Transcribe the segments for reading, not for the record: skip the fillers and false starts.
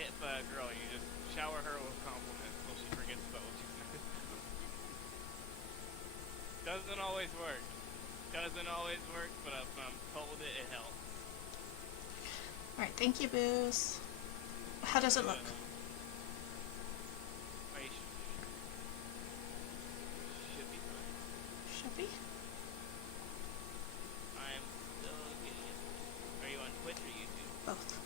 hit by a girl, you just shower her with compliments until she forgets about what you said. Doesn't always work. Doesn't always work, but if I'm told it, it helps. Alright, thank you, Booze. How does it look? Should be fine. Should be? I'm still getting used to it. Are you on Twitch or YouTube? Both.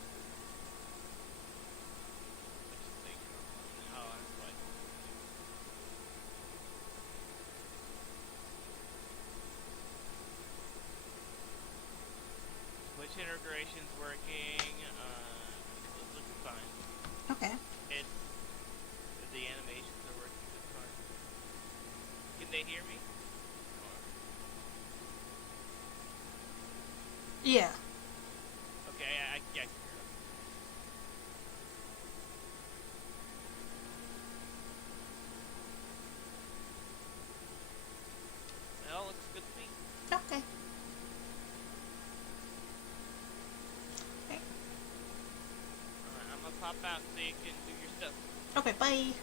Which thing you're on? Oh, that's why it's YouTube. Twitch integration's working. It's looking fine. Okay. It's the animations are working just fine. Can they hear me? Or Yeah. okay, I can hear them. It all looks good to me. Okay. Right. I'm gonna pop out so you can do your stuff. Okay, bye.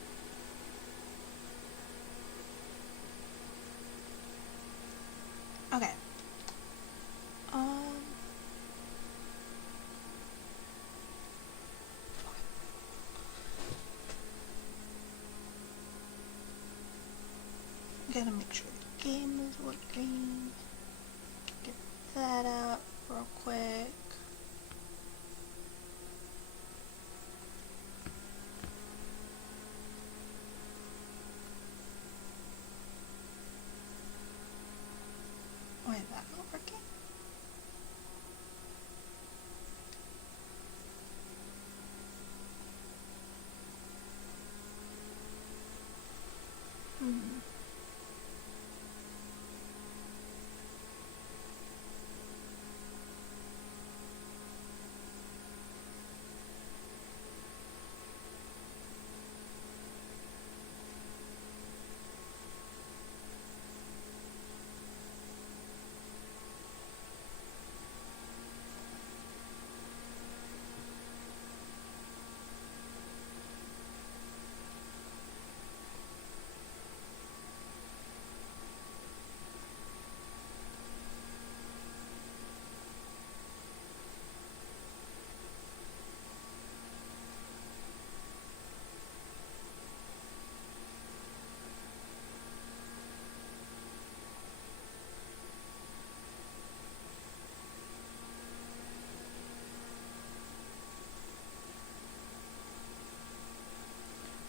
Okay. Um. Gotta make sure the game is working. Get that out real quick. Why is that not working? Hmm.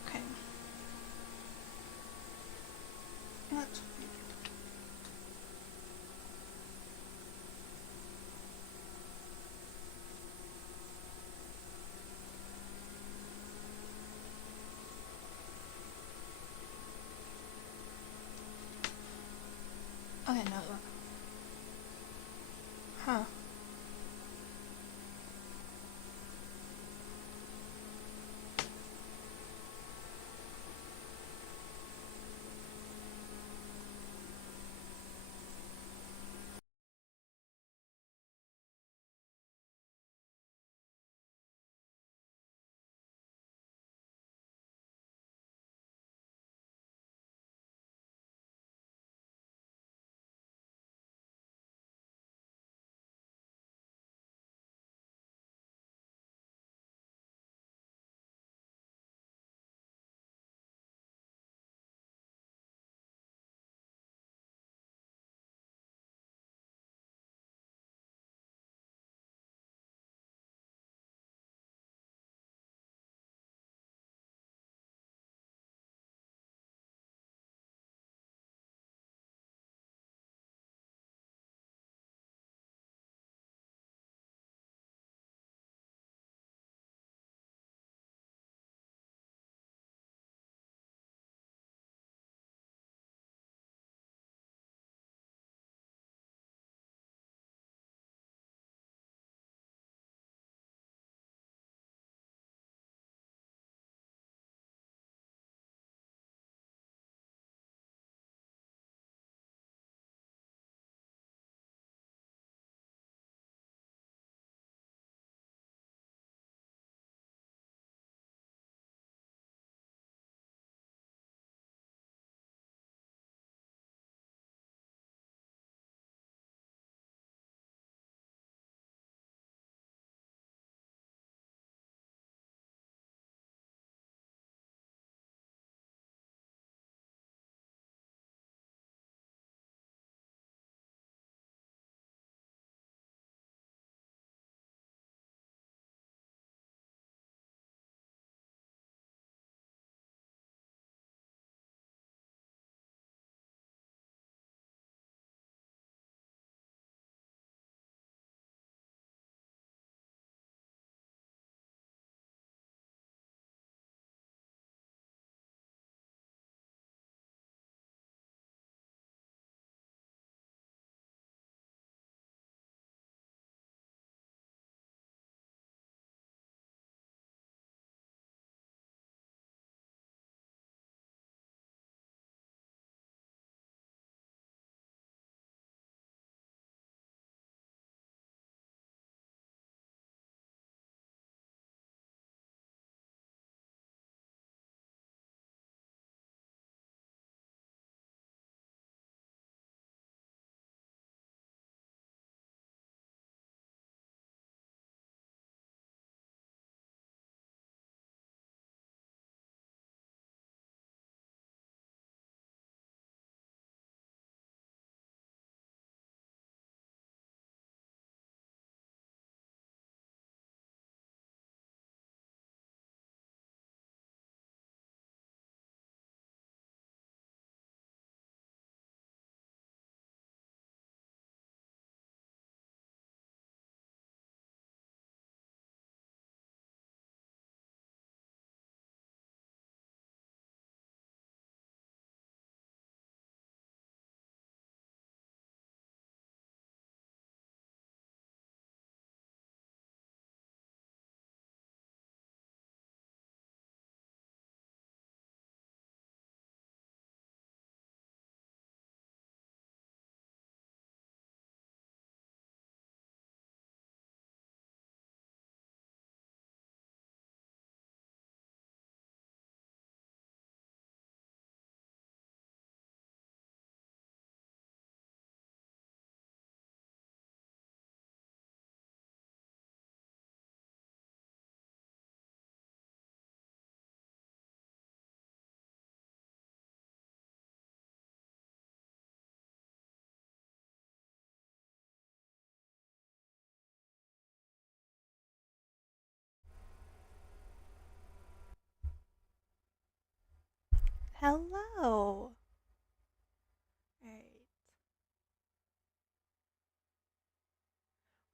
Okay. That's okay. No. Huh.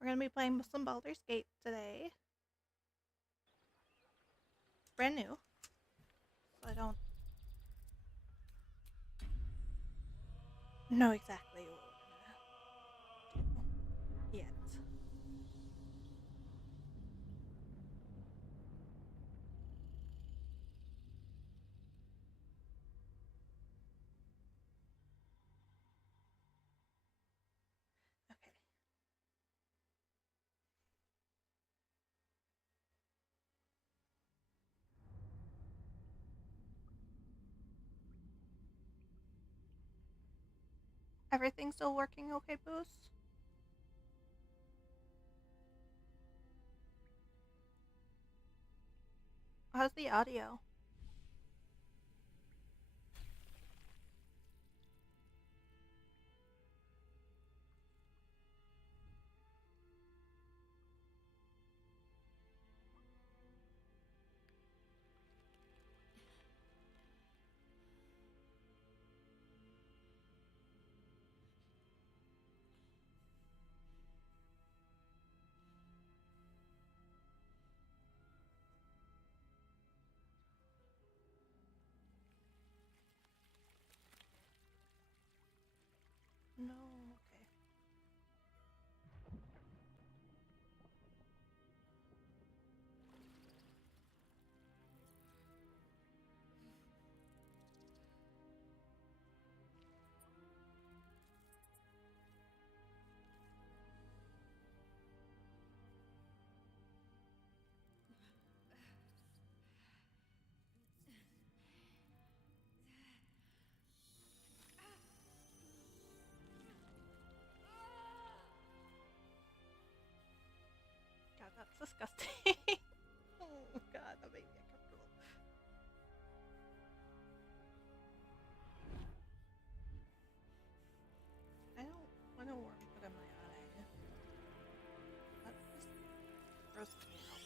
We're gonna be playing some Baldur's Gate today. It's brand new, so I don't know exactly what we're gonna do yet. Okay. Everything still working okay, Boost? How's the audio? No, okay. God, that's disgusting. Oh god, that made me uncomfortable. I don't want to put in my eye. That just grosses me out.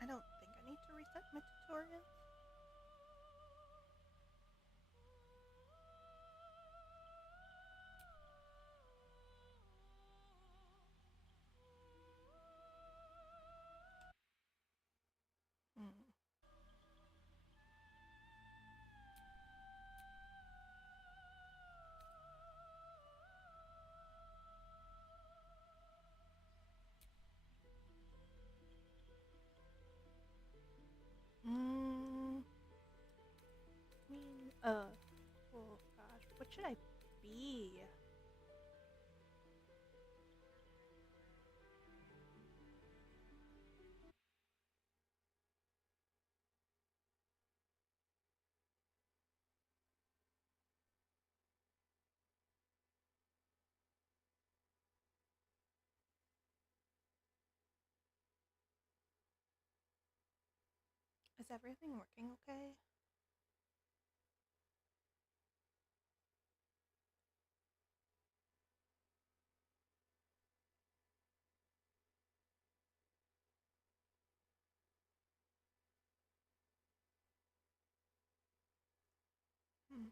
I don't think I need to reset my tutorial. Hmm. Mm, oh gosh, what should I be? Is everything working okay? Hmm.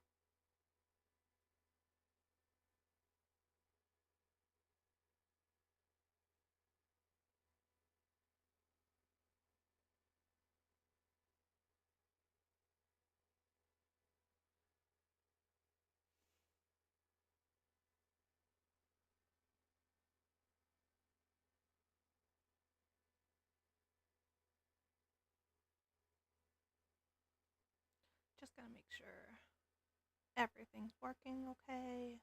Just gotta make sure everything's working okay.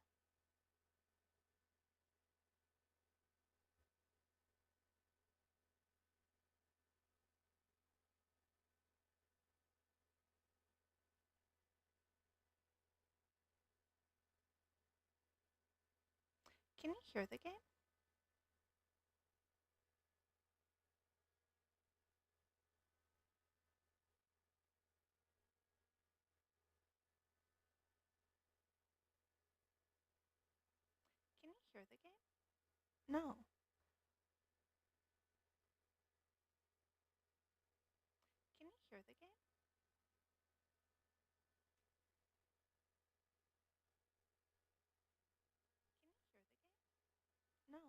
Can you hear the game? hear the game? No. Can you hear the game? Can you hear the game? No.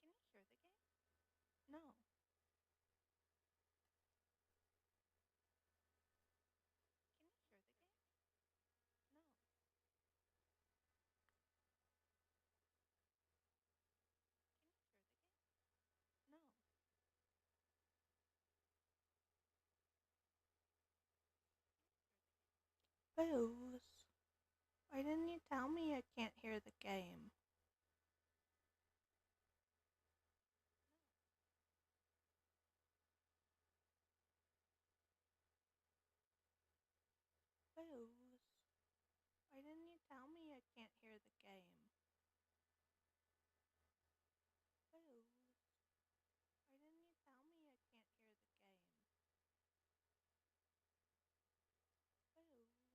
Can you hear the game? No. Can you hear the game? No. Can you hear the game? No. Booze. Why didn't you tell me I can't hear the game? Booze. Why didn't you tell me I can't hear the game? Booze. Why didn't you tell me I can't hear the game? Booze. Why didn't you tell me I can't hear the game?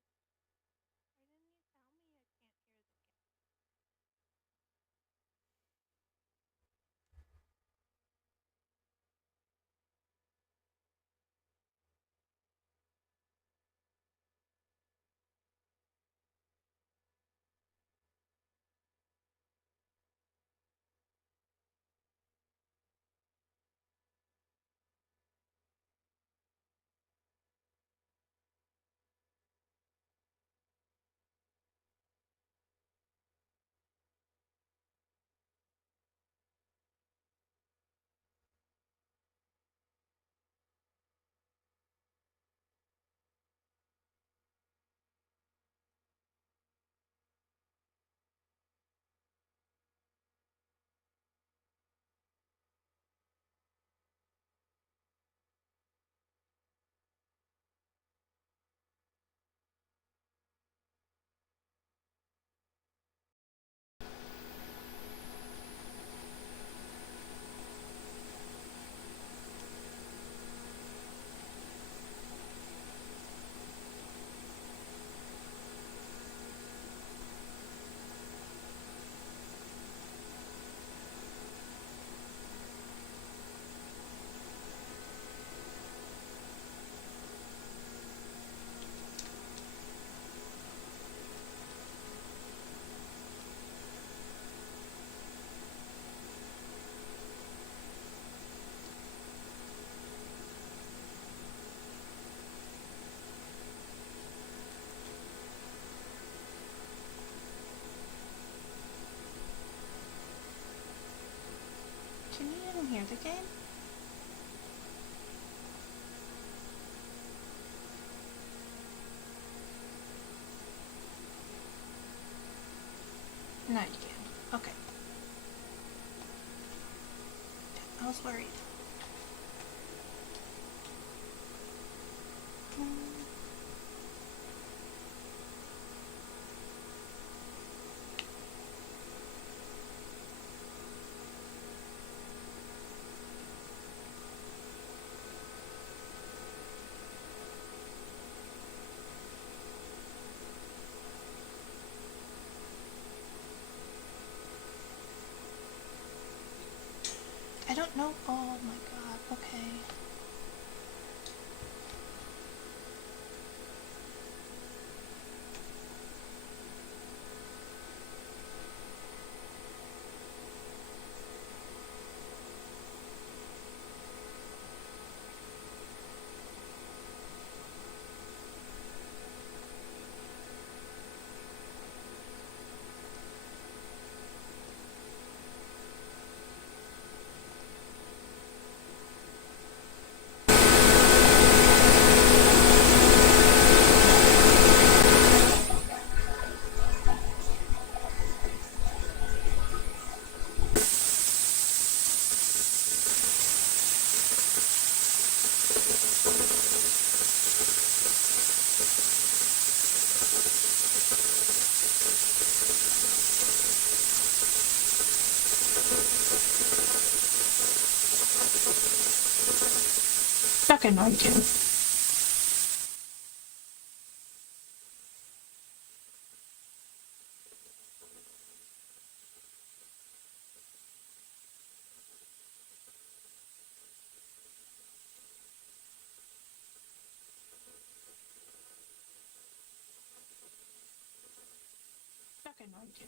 Can you even hear the game? No, you can't. Okay. I was worried. I don't know. Oh my god. Okay. Okay, no, you can. going to.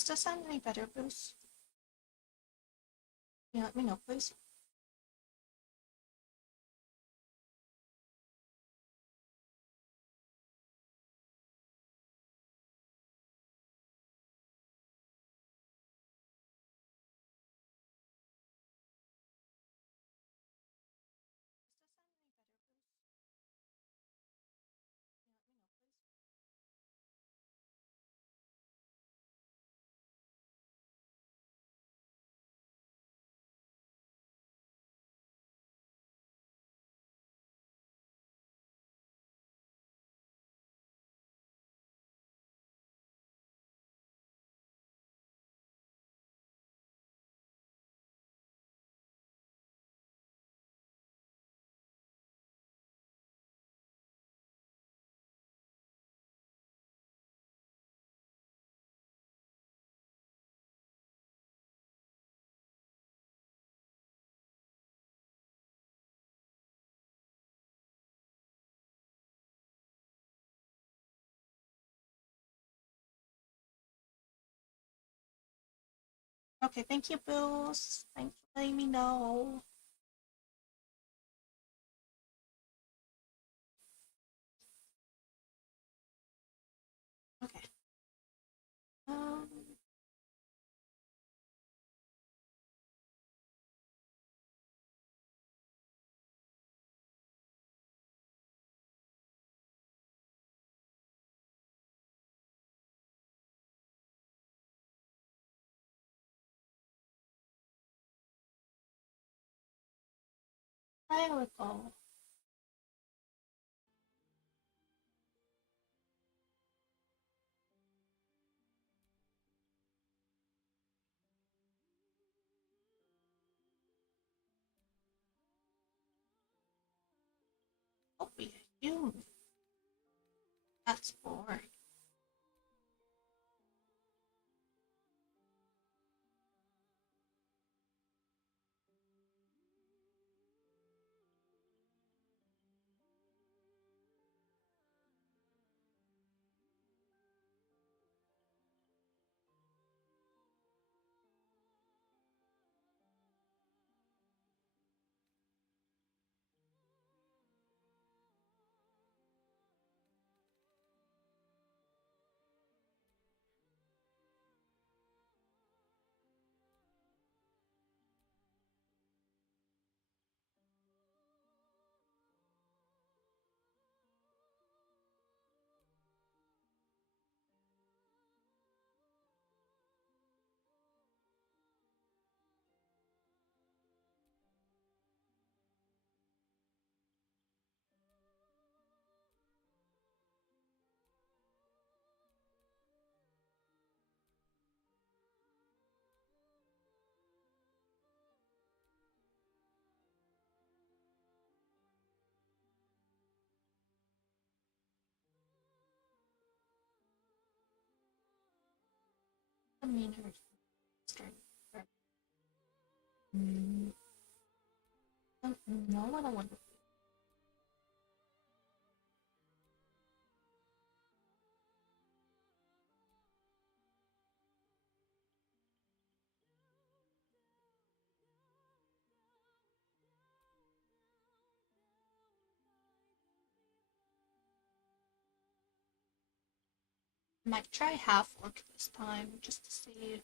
Does this sound any better, Bruce? Can you let me know, please? Does this sound any better, Bruce? Can you let me know, please? Okay, thank you, Bruce. Thanks for letting me know. Okay. Um, I will go. Don't be a human. That's boring. I mean, her strength. Mm, no, I don't want to. Might try half orc this time just to see.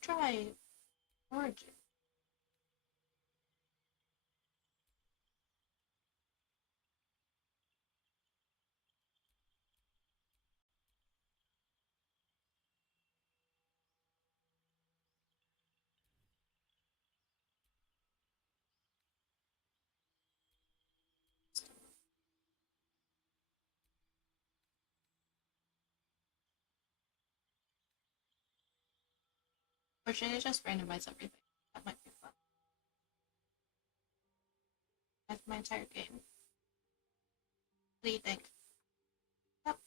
Try origin. Or should I just randomize everything? That might be fun. That's my entire game. What do you think? Yep.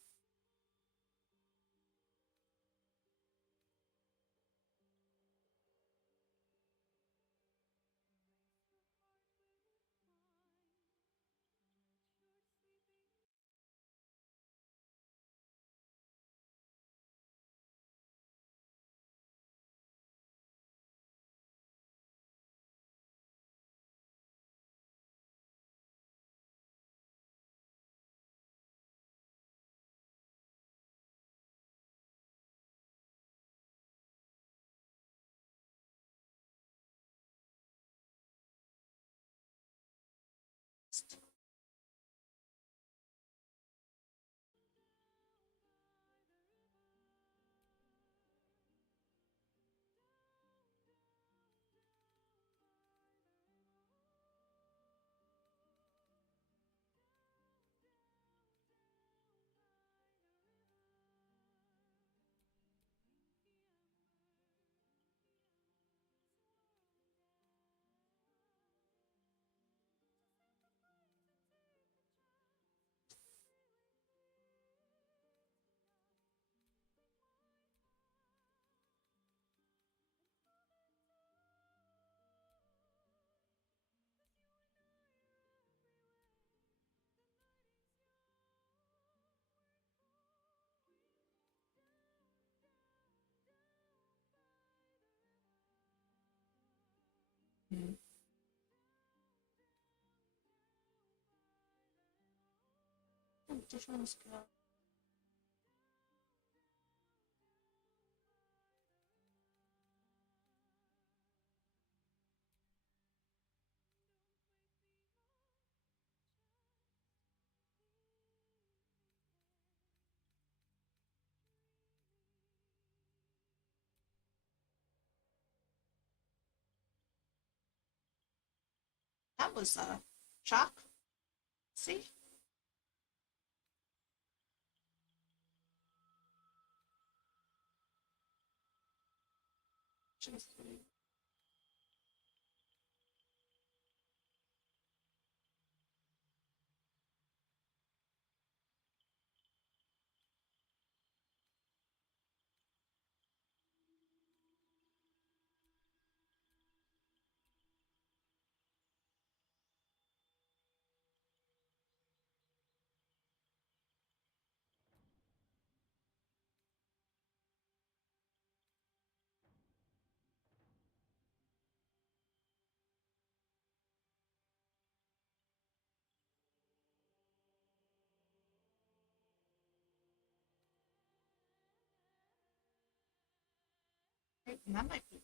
Mm. Additional skill. That was a shock. See? Just that might be.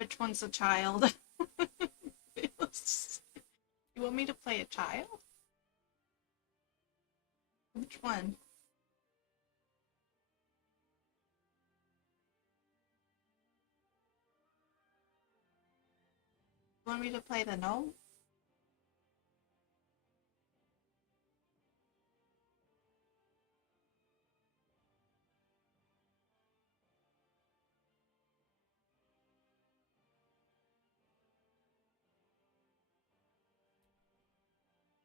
Which one's a child? You want me to play a child? Which one? You want me to play the gnome?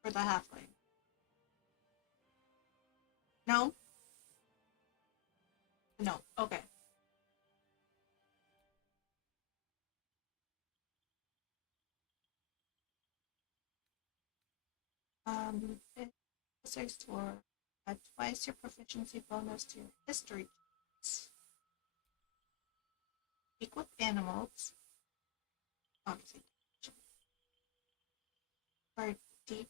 Or the halfling? No? No. Okay. It says for twice your proficiency bonus to your history checks. Speak with animals. Obviously. Or deep.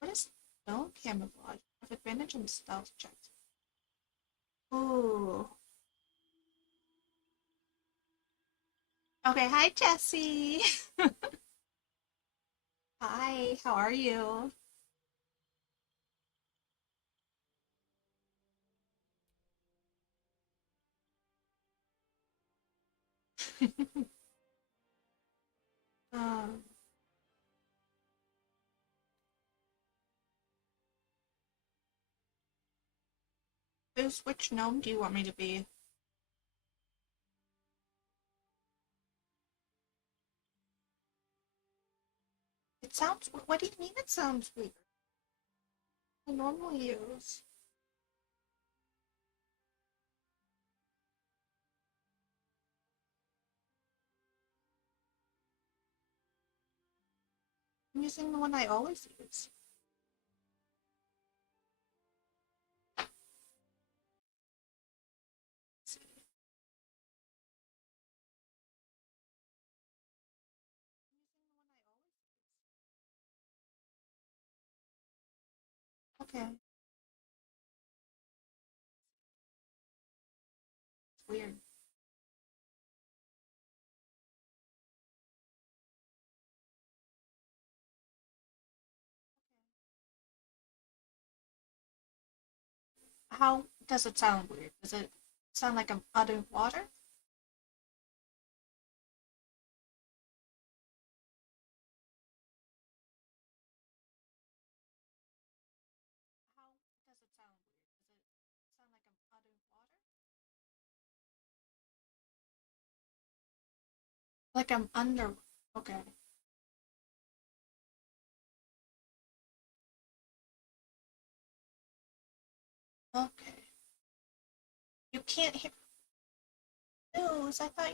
What is no camouflage? Have advantage on stealth checks. Ooh. Okay, hi Jesse. Hi, how are you? um, which gnome do you want me to be? It sounds. What do you mean it sounds weird? I normally use. I'm using the one I always use. Let's see. I'm using the one I always use. Okay. It's weird. How does it sound weird? Does it sound like I'm underwater? How does it sound weird? Does it sound like I'm underwater? Like I'm under. Okay. Okay. You can't hear news. I thought.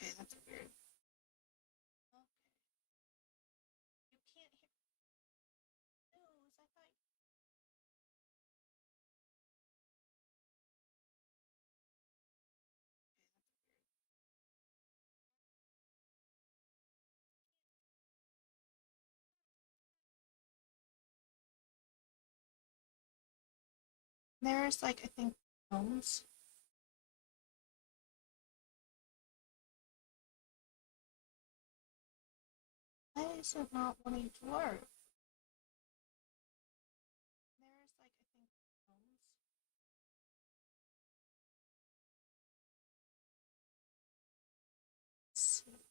Okay, that's weird. Okay. You can't hear news. I thought. There's like I think phones. Why is it not wanting to work? There's like I think phones. Let's see. Why is it not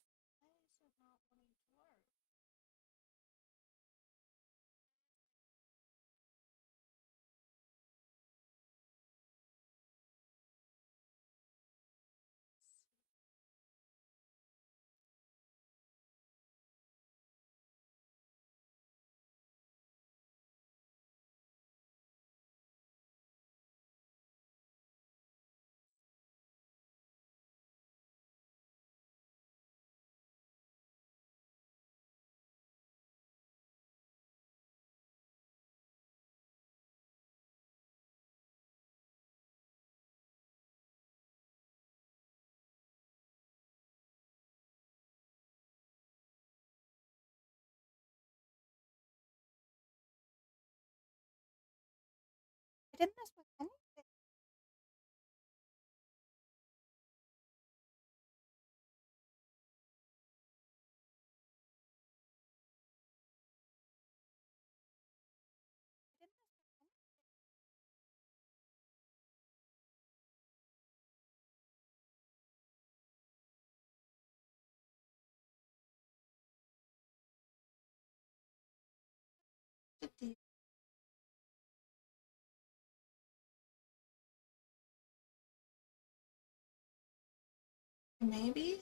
wanting to work? I didn't mess with anything. I didn't mess with anything. Did the maybe?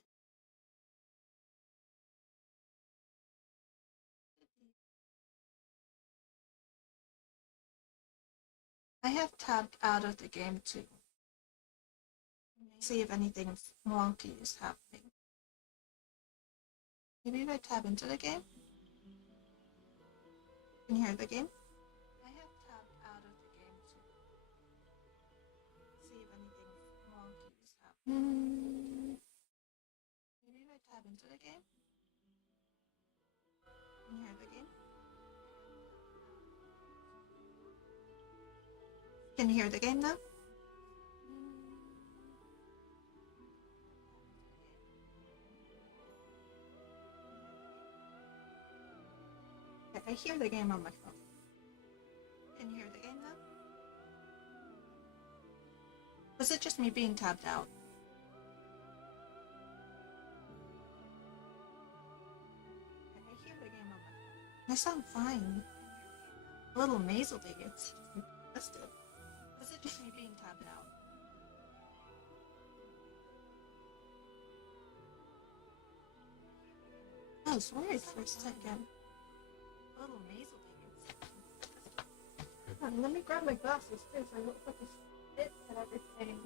I have tabbed out of the game too. See if anything wonky is happening. Maybe if I tab into the game? Can you hear the game? I have tabbed out of the game too. See if anything wonky is happening. Maybe if I tab into the game? Can you hear the game? Can you hear the game now? I hear the game on my phone. Can you hear the game now? Was it just me being tabbed out? I hear the game on my phone. I sound fine. A little nasally. It's congested. Was it just me being tabbed out? I was worried for a second. A little nasally. Let me grab my glasses too, so I look like a spit and everything.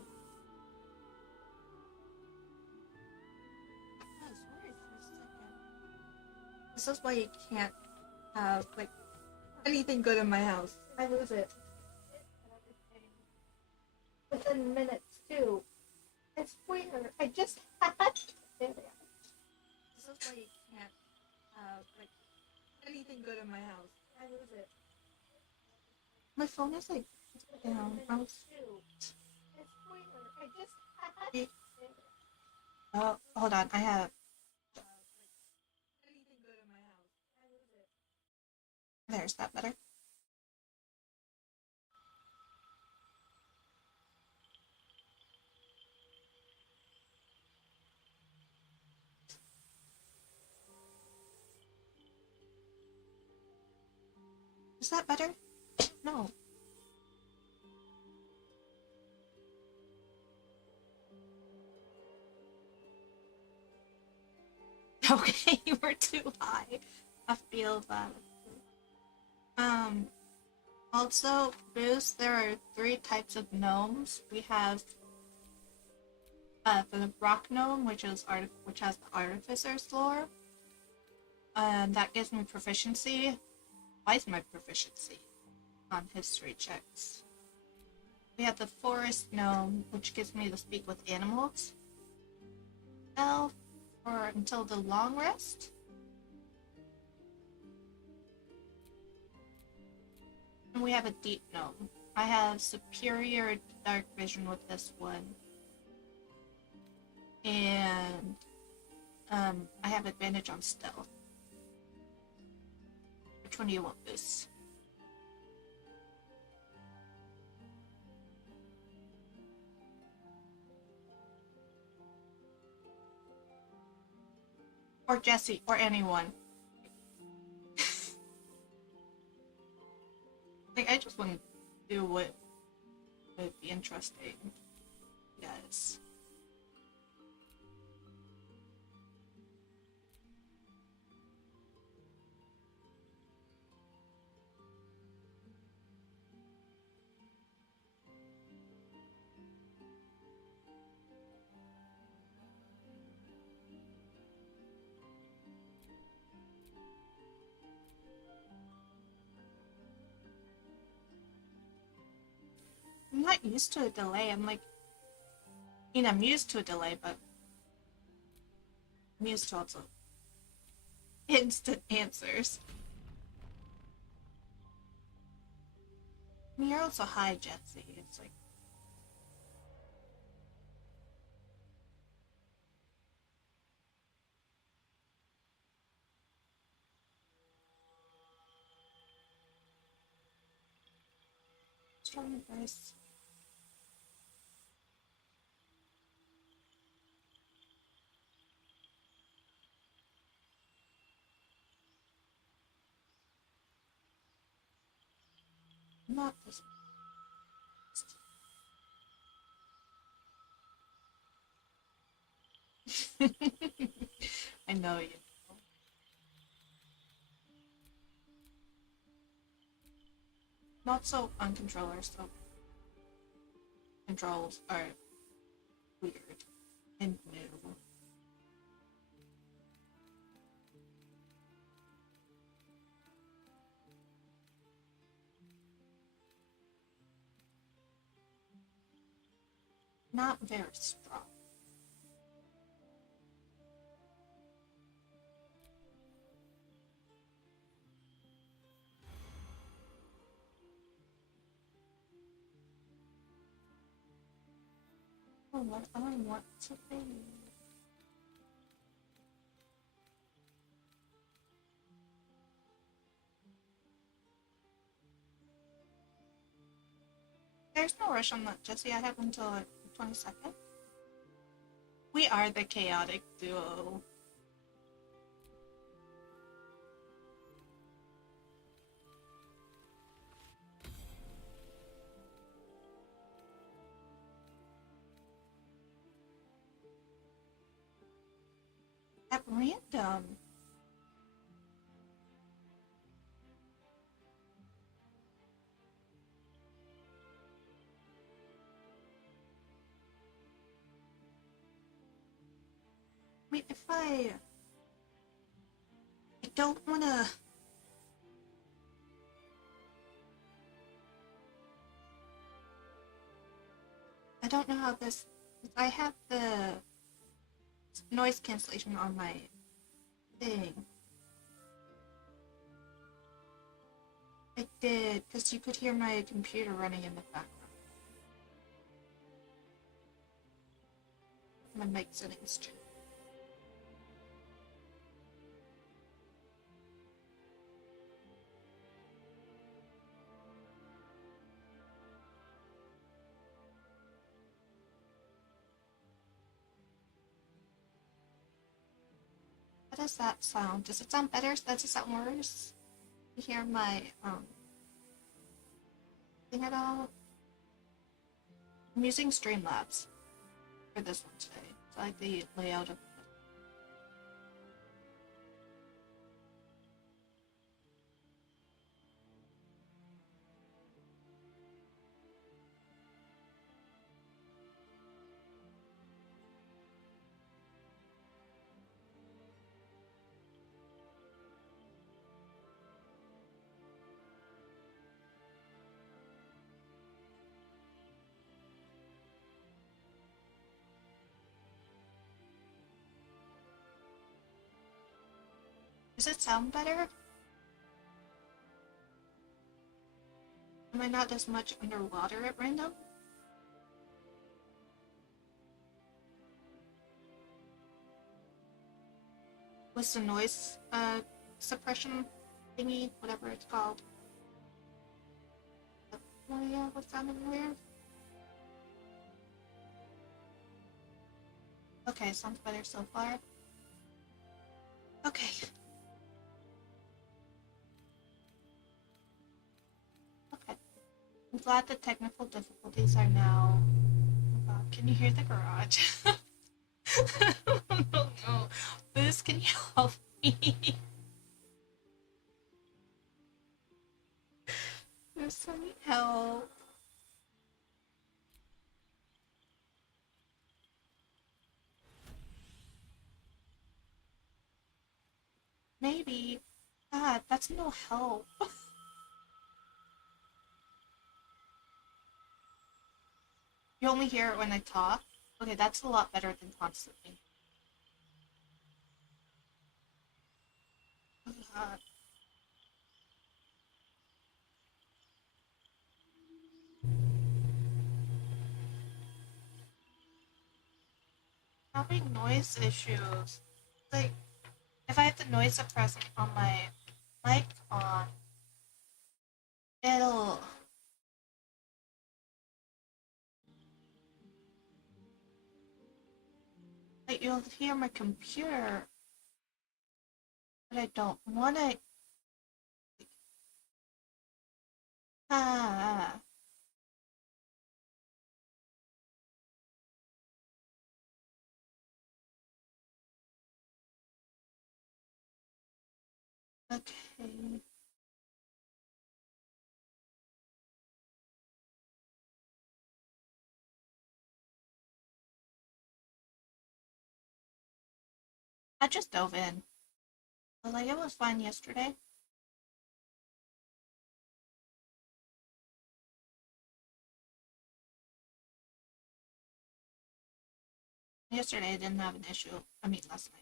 I was worried for a second. This is why you can't have like anything good in my house. I lose it. Within minutes too. It's weird. I just had it. This is why you can't have like anything good in my house. I lose it. My phone is like down. I was. It's weird. I just had it. Oh, hold on. I have. Anything good in my house. I lose it. Is that better? Is that better? No. Okay, we're too high. I feel that. Also, Bruce, there are 3 types of gnomes. We have the rock gnome, which has the artificer's lore. That gives me proficiency. Twice my proficiency on history checks. We have the forest gnome, which gives me the speak with animals. Elf, or until the long rest. And we have a deep gnome. I have superior dark vision with this one. And I have advantage on stealth. Which one do you want, Boost? Or Jesse, or anyone. Like, I just want to do what would be interesting. Yes. I'm not used to a delay. I'm like, I'm used to a delay, but I'm used to also instant answers. I mean, you're also high, Jesse. It's like, strong advice. Not this. I know you. Not so on controllers, so controls are weird and new. Not very strong. Oh, what I want to be. There's no rush on that, Jesse. I have until like the 22nd. We are the chaotic duo. At random. Wait, if I don't wanna. I don't know how this. I have the noise cancellation on my thing. I did, because you could hear my computer running in the background. My mic settings too. What does that sound? Does it sound better? Does it sound worse? You hear my thing at all? I'm using Streamlabs for this one today. So I like the layout of. Does it sound better? Am I not as much underwater at random? Was the noise suppression thingy, whatever it's called? Oh yeah, what's sounding weird? Okay, sounds better so far. Okay. Okay. I'm glad the technical difficulties are now. Oh god, can you hear the garage? Oh no. Liz, can you help me? There's any help. Maybe. God, that's no help. You only hear it when I talk? Okay, that's a lot better than constantly. Oh god. Having noise issues. Like, if I have the noise suppressor on my mic on, it'll. Like, you'll hear my computer, but I don't want to. Ah. Okay. I just dove in. I was like, it was fine yesterday. Yesterday I didn't have an issue. I mean, last night.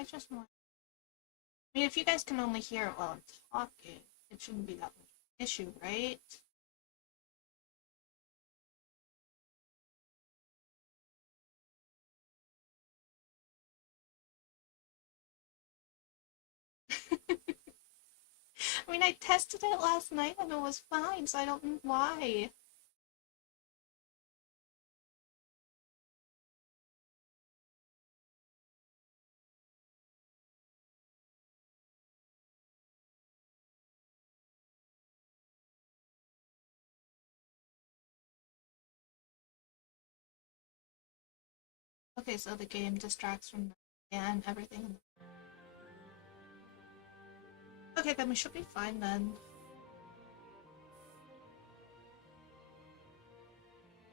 I just want. I mean, if you guys can only hear it while I'm talking, it shouldn't be that much of an issue, right? I mean, I tested it last night and it was fine, so I don't know why. Okay, so the game distracts from and everything. Okay, then we should be fine then.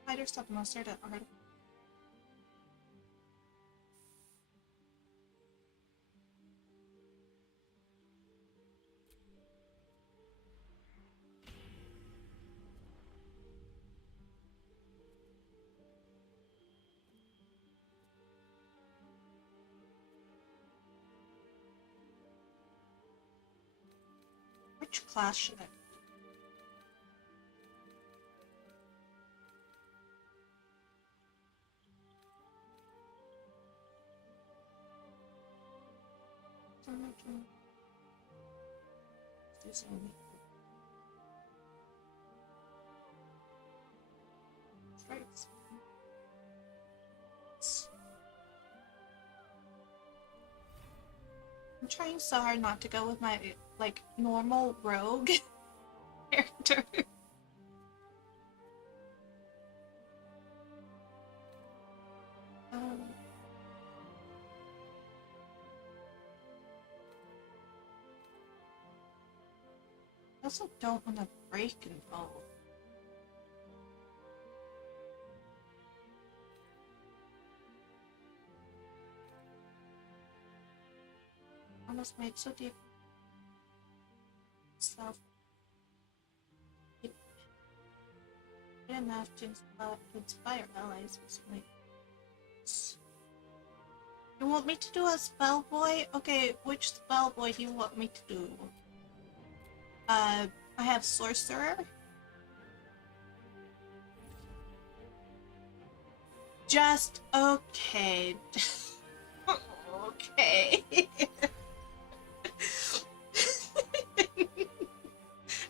Spider stuff mustard at art. Which class should I? Do something. I'm trying so hard not to go with my, like, normal rogue character. Um, I also don't want to break involved. Almost made so deep. Self. Good enough to inspire allies recently. You want me to do a spell boy? Okay, which spell boy do you want me to do? I have sorcerer. Just okay. Okay.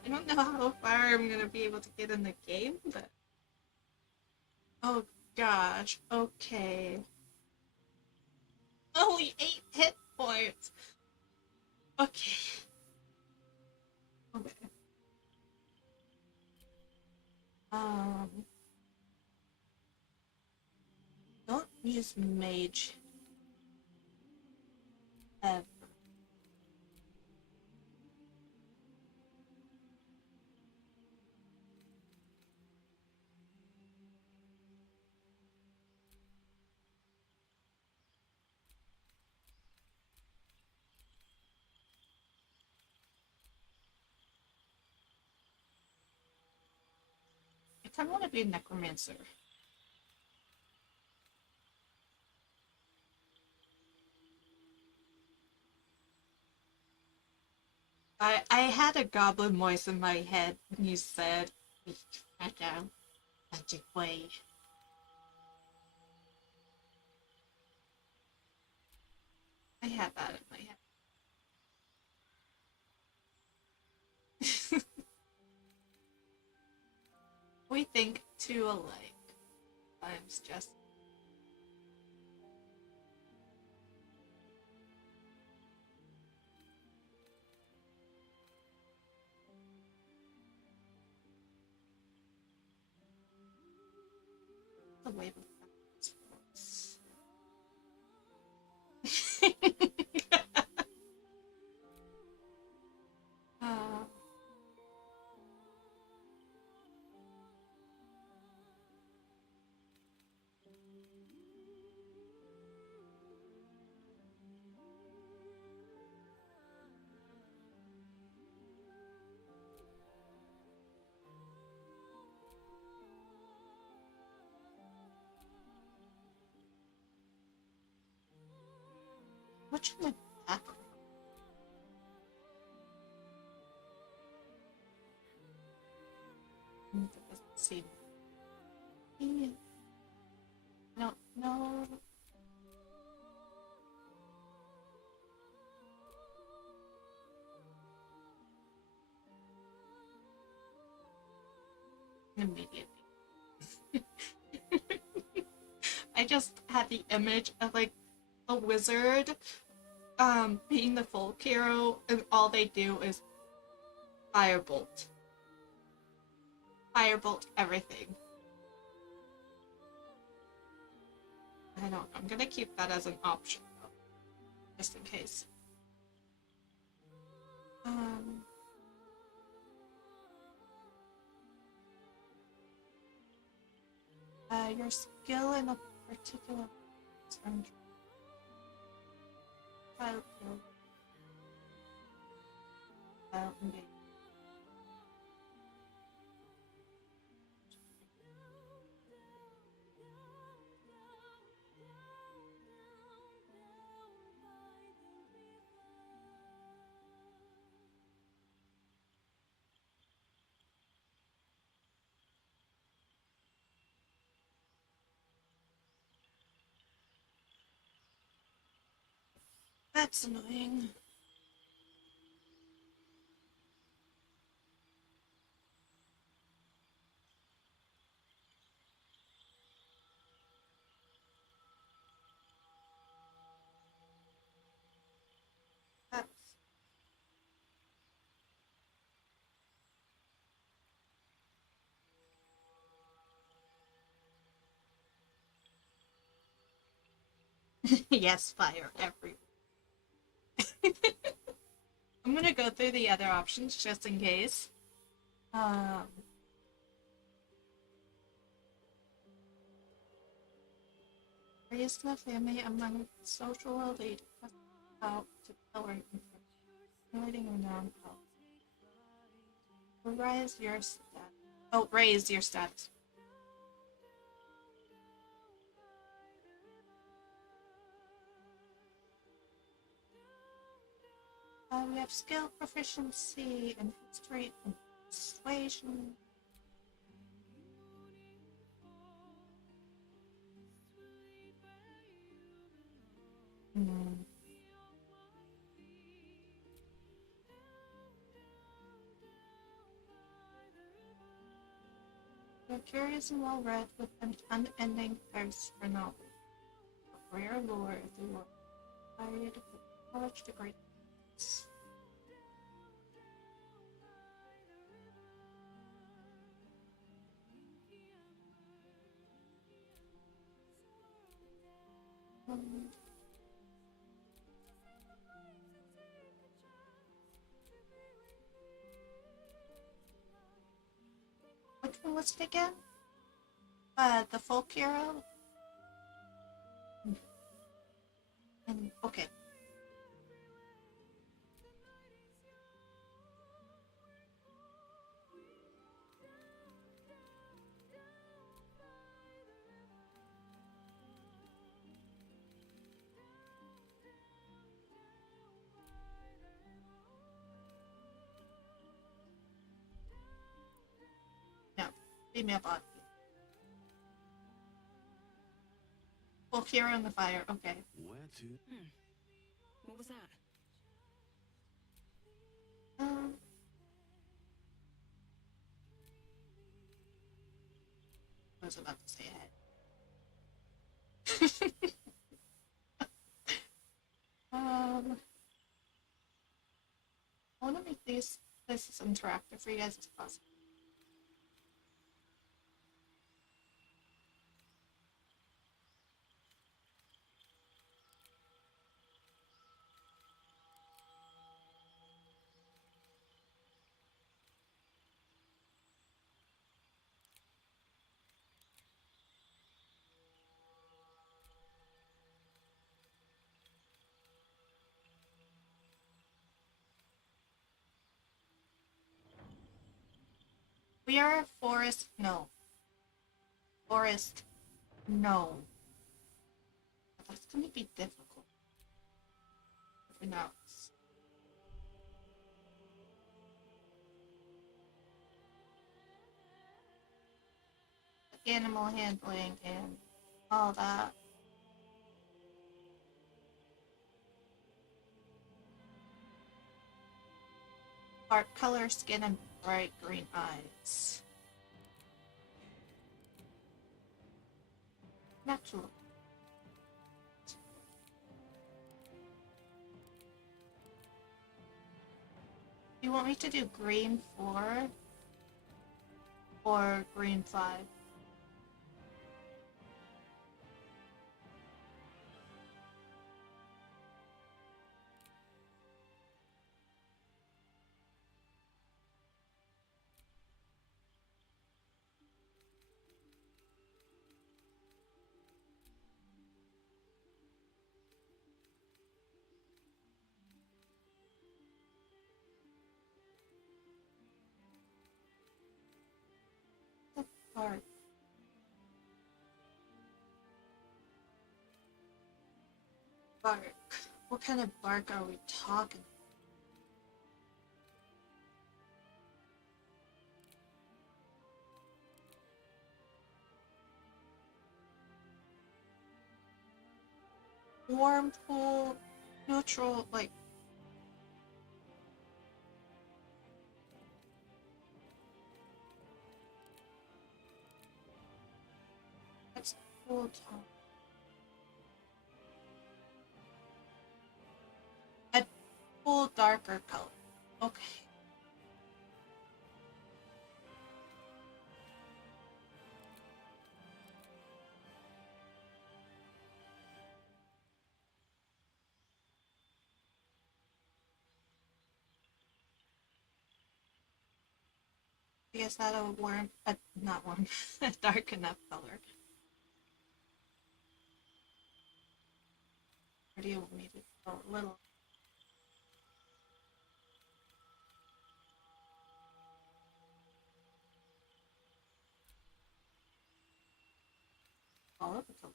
I don't know how far I'm gonna be able to get in the game, but oh gosh, okay. Only 8 hit points. Okay. Okay. Don't use mage ever. I kind of want to be a necromancer. I had a goblin voice in my head when you said, magic way. I had that in my head. We think too alike. I'm just. The wave of sports. uh, what should my background? That doesn't seem. No, no. Immediately. I just had the image of like a wizard being the folk hero and all they do is firebolt. Firebolt everything. I don't. I'm gonna keep that as an option though, just in case. Um. Your skill in a particular turn. Child kill. Engage. That's annoying. Yes, fire everywhere. I'm gonna go through the other options just in case. Raise the family among social elite out to power accumulating renown power. Raise your status. Oh, raise your status. We have skill, proficiency, and history, and persuasion. Hmm. You're curious and well-read with an unending thirst for knowledge. A rare lore is the lore required to put knowledge to great use. Which one was it again? The folk hero? And okay. No, female body. Folk hero in the fire. Okay. Where to? What was that? I was about to say ahead. I want to make these places interactive for you guys as possible. We are a forest gnome. Forest gnome. That's gonna be difficult. For now. Animal handling and all that. Dark color skin and bright green eyes. Natural. You want me to do green 4 or green 5? Bark. Bark. What kind of bark are we talking? Warm, cool, neutral, like. That's cool tone. A cool, darker color. Okay. Is that a warm, not warm, a dark enough color? Or do you want me to go a little? All of the color.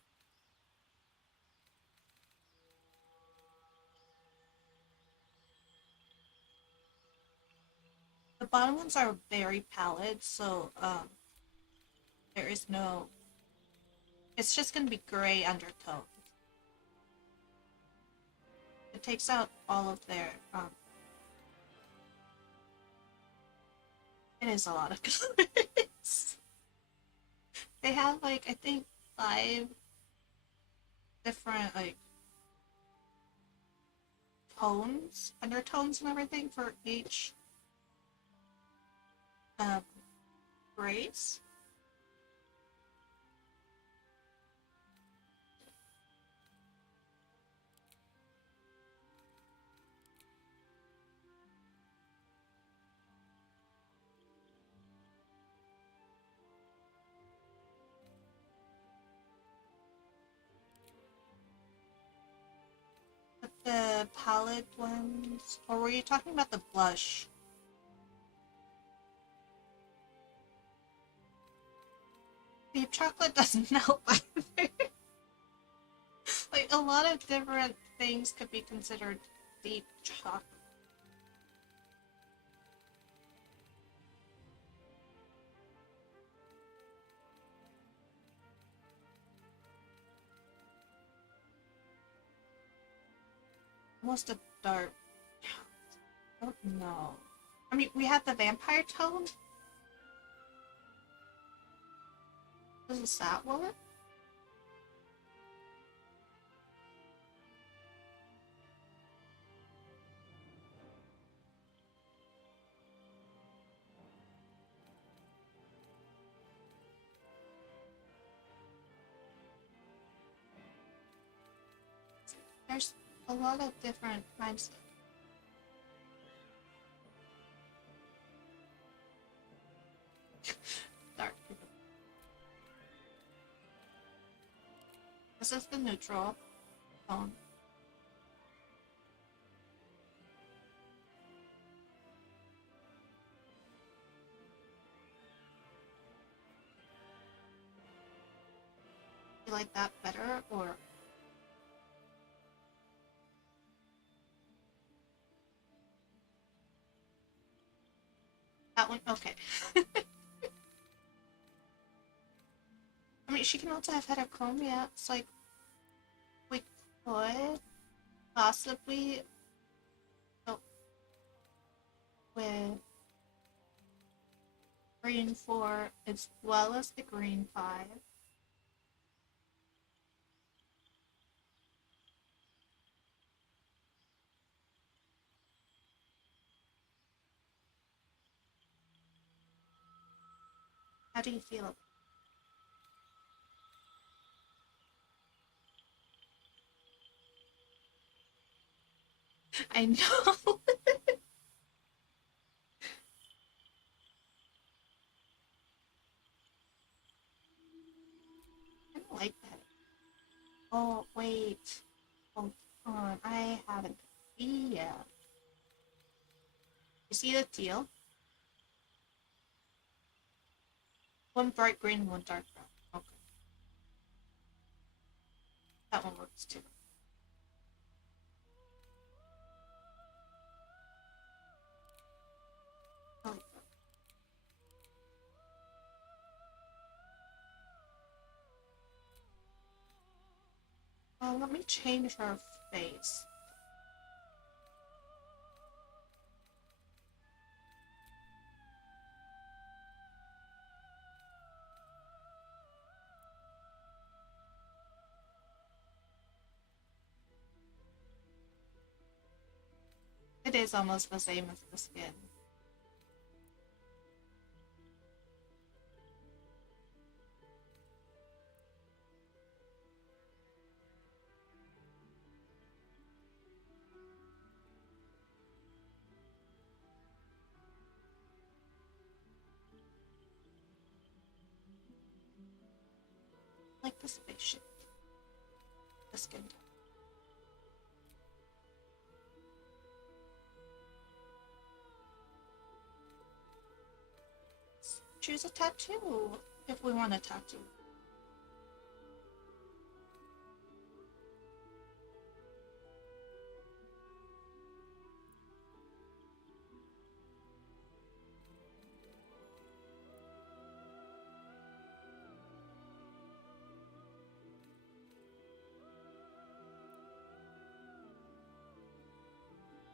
The bottom ones are very pallid, so there is no. It's just gonna be gray undertone. It takes out all of their It is a lot of colors. They have like I think 5 different like tones, undertones and everything for each um race. But the palette ones, or were you talking about the blush? Deep chocolate doesn't help either. Like a lot of different things could be considered deep chocolate. Almost a dark. I don't know. I mean, we have the vampire tone. Does that work? There's a lot of different kinds. Dark. This is the neutral tone. You like that better, or? That one? Okay. I mean, she can also have heterochromia. It's like, we could possibly go with green 4 as well as the green 5. How do you feel? I know. I don't like that. Oh, wait. Hold on. I have an idea. You see the teal? One bright green, one dark brown. Okay. That one works too. Oh, let me change her face. It is almost the same as the skin. the spaceship. The skin tone. Choose a tattoo if we want a tattoo.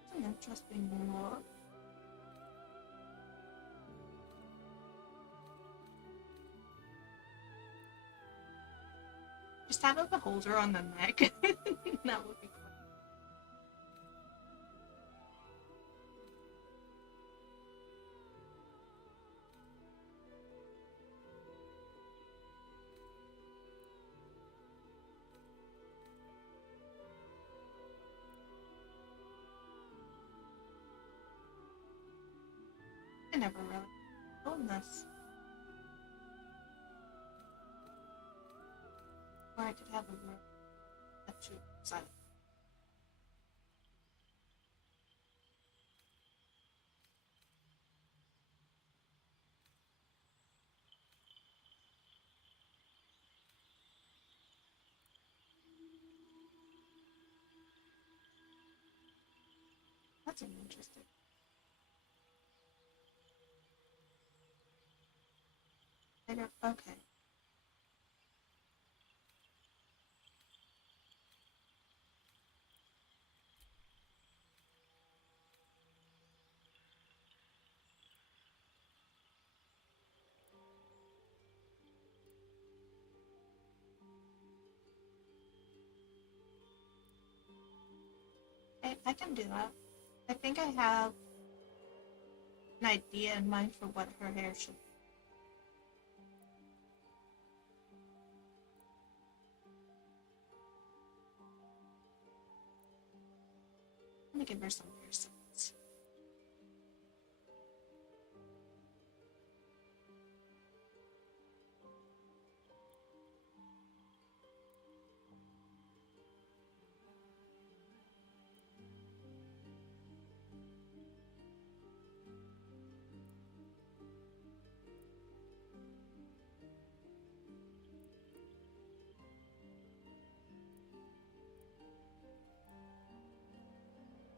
It's an interesting look. Just have a beholder on the neck. That would be cool. I never really owned this. Or I could have a room tattoo side. That's interesting. Okay. I can do that. I think I have an idea in mind for what her hair should be. I'm gonna give her some piercings.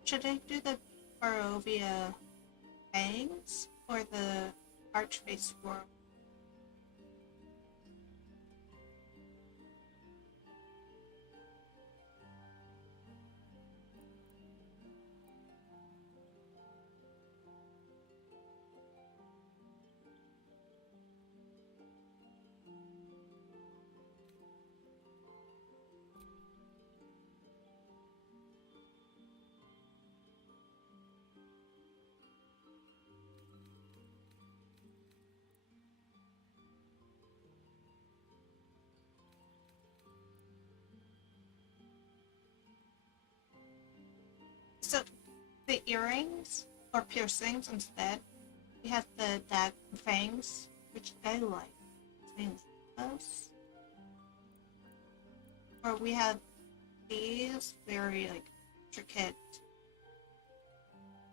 Should I do the Barovia bangs or the archface swirl? So the earrings or piercings instead, we have the dag fangs, which I like. Those. Or we have these very like intricate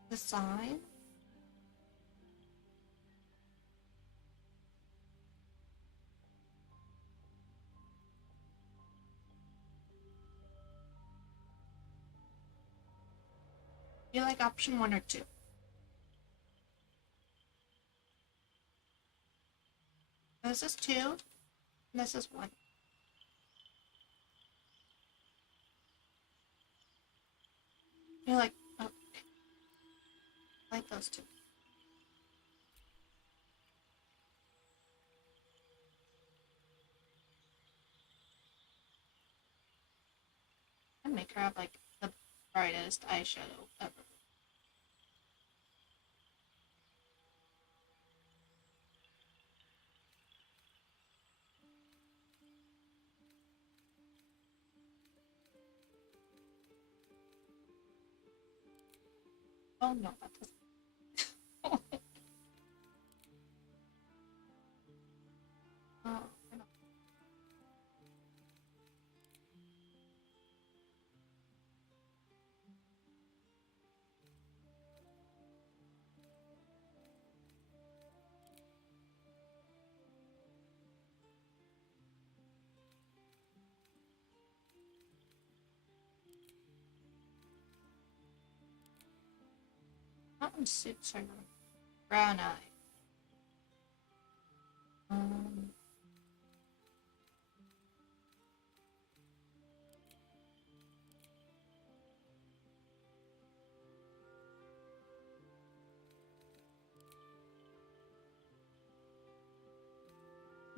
design. You like option 1 or 2? This is 2, and this is 1. You like, oh, I like those 2. And make her have like the brightest eyeshadow ever. Oh no, that doesn't. Oh, I know. one suits her. Brown eye.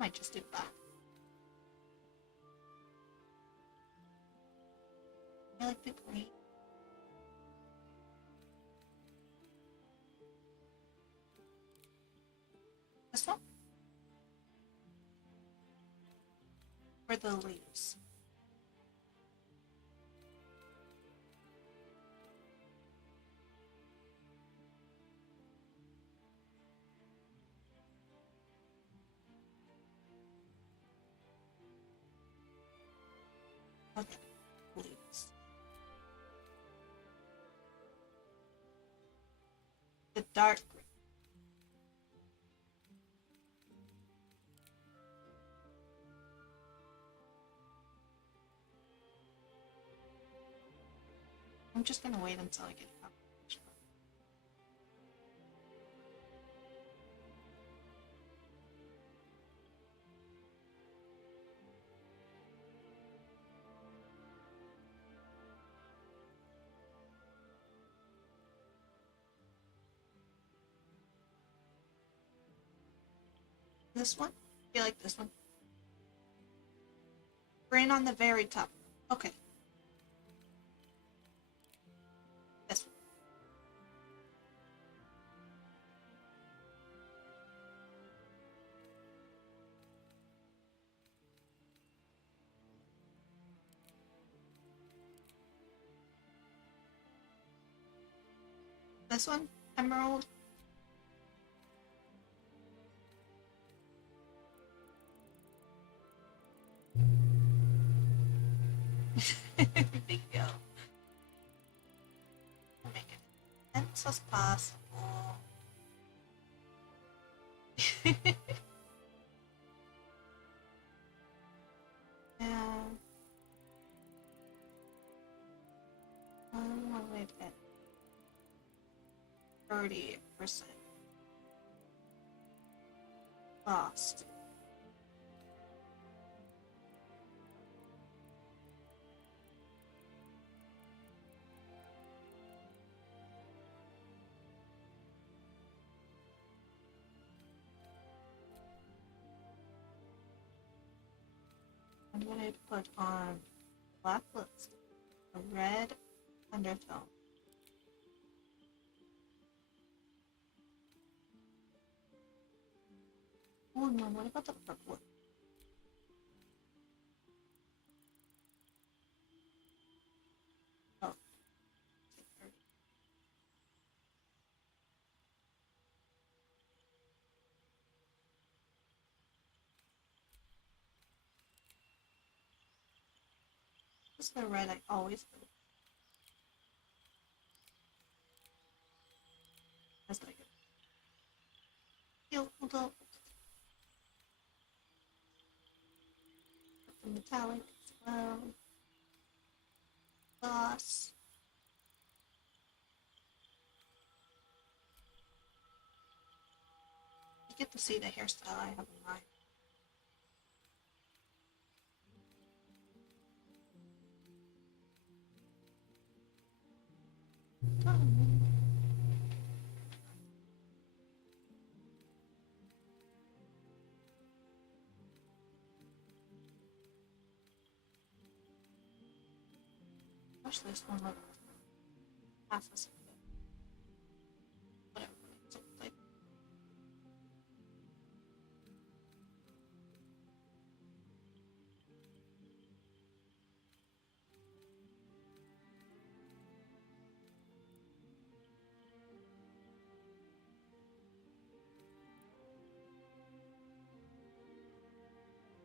Might just do that. I like the green. This one? For the leaves. Okay, leaves. The dark green. I'm just gonna wait until I get up. This one? You like this one? Green on the very top. Okay. This one. This one? Emerald. Bingo. Make it as dense as possible. Yeah. What do I get? 30% lost. I'm going to put on black lipstick, a red undertone. Oh no, what about the purple? Oh. This is the red I always do. That's like it. Feel the metallic as well. Gloss. You get to see the hairstyle I have in mind. Wish this one looked half as good. Whatever. So, like,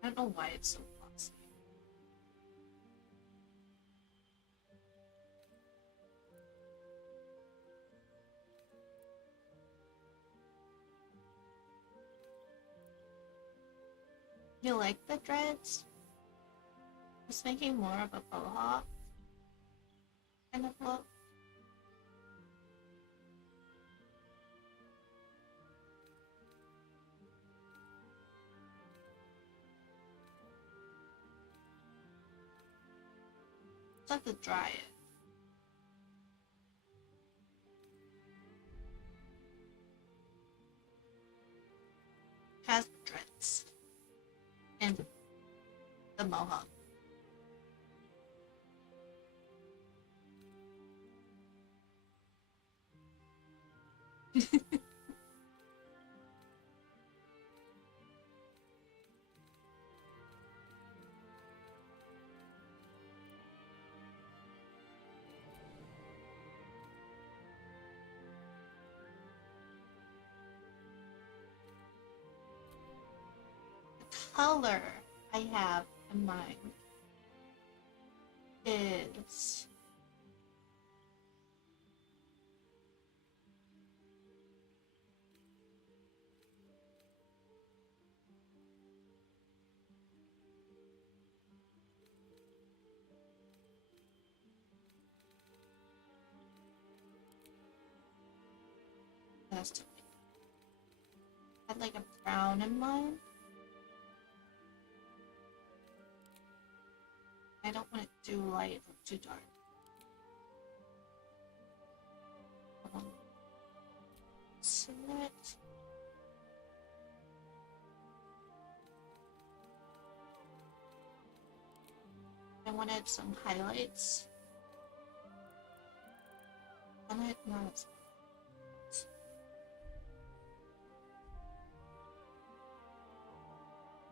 I don't know why it's so glossy. You like the dreads? Just making more of a bohawk kind of look. have to dry it. Has dreads. And the mohawk. Color I have in mind is I had like a brown in mind. I don't want it too light or too dark. Select. I wanted some highlights on it. No, it's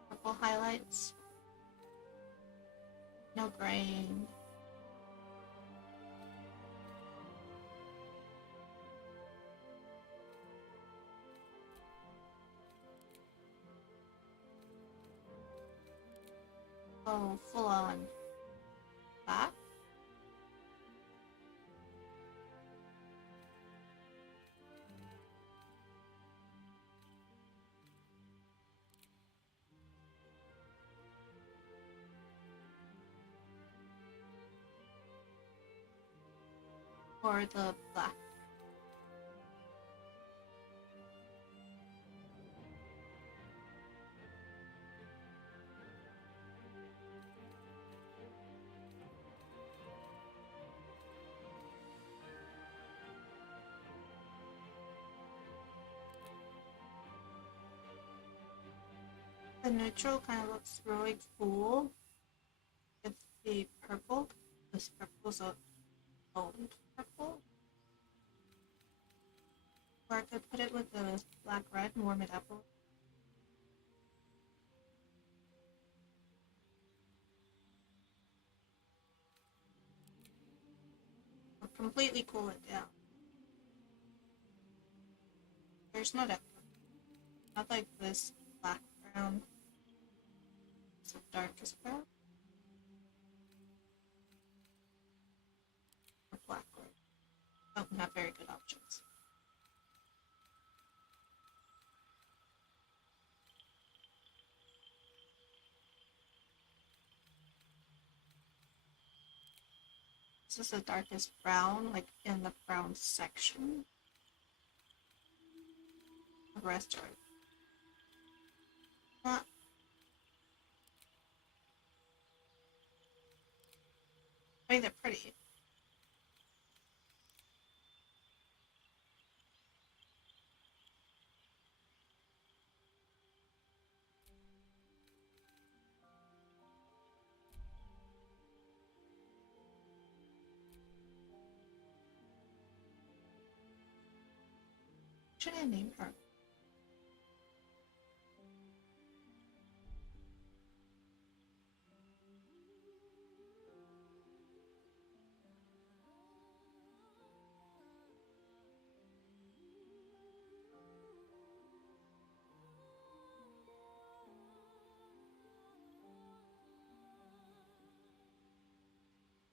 purple highlights. No grain. Oh, full on black. Or the black. The neutral kind of looks really cool with the purple. This purple's a old purple. Or I could put it with the black red and warm it up. Or completely cool it down. There's not like this black brown. It's the darkest brown. Or black red. Don't have very good options. This is the darkest brown, like in the brown section. The rest are not. I mean, they're pretty. Should I name her?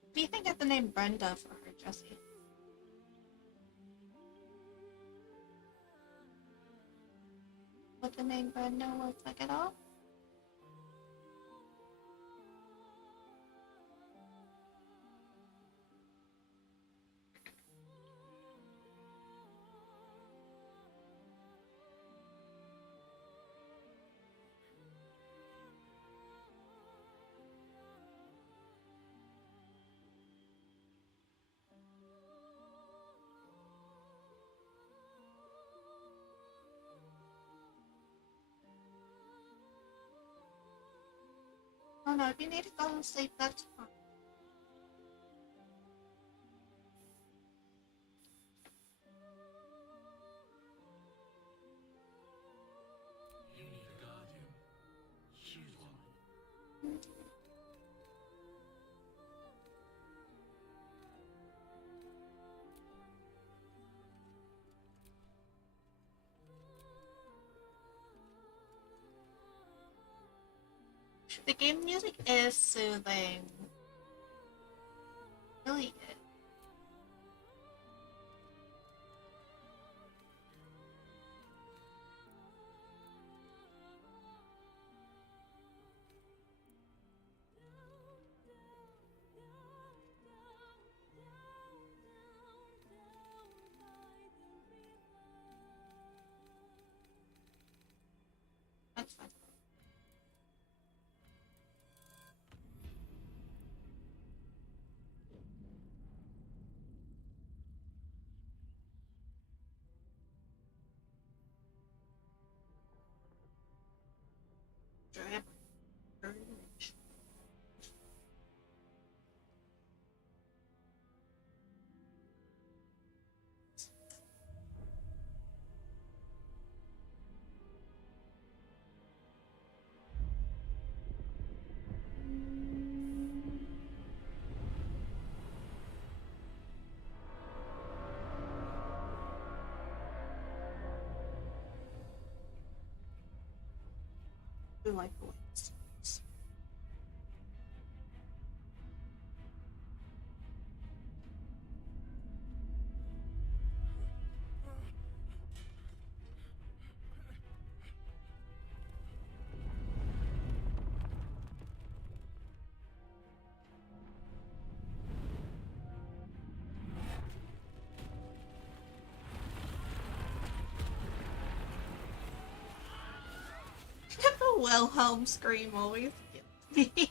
What do you think of the name Brenda for her, Jesse? What the name Brenda was like at all? no. If you need to go to sleep, that's fine. You need a guardian. Choose one. The game music is soothing. Really is. That's fine. Drip. Urge. I like the way it sounds. The Wilhelm scream always gets me.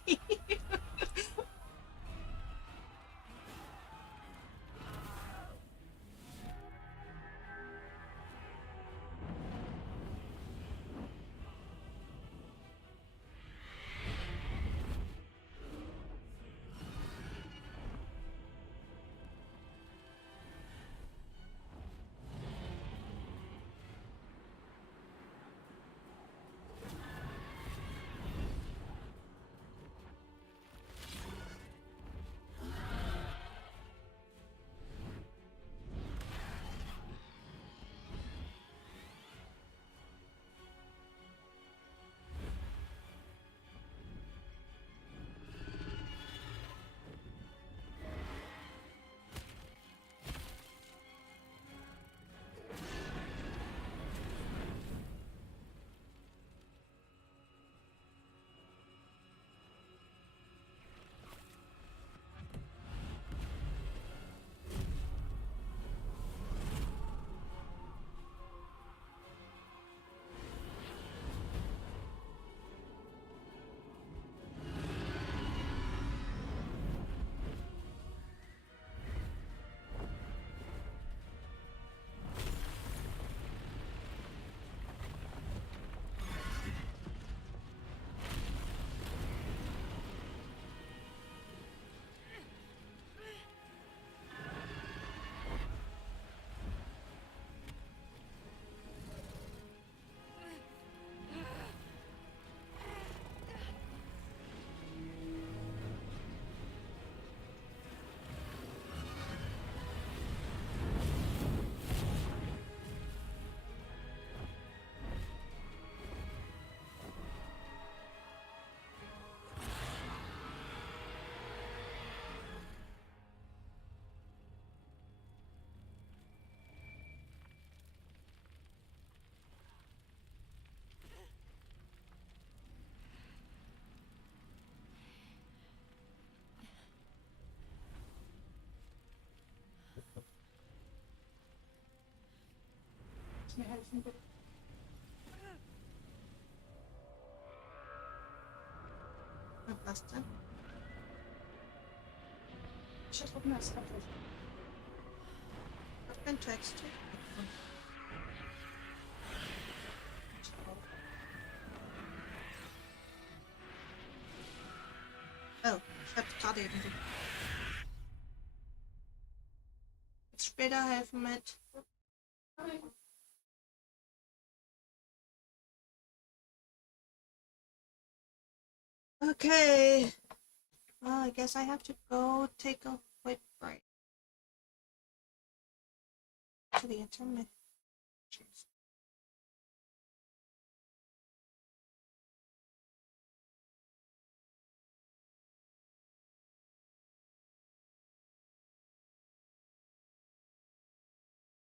Basta. Сейчас вот нас смотреть. В контексте. Oh, schade irgendwie. Später helfen mit. Okay. Well, I guess I have to go take a quick break. To the intermission.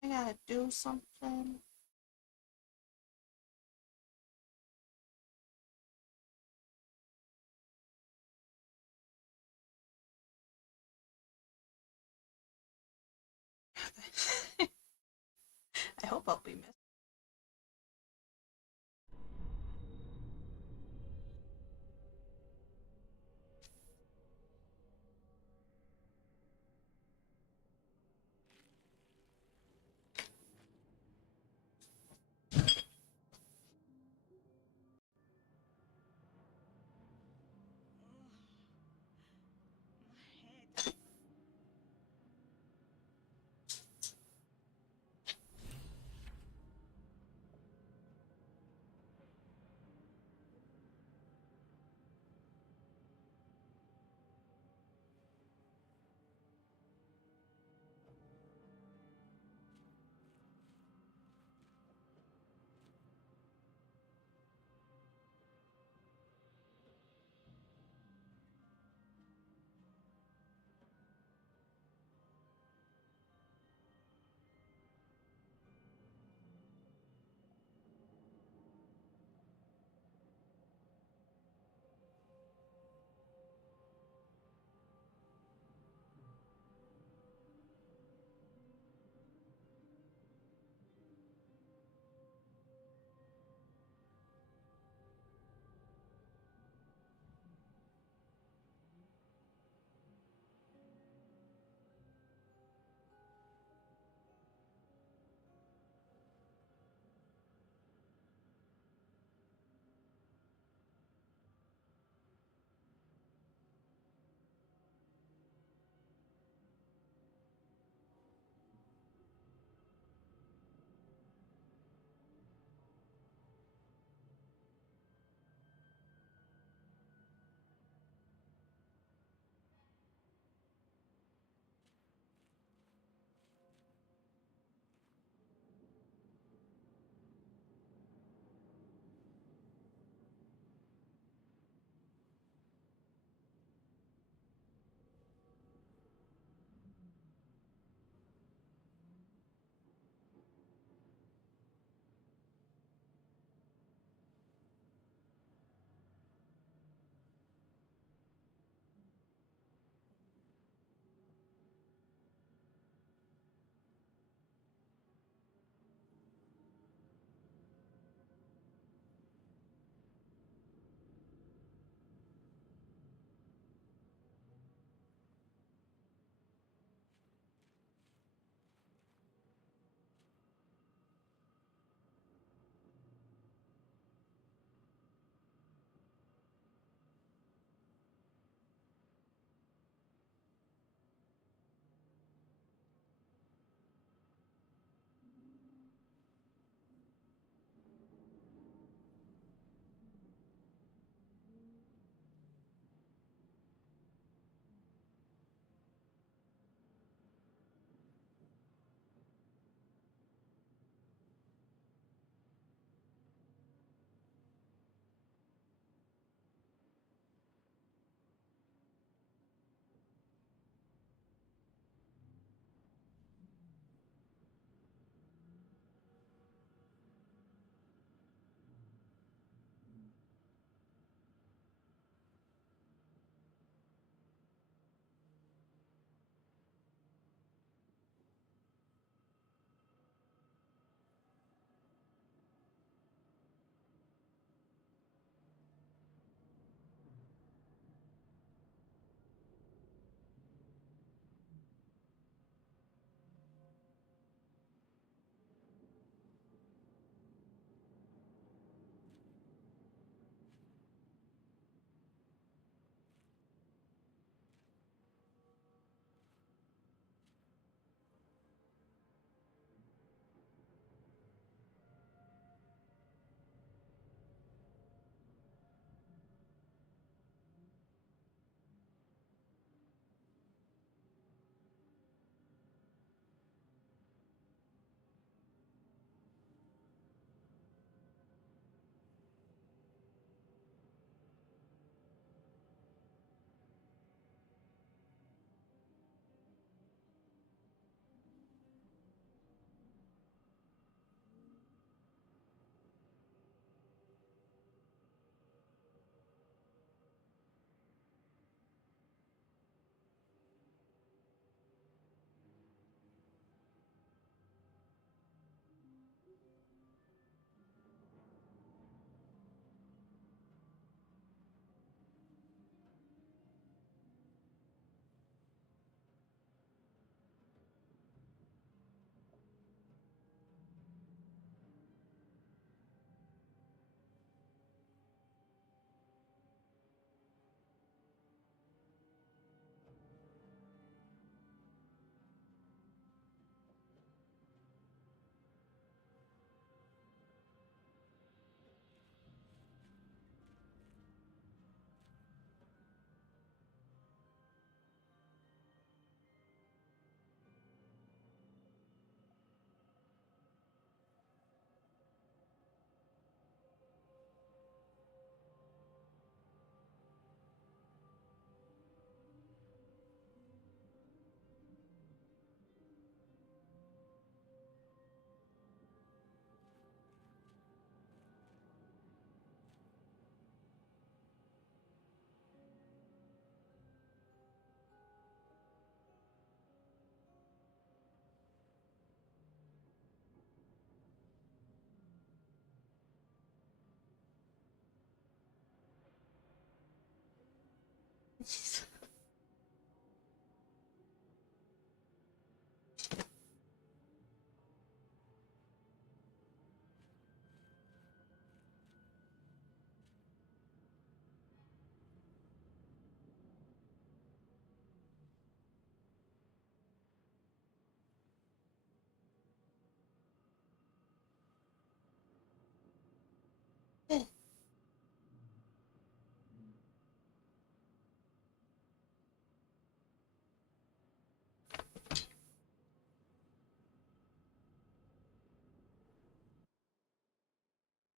I gotta do something. I hope I'll be missed.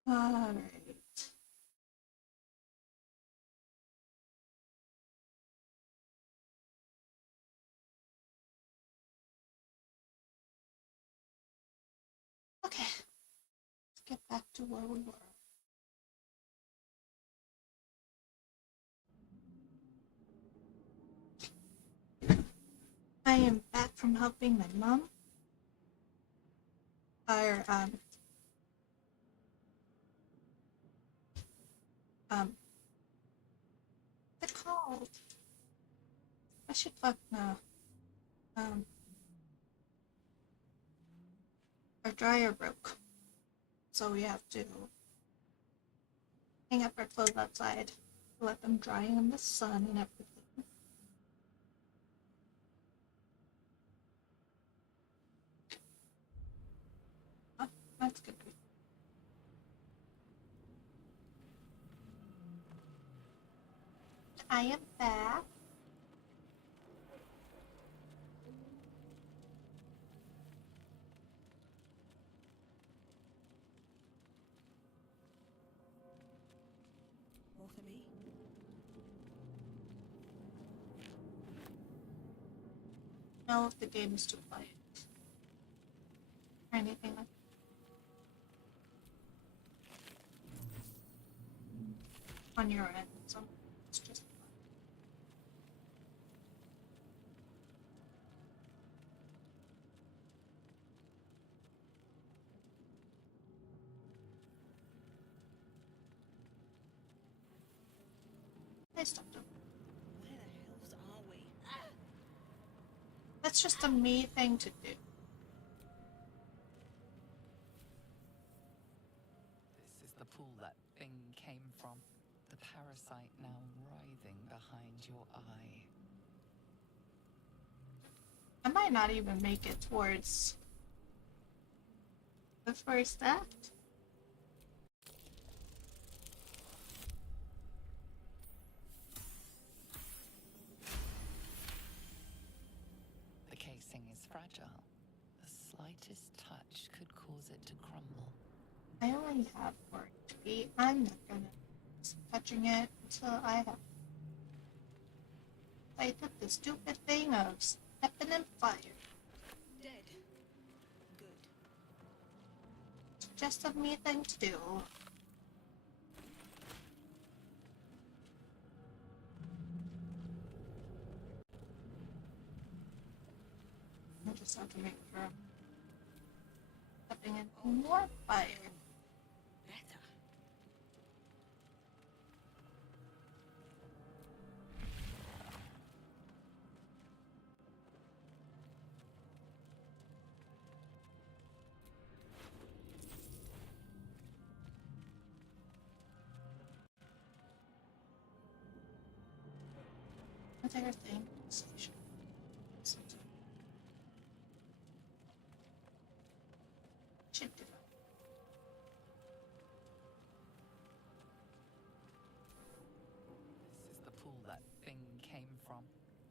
Alright. Okay. Let's get back to where we were. I am back from helping my mom. Or, what's it called? I should fuck no. Our dryer broke. So we have to hang up our clothes outside, let them dry in the sun and everything. Oh, that's good. I am back. More for me? Know if the game is too quiet or anything like that. On your end, so it's just I stopped it. Where the hells are we? That's just a me thing to do. This is the pool that thing came from. The parasite now writhing behind your eye. I might not even make it towards the first act. The casing is fragile. The slightest touch could cause it to crumble. I only have 4 HP. I'm not gonna touching it until I have I did the stupid thing of stepping in fire. Dead. Good. It's just a me thing to do. I just have to make sure I'm stepping in more fire. Better. Entire thing. Should do that. This is the pool that thing came from.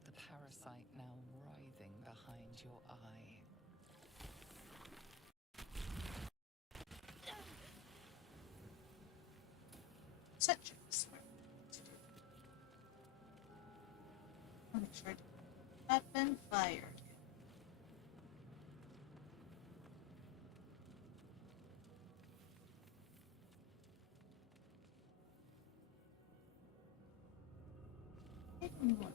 The parasite now writhing behind your eye. Such a smart to do. I'll make sure to step in fire. Didn't work.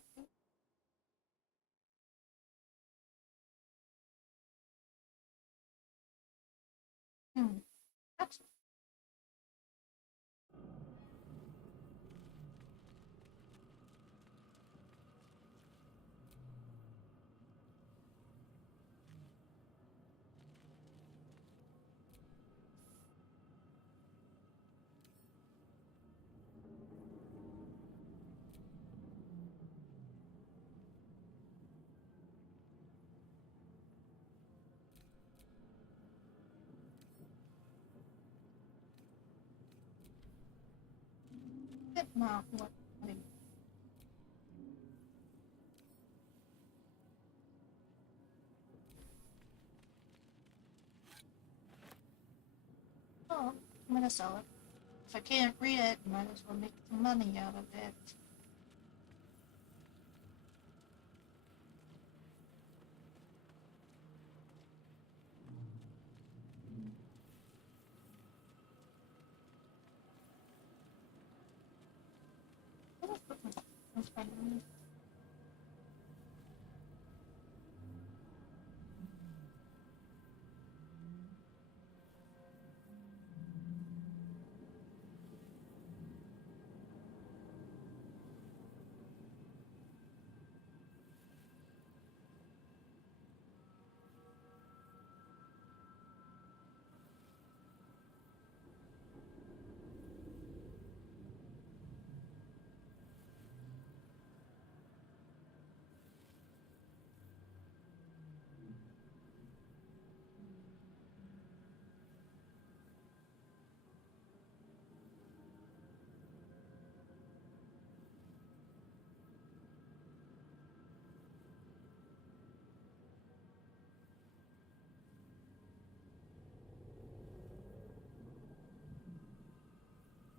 That's not working. Oh, I'm gonna sell it. If I can't read it, might as well make some money out of it. That's fine.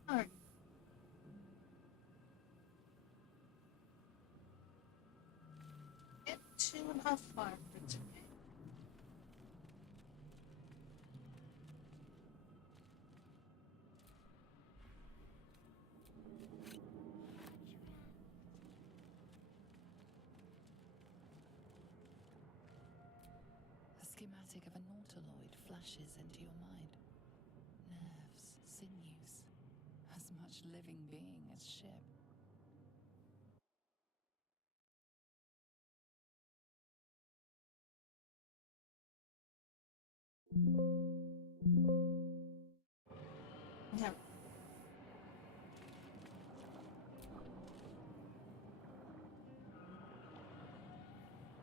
Alright. Get 2.5 far for today. A schematic of a nautiloid flashes into your mind. Nerves, sinews, as much living being as ship. Yeah.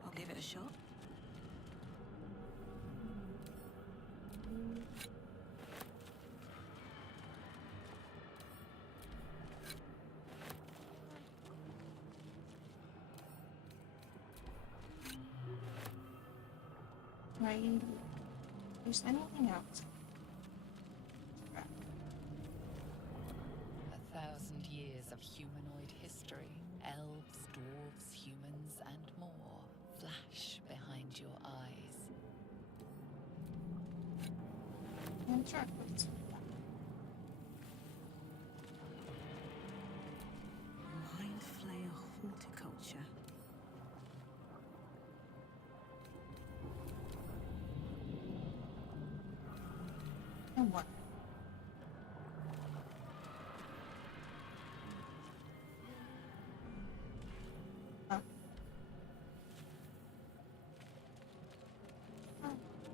I'll give it a shot. Right. There's anything else? 1,000 years of humanoid history. Elves, dwarves, humans, and more flash behind your eyes. Interact with some Mind flayer horticulture. and what?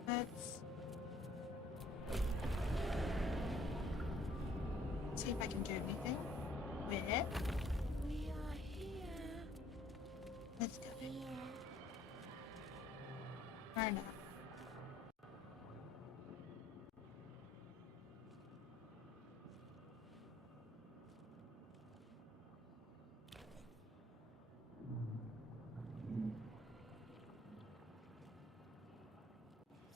Let's see if I can do anything with it. We are here. Let's go. Or not.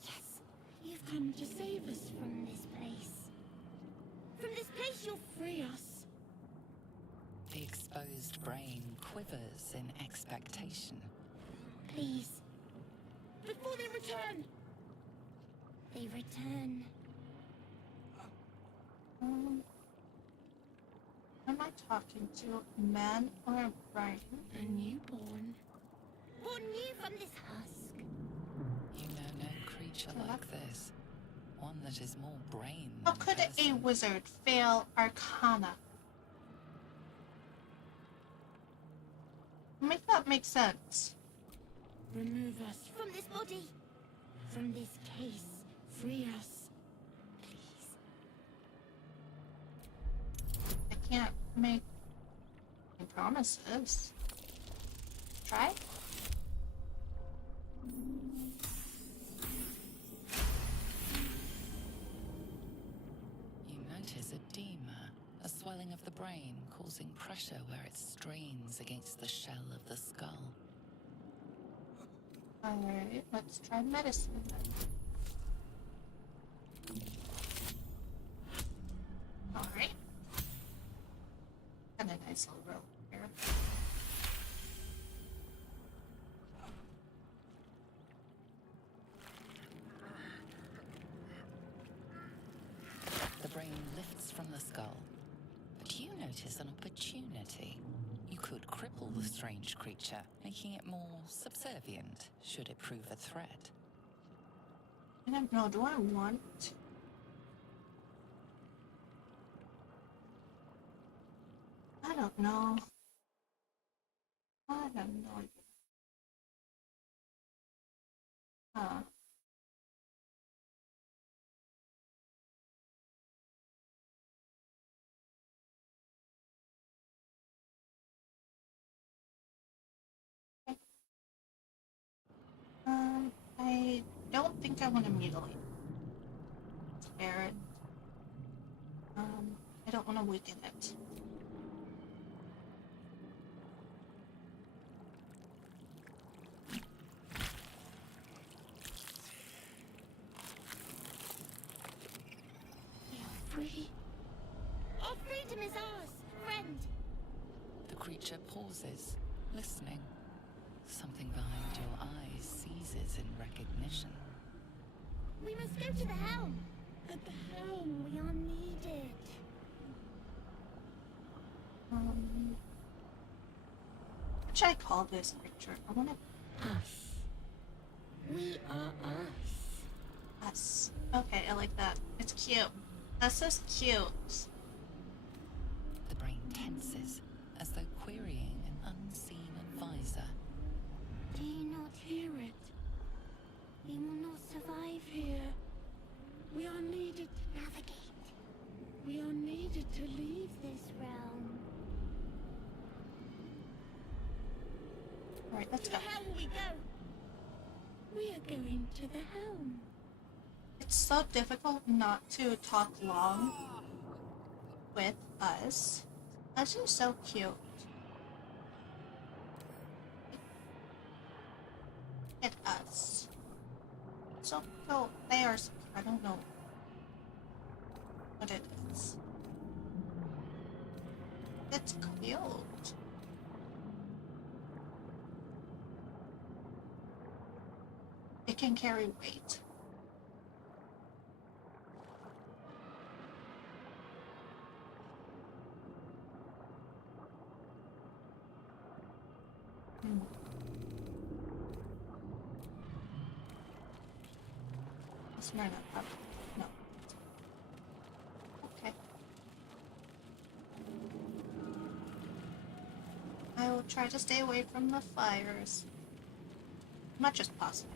Yes, you've come to save us from this place. From this place, you'll free us. The exposed brain quivers in expectation. Please. Before they return. They return. Am I talking to a man or a brain? A newborn. Born new from this husk. You know no creature like this. One that is more brain How than could a person. wizard fail Arcana? Make that make sense. Remove us from this body. From this case. Free us. Please. I can't make any promises. Try? You notice edema, a swelling of the brain causing pressure where it strains against the shell of the skull. Alright, let's try medicine then. Alright. Got a nice little road here. The brain lifts from the skull, but you notice an opportunity. You could cripple the strange creature, making it more subservient should it prove a threat. I don't know, do I want? I don't know. I don't know. Huh. I don't think I want to mutilate Spirit. I don't want to weaken it. We are free. Our freedom is ours, friend. The creature pauses, listening. Something behind your eyes seizes in recognition. We must go to the helm. At the helm, we are needed. What should I call this creature? I want to Us. We are us. us. Okay, I like that. It's cute. Us is cute. The brain tenses, as though querying an unseen advisor. Do you not hear it? We will not survive here. We are needed to navigate. We are needed to leave this realm. Alright, let's go. How will we go? We are going to the helm. It's so difficult not to talk long with us. Us is so cute. At us. So cute. They are. I don't know what it is. It's cute. It can carry weight. Smart enough. No. Okay. I will try to stay away from the fires as much as possible.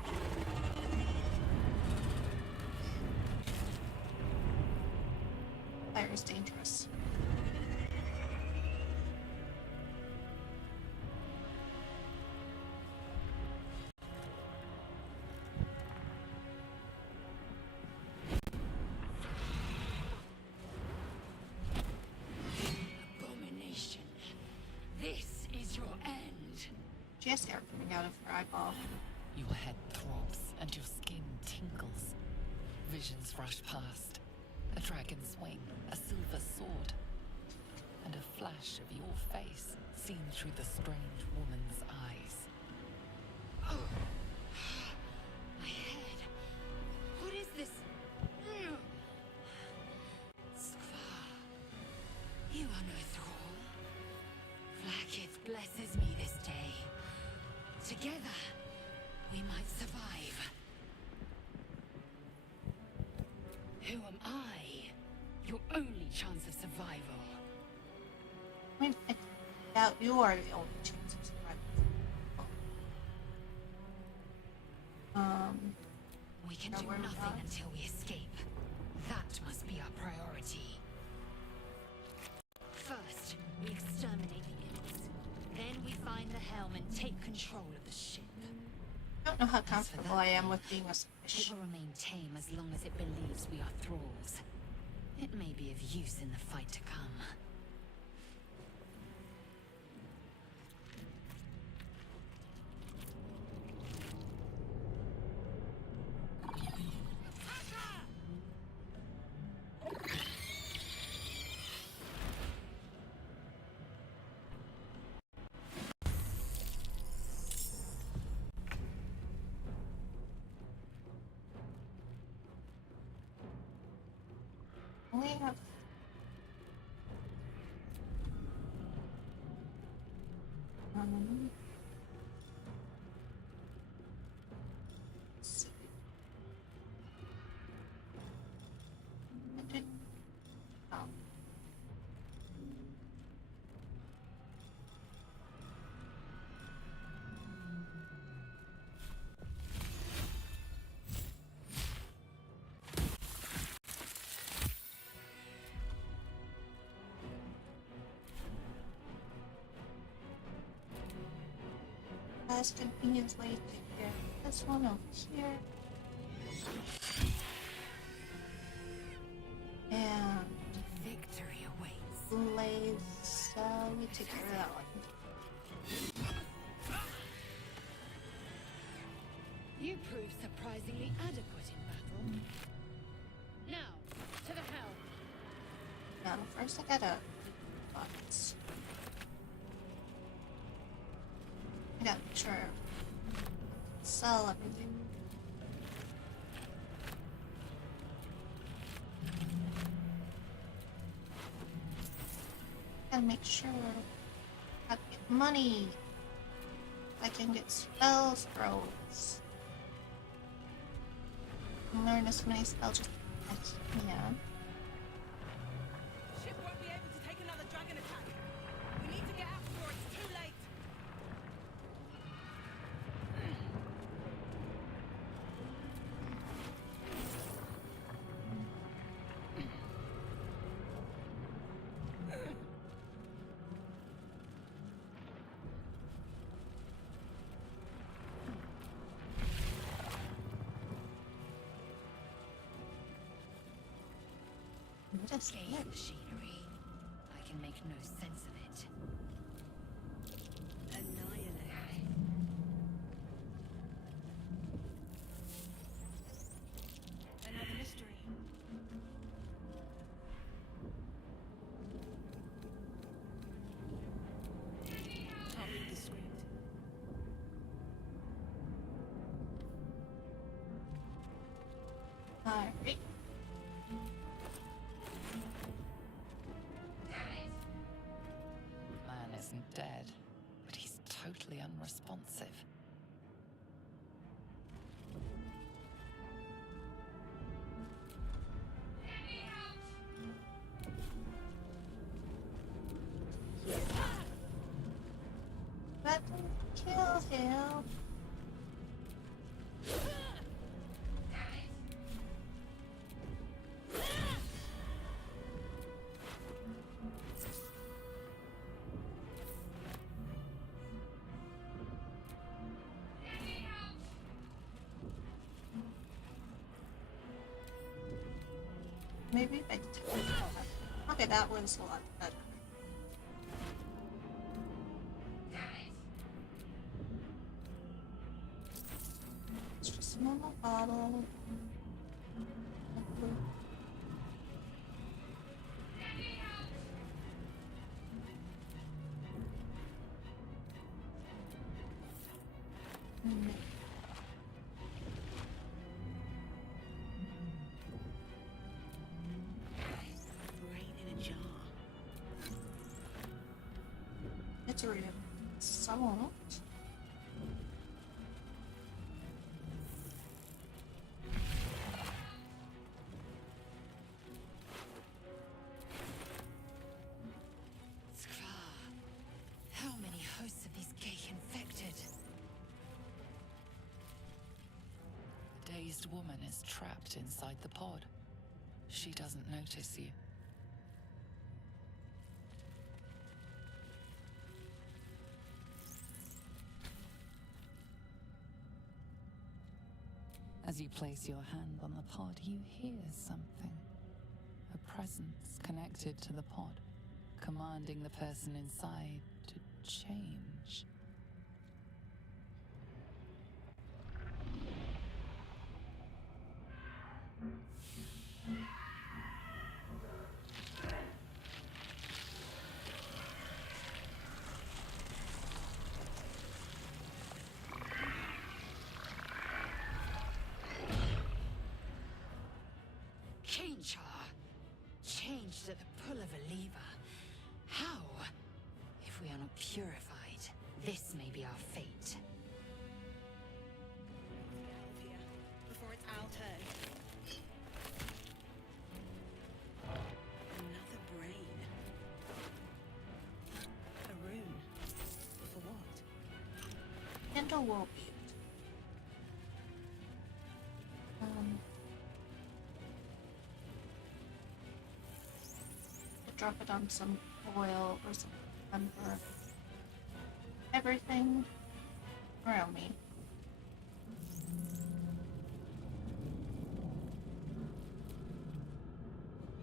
Fire is dangerous. Abomination. This is your end. She has air coming out of her eyeball. Your head throbs and your skin tingles. Visions rush past. A dragon's wing, a silver sword, and a flash of your face seen through the strange woman's eyes. Oh. My head. What is this? Skvar. You are no thrall. Vlaakith blesses me this day. Together, we might survive. Who am I? Your only chance of survival. I mean, I doubt you are the only chance of survival. We can Now do where we nothing are? until we escape. That must be our priority. First, we exterminate the imps. Then we find the helm and take control of the ship. I don't know how As for comfortable that I am thing, with being a It fish. will remain tame as long as it believes we are thralls. It may be of use in the fight to come. have. Let's see. Oh. Last convenience way to get this one over here. And Victory awaits. Blaze, we take care of that one. You proved surprisingly adequate in battle. Now, to the helm. Now, first I gotta box. I gotta make sure sell everything. Gotta make sure I get money. I can get spell scrolls. Learn as many spells as I can. Ship won't be able to take another dragon attack. We need to get out before it's too late. Just Gay machinery. I can make no sense of it. Annihilate. Another mystery. Can't read the script. Alright. Man isn't dead, but he's totally unresponsive. That didn't kill him. Maybe I did. Okay, that was a lot better. It's just a normal bottle. Brain in a jar. It's a real salt. How many hosts of these gay infected? The dazed woman is trapped inside the pod. She doesn't notice you. As you place your hand on the pod, you hear something. A presence connected to the pod, commanding the person inside to change. Change her. Change. pull of a lever. How? If we are not purified, this may be our fate. Let's get out of here before it's our turn. Another brain. A rune. For what? Kindle will be. Drop it on some oil or something for everything around me.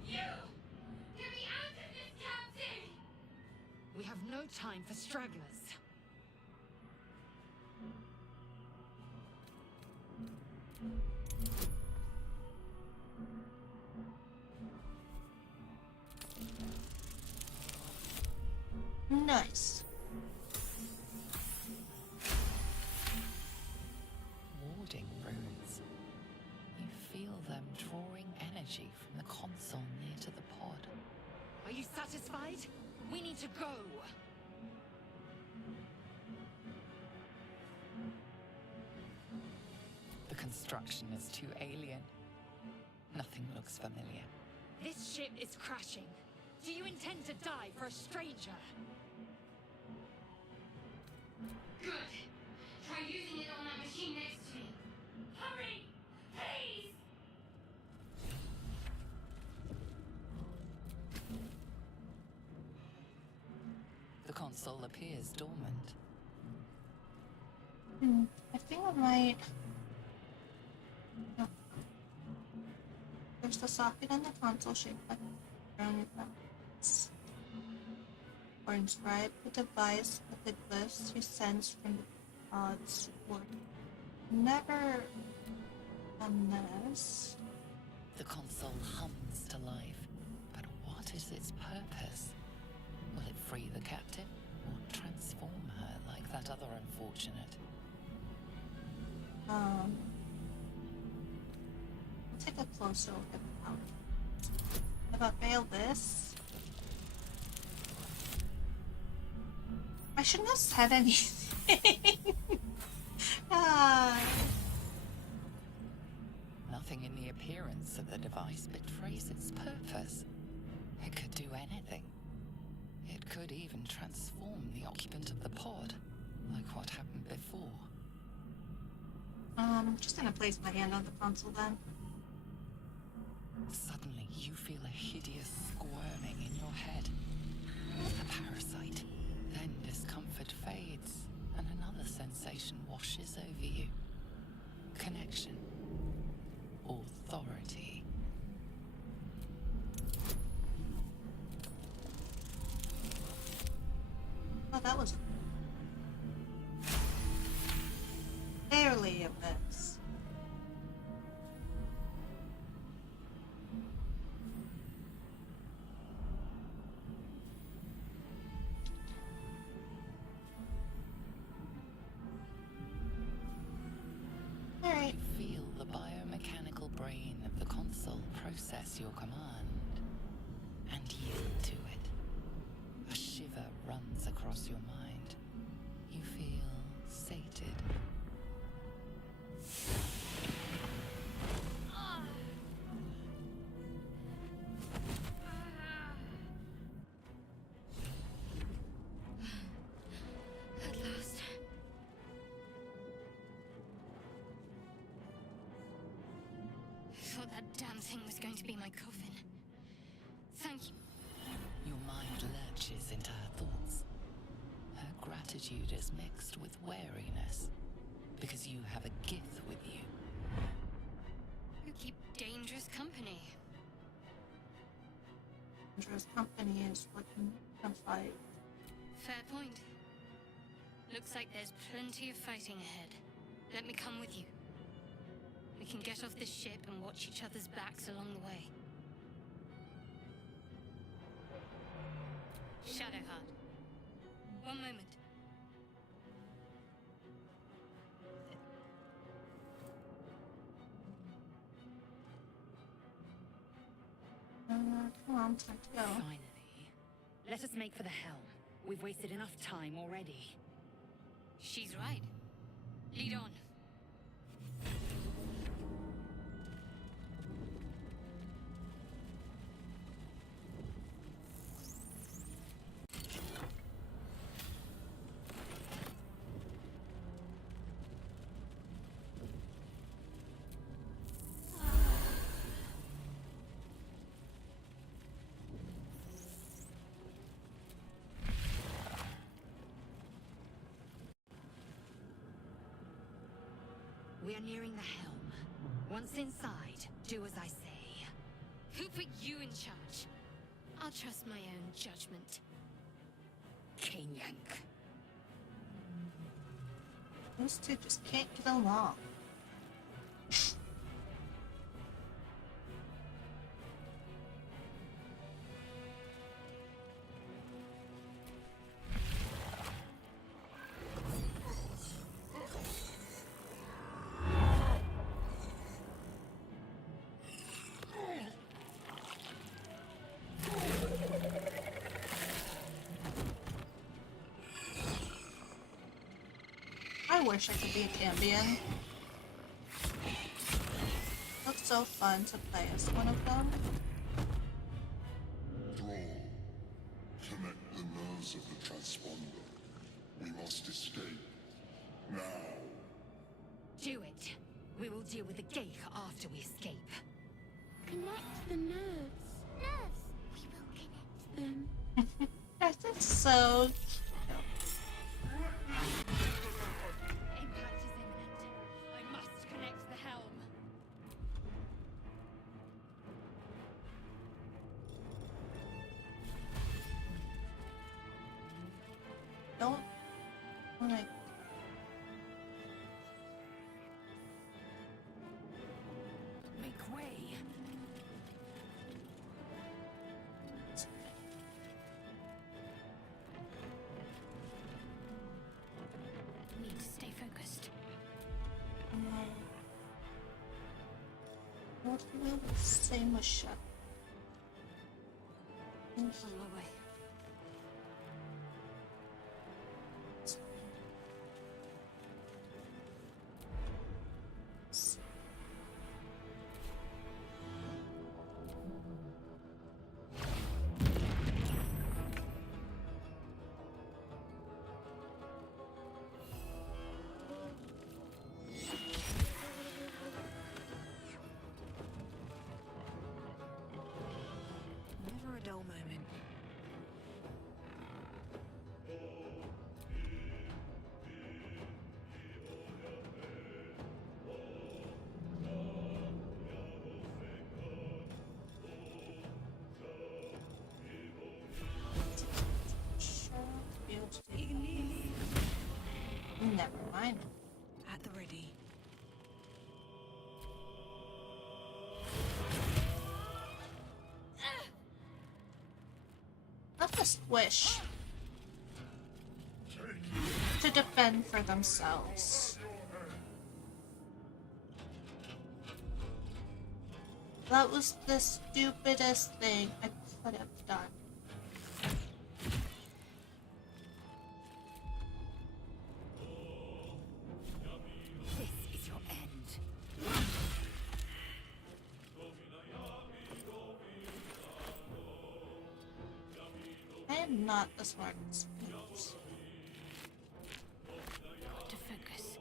You! Get me out of this, Captain! We have no time for stragglers. Nice. Warding runes. You feel them drawing energy from the console near to the pod. Are you satisfied? We need to go. The construction is too alien. Nothing looks familiar. This ship is crashing. Do you intend to die for a stranger? Good. Try using it on that machine next to me. Hurry! Please! The console appears dormant. I think I might. No. There's the socket on the console shaped like around your thumbs. Or inscribe the device with the glyphs you sense from the pod's work. Never done this. The console hums to life. But what is its purpose? Will it free the captive? Or transform her like that other unfortunate? I'll take a closer look at the power. If I fail this, I shouldn't have said anything. Nothing in the appearance of the device betrays its purpose. It could do anything. It could even transform the occupant of the pod, like what happened before. I'm just gonna place my hand on the console then. Suddenly, you feel a hideous squirming in your head. A parasite. Then discomfort fades, and another sensation washes over you. Connection. Authority. Oh, that was barely a miss. Alright. You feel the biomechanical brain of the console process your command and yield to it. A shiver runs across your mind. You feel sated. At last. I thought that damn thing was going to be my coffin. Thank you. Your mind lurches into her thoughts. Her gratitude is mixed with wariness, because you have a gift with you. You keep dangerous company. Dangerous company is what can fight. Fair point. Looks like there's plenty of fighting ahead. Let me come with you. We can get off this ship and watch each other's backs along the way. Shadowheart. One moment. Come long time to go. Finally. Let us make for the helm. We've wasted enough time already. She's right. Lead on. We are nearing the helm. Once inside, do as I say. Who put you in charge? I'll trust my own judgment. Yank. Those two just can't get along. I wish I could be a Cambion. Looks so fun to play as one of them. Thrall, connect the nerves of the transponder. We must escape. Now. Do it. We will deal with the Geich after we escape. Connect the nerves. Nerves. We will connect them. That's so cute. Impact is imminent. I must connect the helm. Don't like. Make way. Need to stay focused. What will the same as shut? On my way. Never a dull moment. Never mind. At the ready. Not the squish. To defend for themselves. That was the stupidest thing I could have done. This is your end. I am not the smartest. Oops. Got to focus.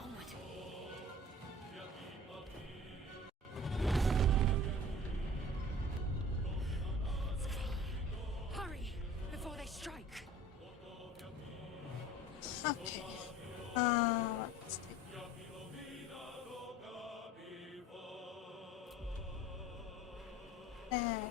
Onward. Hurry! Before they strike! Okay. Let's take there.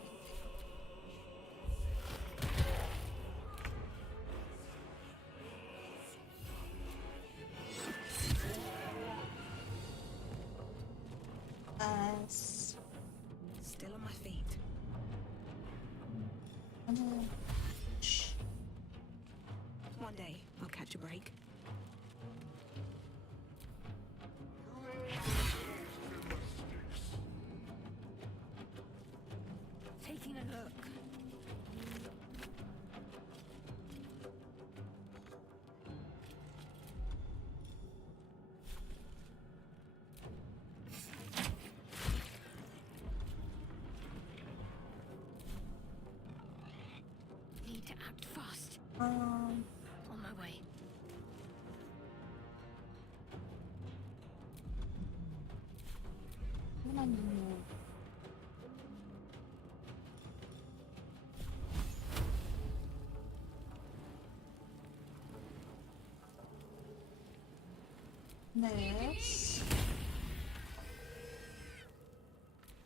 Shh. One day, I'll catch a break. Taking a look. Need to act fast. Um, On my way. I'm gonna move. This.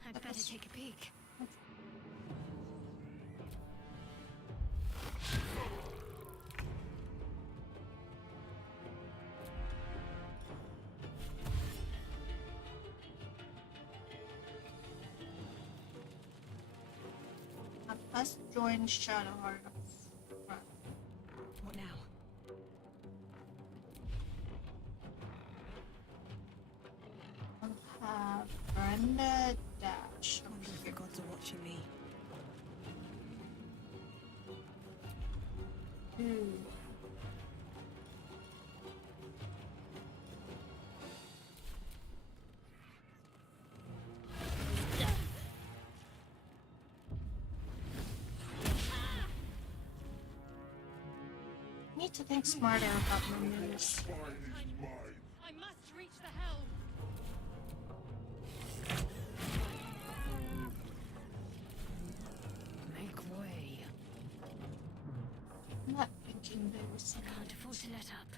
I'd better take a peek. Let's join Shadowheart. What now? I'll have Brenda dash. Wonder if the gods are watching me. Ooh. Need to think smarter about my moves. I must reach the helm. Make way. I'm not thinking very smart. Can't afford to let up.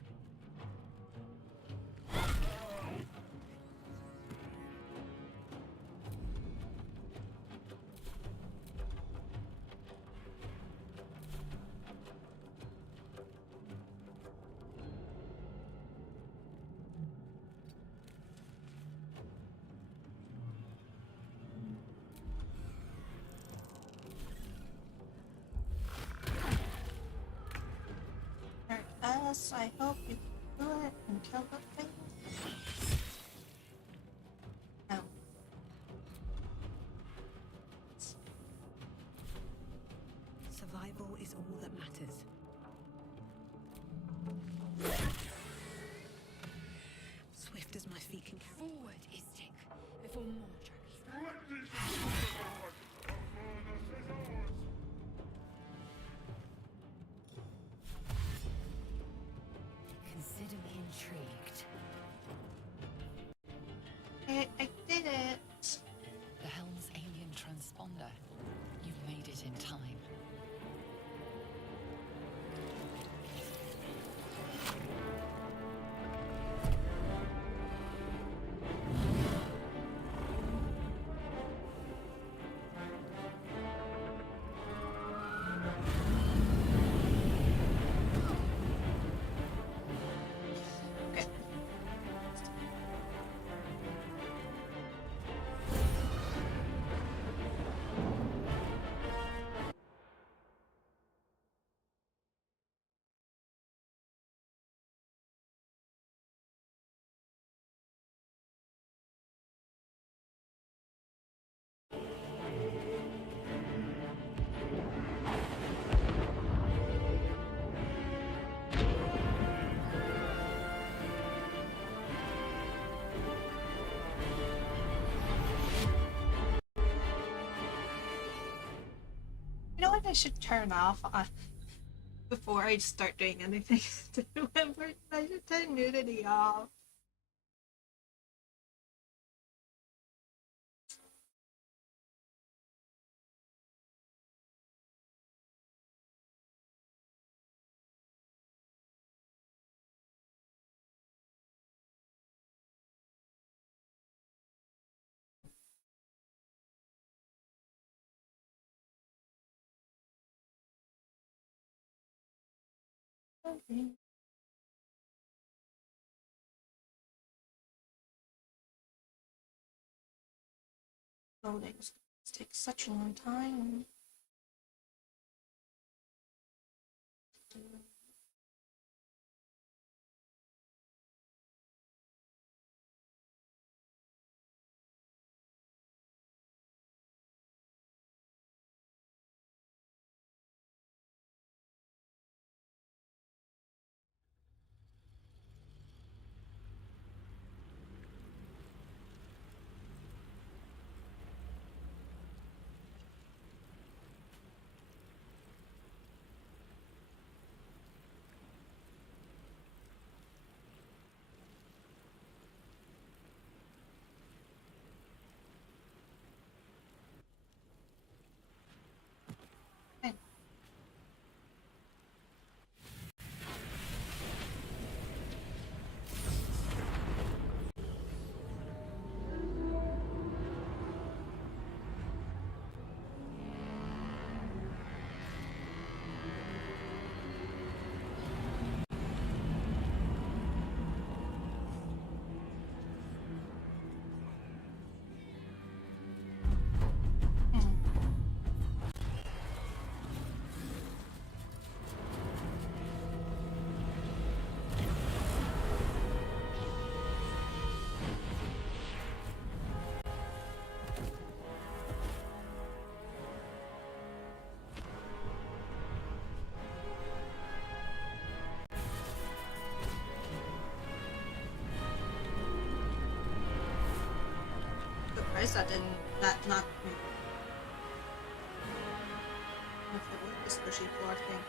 Us, I hope you can do it and kill the thing. No. Survival is all that matters. Swift as my feet can carry. Forward, Istik, before more dragons. Consider me intrigued. I did it. The helm's alien transponder. You made it in time. Okay. You know what I should turn off before I start doing anything to remember? I should turn nudity off. Okay. Loading takes such a long time. surprised that didn't that not with the squishy floor thing.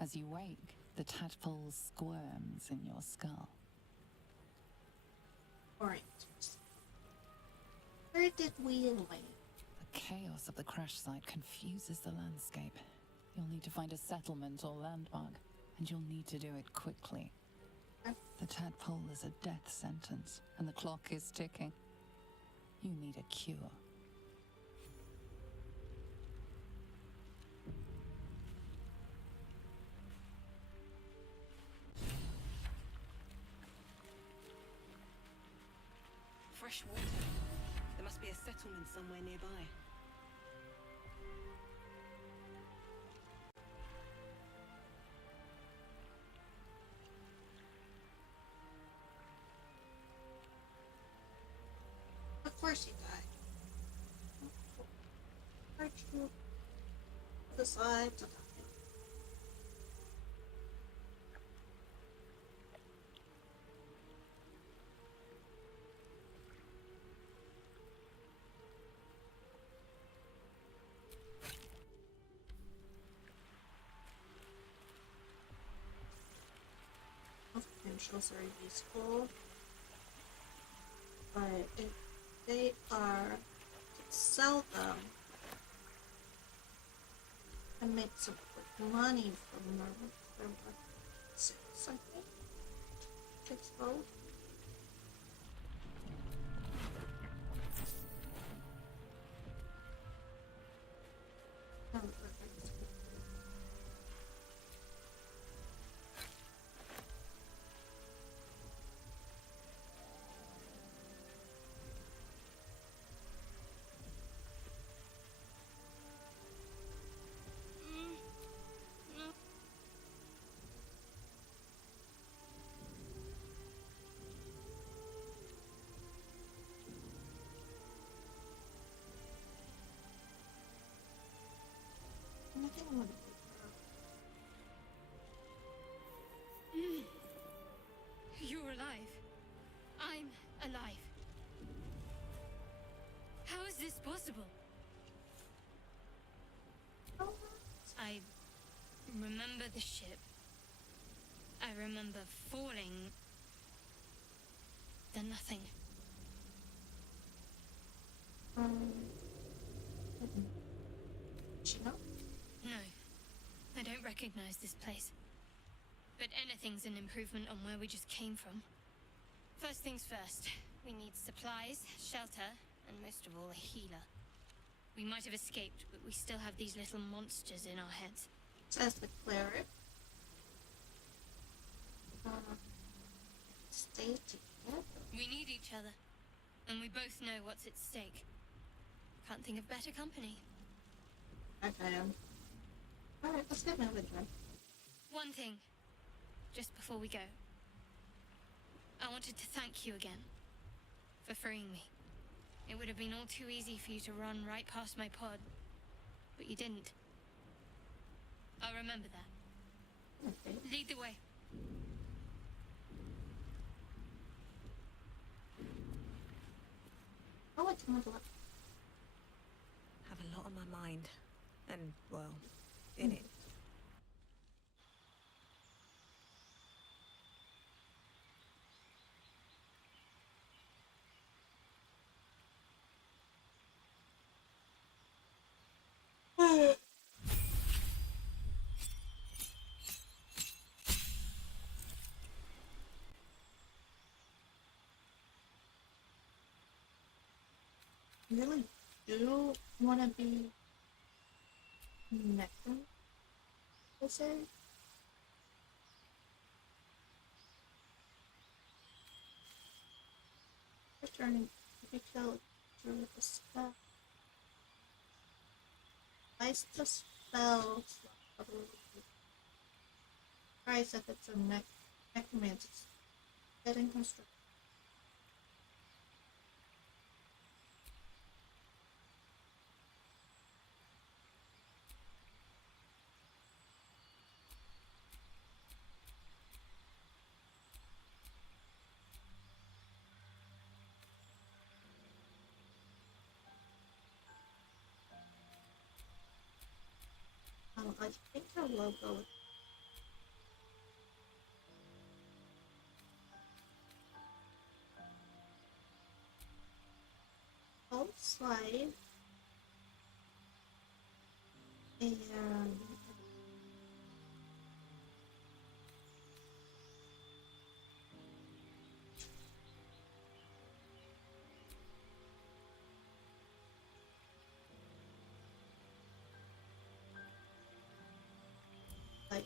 As you wake, the tadpole squirms in your skull. Alright. Where did we land? The chaos of the crash site confuses the landscape. You'll need to find a settlement or landmark, and you'll need to do it quickly. The tadpole is a death sentence, and the clock is ticking. You need a cure. Fresh water. There must be a settlement somewhere nearby. Of course he died. Aren't you the sides of potentials are useful, but if they are to sell them and make some quick money from them, sales, I think. Takes both. Oh, perfect. Nothing would be You're alive. I'm alive. How is this possible? I remember the ship. I remember falling. Then nothing. you know? No, I don't recognize this place. But anything's an improvement on where we just came from. First things first, we need supplies, shelter, and most of all, a healer. We might have escaped, but we still have these little monsters in our heads. Says the cleric. Stay together. We need each other, and we both know what's at stake. Can't think of better company. Okay. Alright, let's get moving then. One thing, just before we go. I wanted to thank you again for freeing me. It would have been all too easy for you to run right past my pod, but you didn't. I'll remember that. Okay. Lead the way. Oh, it's not a lot. Have a lot on my mind. And, well, in it. Really do want to be necromancer. turn if you kill it through the spell. Twice the spell slot. Tries if it's a necromancer. Getting constructed. I think I will go with Old Slide and like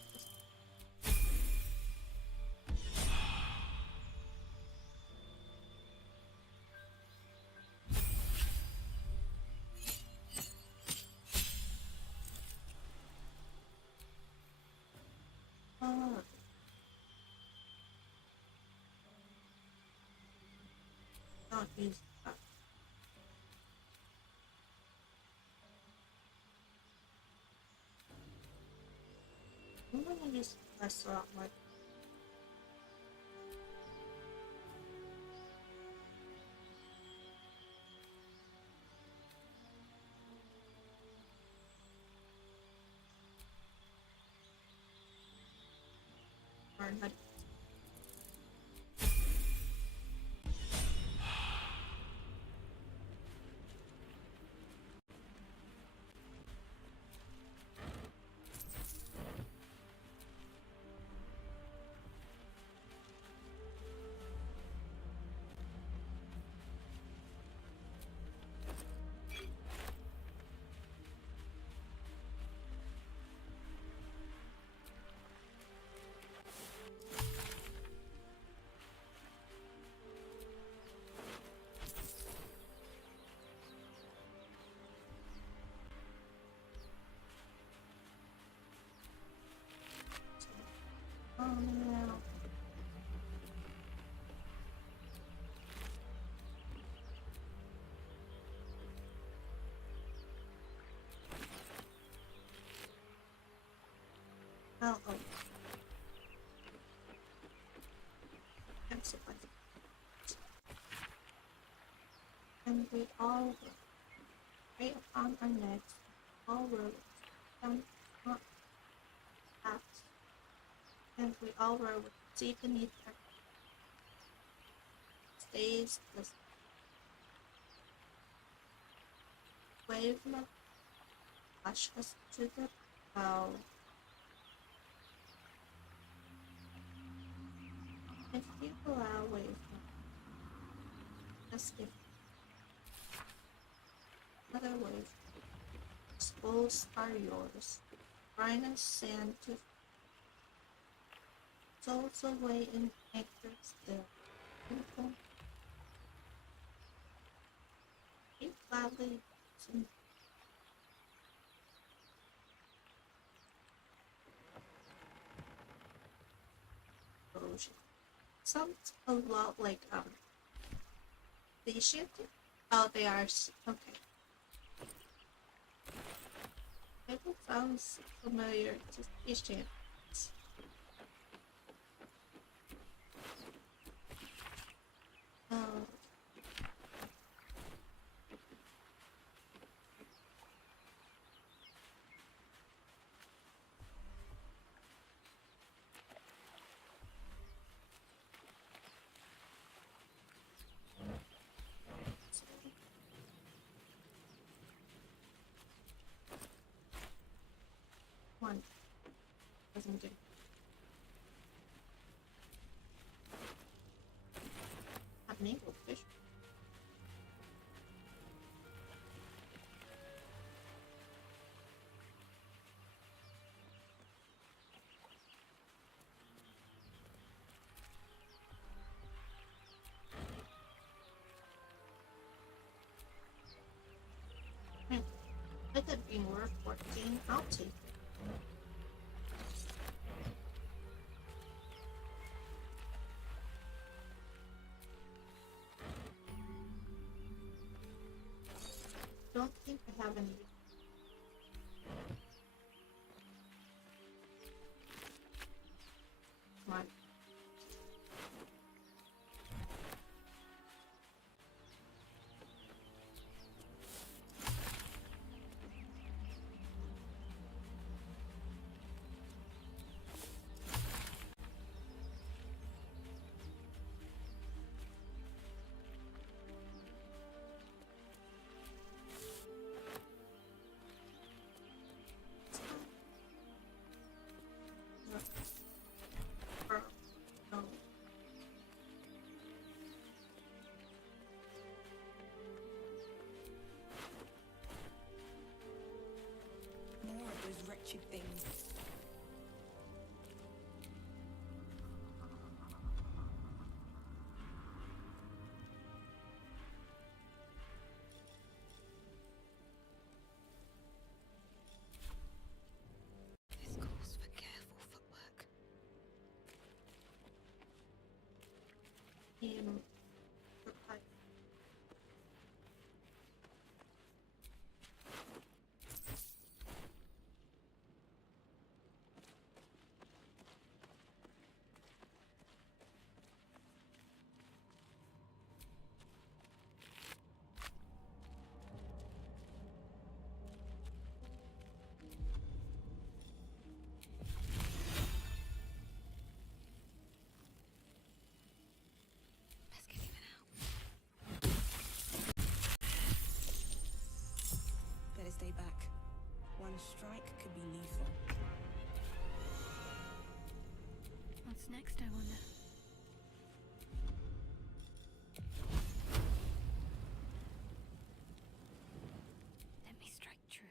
not use that. I'm gonna use less a lot more. Learn how to no. Oh, I'm surprised. And we all right on our necks, all roads, down not paths, and we all row with deep beneath our stays the wave of flash us to the bow. If you allow wave, just give another wave. Schools are yours. Brightness sand to souls away in anchor still. People keep gladly some ocean. Sounds a lot like the ship. Oh, they are okay. It sounds familiar to these champions. Oh. One doesn't do. Have an eagle fish. With it being worth 14, I'll take it. Don't think I have any. Come on. More of those wretched things. This calls for careful footwork. Let's get even out. Better stay back. One strike could be lethal. What's next, I wonder? Let me strike true.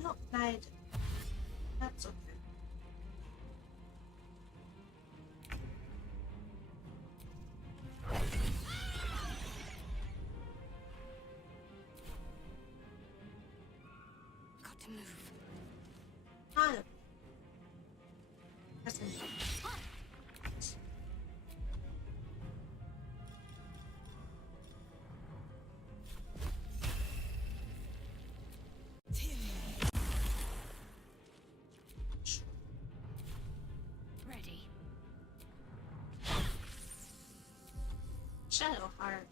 No, died. That's okay. Got to move. Kind of. That's Ready. Shadowheart.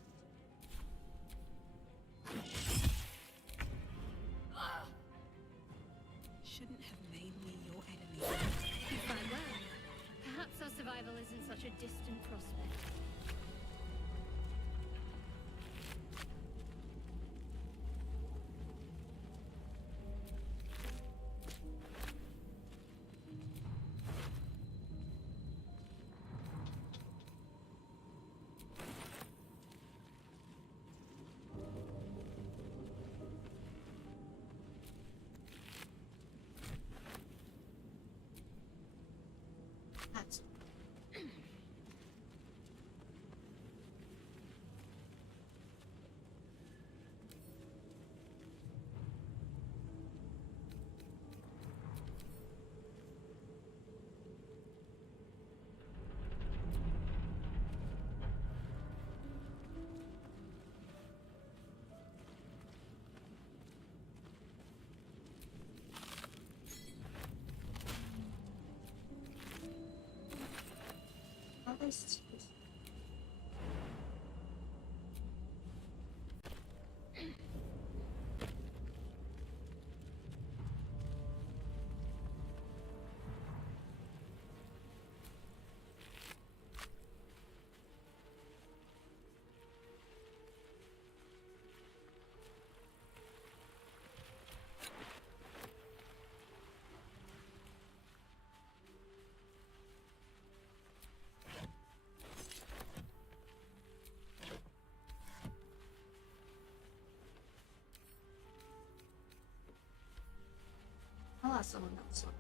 Shouldn't have made me your enemy. If I were, perhaps our survival isn't such a distant prospect. That's Others. someone else one.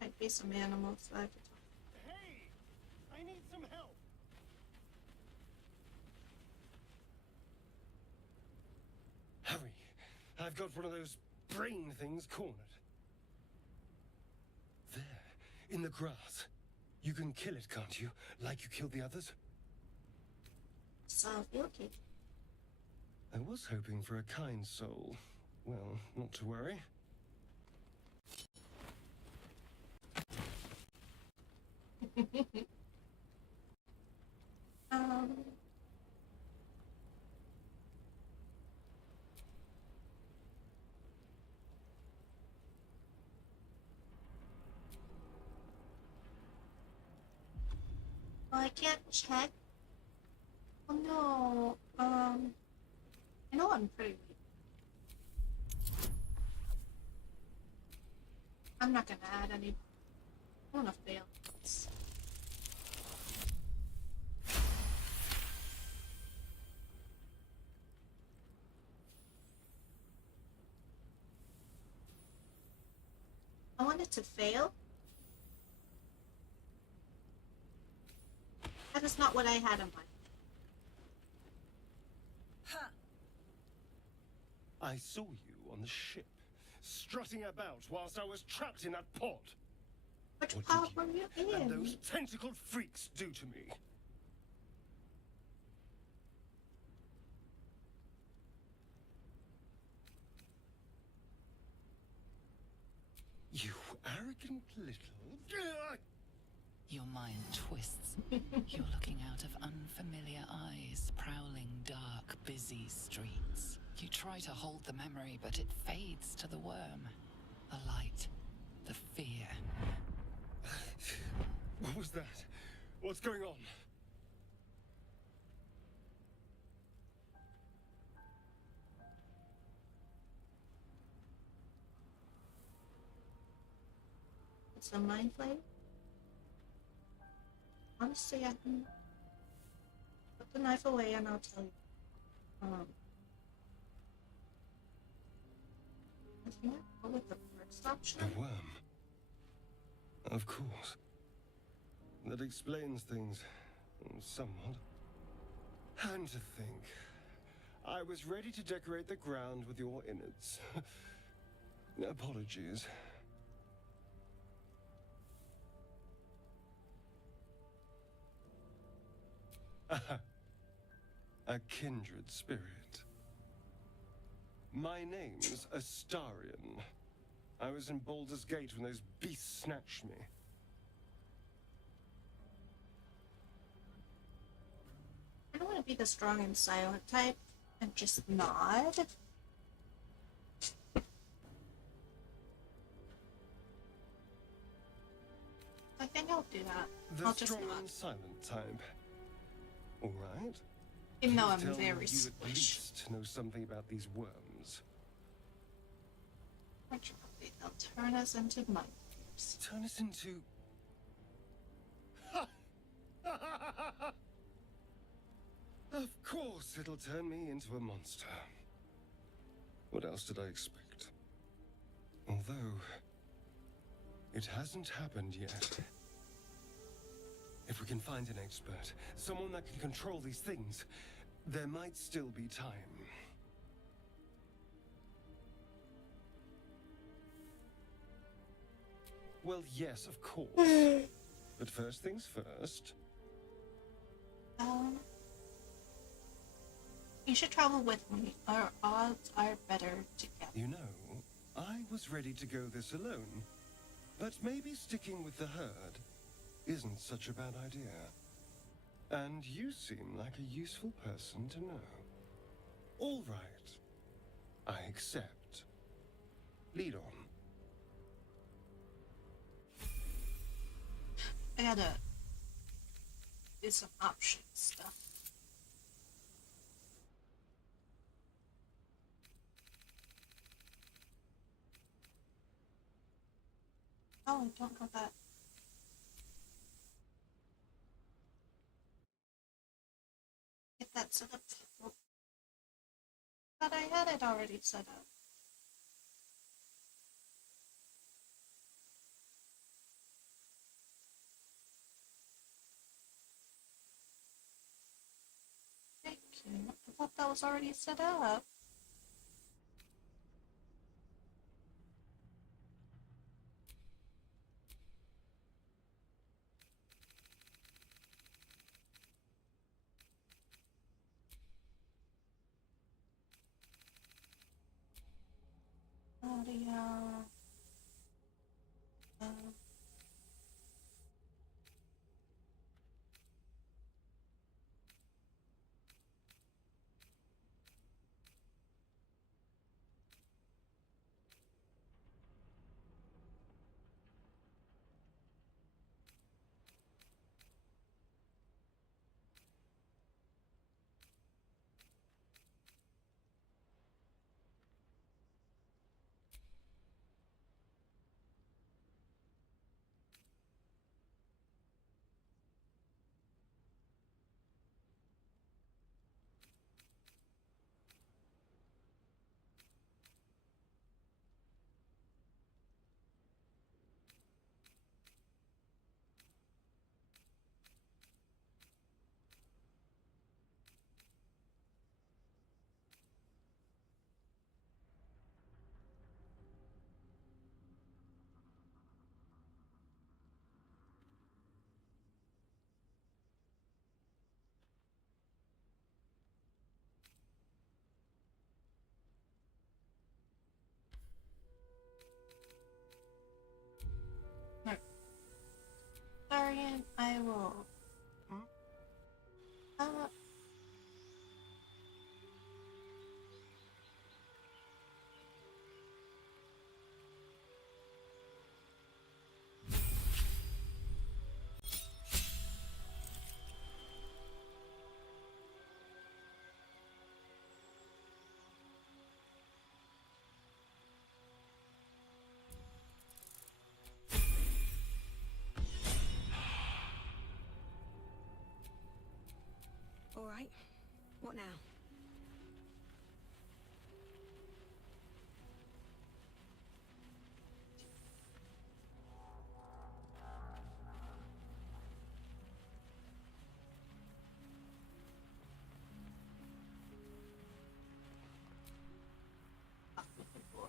Might be some animals that I could talk. Hey! I need some help! Hurry! I've got one of those brain things cornered. There, in the grass. You can kill it, can't you? Like you killed the others? So, okay. I was hoping for a kind soul. Well, not to worry. Well, I can't check. Oh no. I know I'm pretty weak. I'm not gonna add any. I wanna fail. I want it to fail. That is not what I had in mind. I saw you on the ship, strutting about whilst I was trapped in that pod. Which What pod did were you and in? those tentacled freaks do to me? You arrogant little... Your mind twists. You're looking out of unfamiliar eyes, prowling dark, busy streets. You try to hold the memory, but it fades to the worm. The light, the fear. What was that? What's going on? It's a mind flame. Honestly, I can put the knife away and I'll tell you. I think I'll go with the first option. The worm. Of course. That explains things somewhat. And to think, I was ready to decorate the ground with your innards. Apologies. A kindred spirit. My name's Astarion. I was in Baldur's Gate when those beasts snatched me. I don't want to be the strong and silent type and just nod. I think I'll do that. The I'll just strong nod. and silent type. All right. Even though I'm Tell me very you at squished. least know something about these worms. Fortunately, they'll turn us into monsters. Turn us into... Of course it'll turn me into a monster. What else did I expect? Although, it hasn't happened yet. If we can find an expert, someone that can control these things, there might still be time. Well, yes, of course. But first things first. You should travel with me. Our odds are better together. You know, I was ready to go this alone. But maybe sticking with the herd isn't such a bad idea. And you seem like a useful person to know. All right. I accept. Lead on. I gotta do some option stuff. Oh, I don't have that. Get that set up. But I had it already set up. Thank you. I thought that was already set up. Audio. Darian, I will. All right. What now?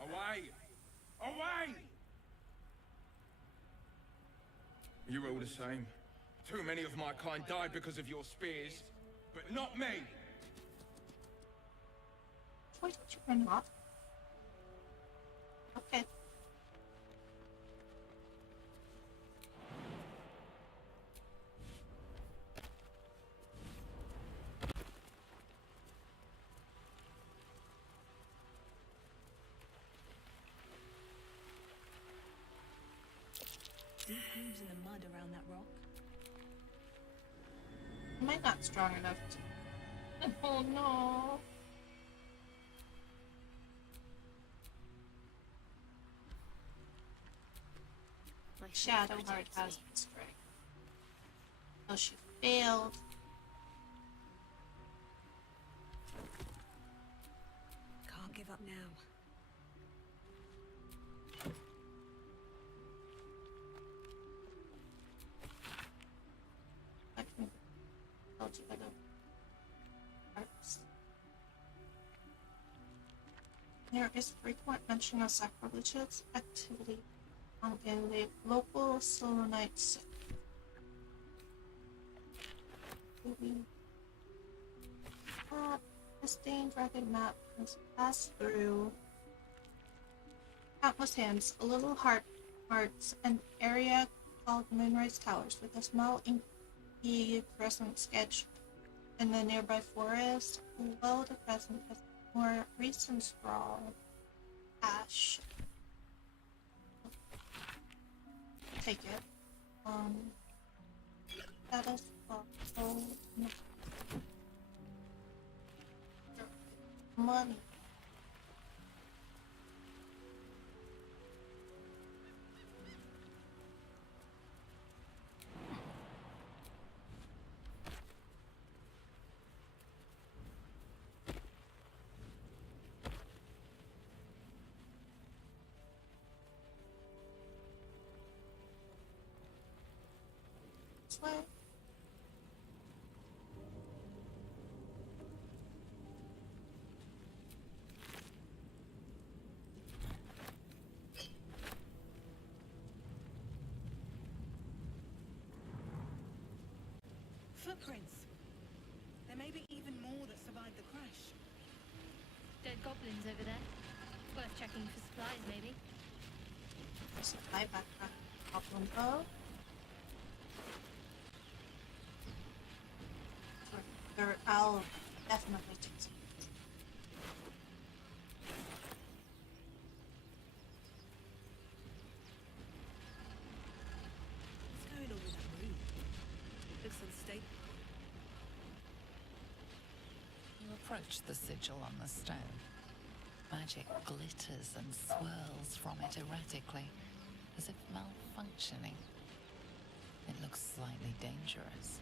Away! Away! You're all the same. Too many of my kind died because of your spears, but not me! Why did you run off? Okay. Deep grooves in the mud around that rock. Am I not strong enough to... Oh no. My Shadow Heart protects has me. been strength. Oh, she failed. Can't give up now. tells you the parts. There is frequent mention of sacrilegious activity in the local Solonite sect. The stained ragged map has passed through countless hands, a little hearts, an area called Moonrise Towers, with a small inky crescent sketch in the nearby forest. Below the crescent is more recent scrawl. Ash. Take it. That is also money. This way. Footprints. There may be even more that survived the crash. Dead goblins over there. Worth checking for supplies, maybe. Supply backpack. Goblin bow. I'll definitely take some. What's going on with that room? Looks unstable. You approach the sigil on the stone. Magic glitters and swirls from it erratically, as if malfunctioning. It looks slightly dangerous.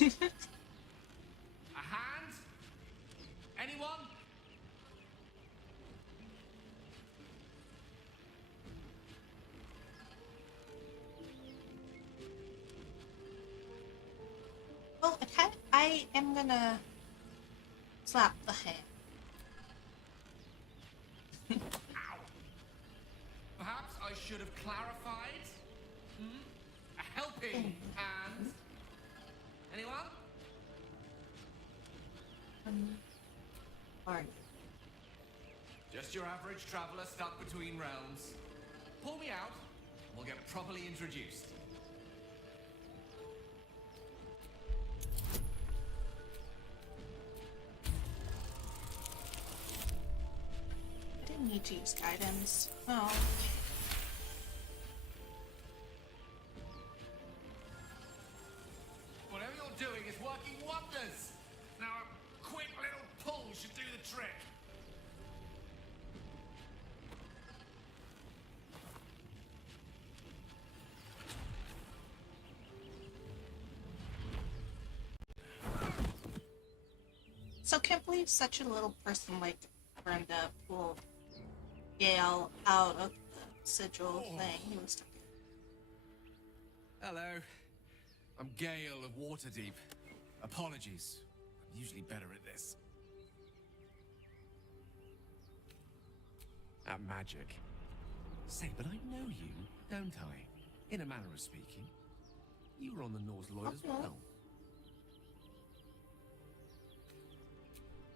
A hand? Anyone? Well, I am gonna slap the hand. Ow. Perhaps I should have clarified? A helping hand? Anyone? Alright. Just your average traveler stuck between realms. Pull me out, and we'll get properly introduced. I didn't need to use guidance. Oh. Whatever you're doing is working wonders. Now a quick little pull should do the trick. So can't believe such a little person like Brenda pulled Gale out of the sigil thing he was stuck in. Hello. I'm Gale of Waterdeep. Apologies. I'm usually better at this. At magic. Say, but I know you, don't I? In a manner of speaking. You were on the Norse Lloyd as well.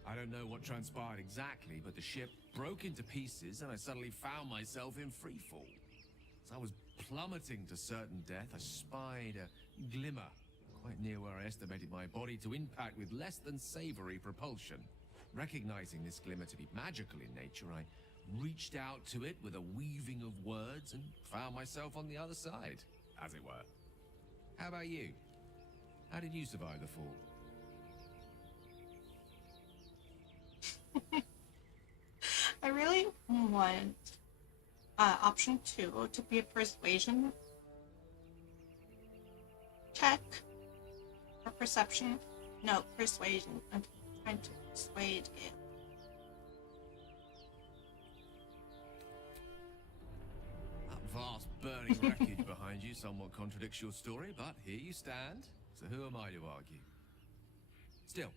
I don't know what transpired exactly, but the ship broke into pieces and I suddenly found myself in freefall. As I was plummeting to certain death, I spied a glimmer quite near where I estimated my body to impact with less than savory propulsion. Recognizing this glimmer to be magical in nature, I reached out to it with a weaving of words and found myself on the other side, as it were. How about you? How did you survive the fall? I really want option 2 to be a persuasion check or perception. No, persuasion. I'm trying to persuade it. That vast burning wreckage behind you somewhat contradicts your story, but here you stand. So who am I to argue? Still,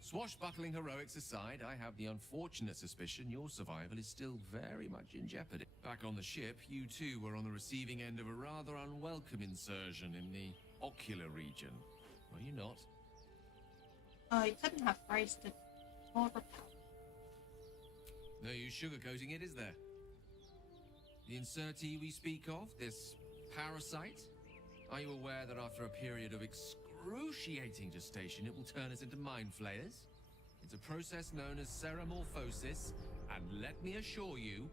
swashbuckling heroics aside, I have the unfortunate suspicion your survival is still very much in jeopardy. Back on the ship, you too were on the receiving end of a rather unwelcome insertion in the ocular region. Were you not? Oh, you couldn't have phrased it more repellent. No use sugarcoating it, is there? The insertee we speak of, this parasite, are you aware that after a period of excruciating gestation, it will turn us into mind flayers? It's a process known as ceramorphosis, and let me assure you,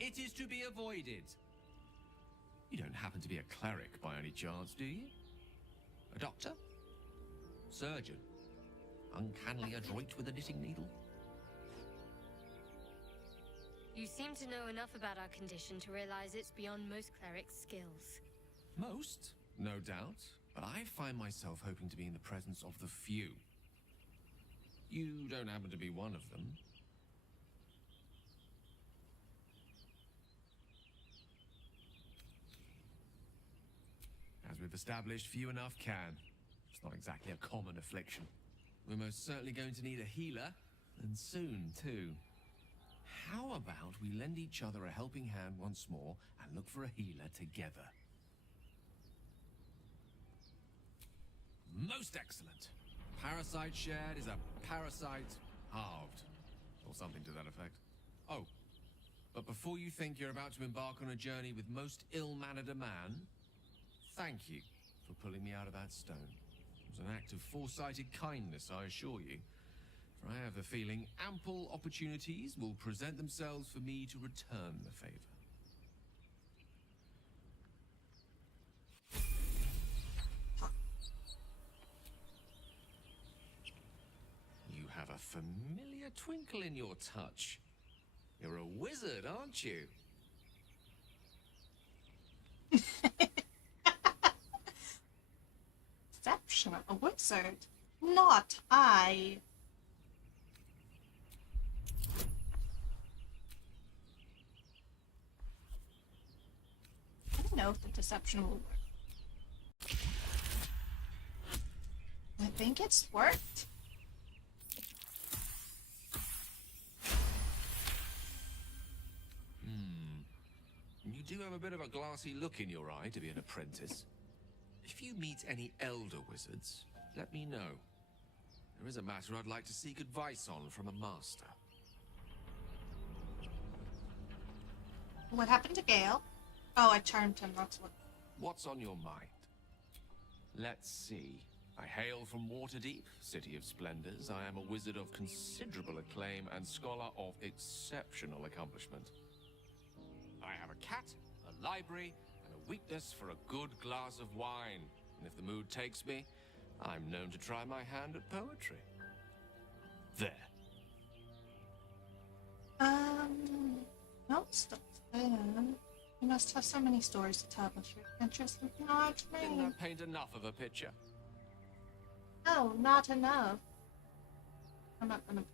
it is to be avoided. You don't happen to be a cleric by any chance, do you? A doctor? Surgeon? Uncannily adroit with a knitting needle? You seem to know enough about our condition to realize it's beyond most clerics' skills. Most, no doubt, but I find myself hoping to be in the presence of the few. You don't happen to be one of them. As we've established, few enough can. It's not exactly a common affliction. We're most certainly going to need a healer, and soon, too. How about we lend each other a helping hand once more and look for a healer together? Most excellent. Parasite shared is a parasite halved, or something to that effect. Oh, but before you think you're about to embark on a journey with most ill-mannered a man, thank you for pulling me out of that stone. It was an act of foresighted kindness, I assure you. For I have a feeling ample opportunities will present themselves for me to return the favor. You have a familiar twinkle in your touch. You're a wizard, aren't you? Deception, a wizard. Not I. I don't know if the deception will work. I think it's worked. You do have a bit of a glassy look in your eye to be an apprentice. If you meet any elder wizards, let me know. There is a matter I'd like to seek advice on from a master. What happened to Gale? Oh, I charmed him, that's what. What's on your mind? Let's see. I hail from Waterdeep, City of Splendors. I am a wizard of considerable acclaim and scholar of exceptional accomplishment. I have a cat, a library, and a weakness for a good glass of wine. And if the mood takes me, I'm known to try my hand at poetry. There. No, stop there. You must have so many stories to tell, but you're interested in large Didn't name. that paint enough of a picture? No, not enough. I'm not gonna.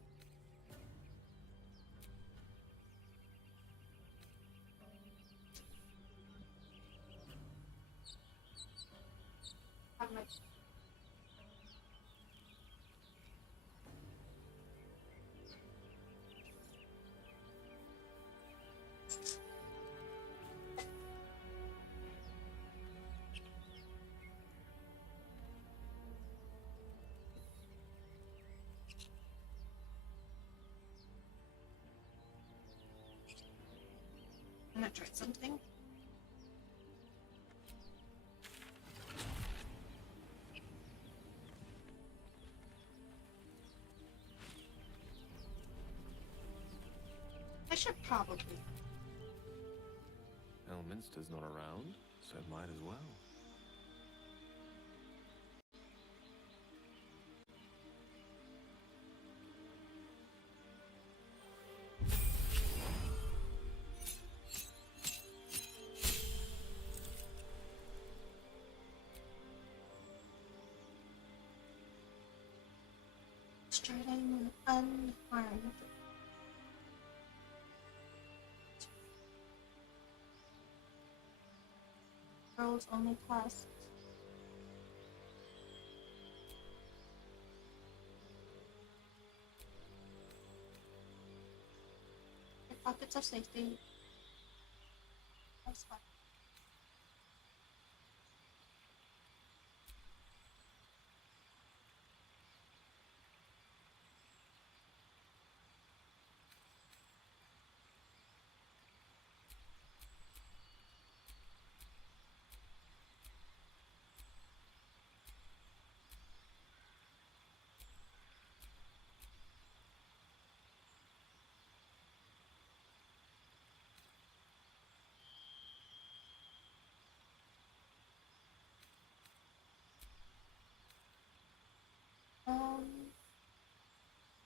Have my. I'm gonna try something. I should probably. Elminster's not around, so might as well. Striding unharmed. Girls only cost. Pockets of safety. That's fine.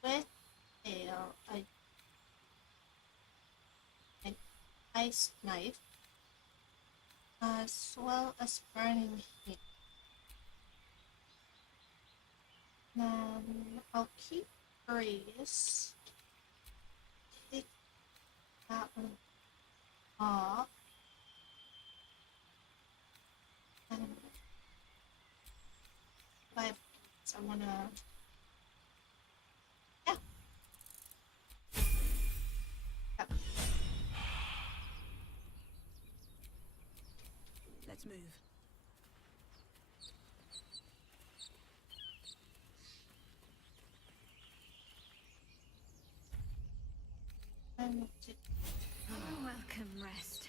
With ale, an ice knife, as well as burning heat. Then I'll keep Breeze. Take that one off. And I wanna. Yeah. Let's move. Welcome, rest.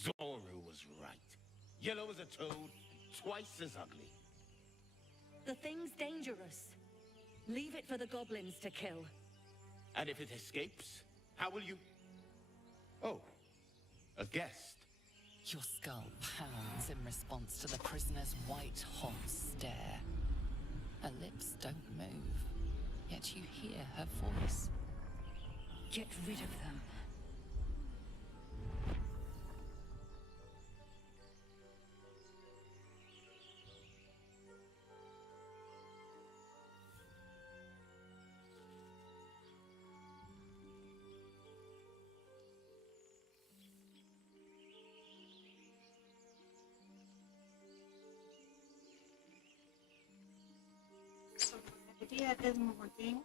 Zoru was right. Yellow as a toad, twice as ugly. The thing's dangerous. Leave it for the goblins to kill. And if it escapes, how will you... Oh, a guest. Your skull pounds in response to the prisoner's white-hot stare. Her lips don't move, yet you hear her voice. Get rid of them. So the idea isn't working.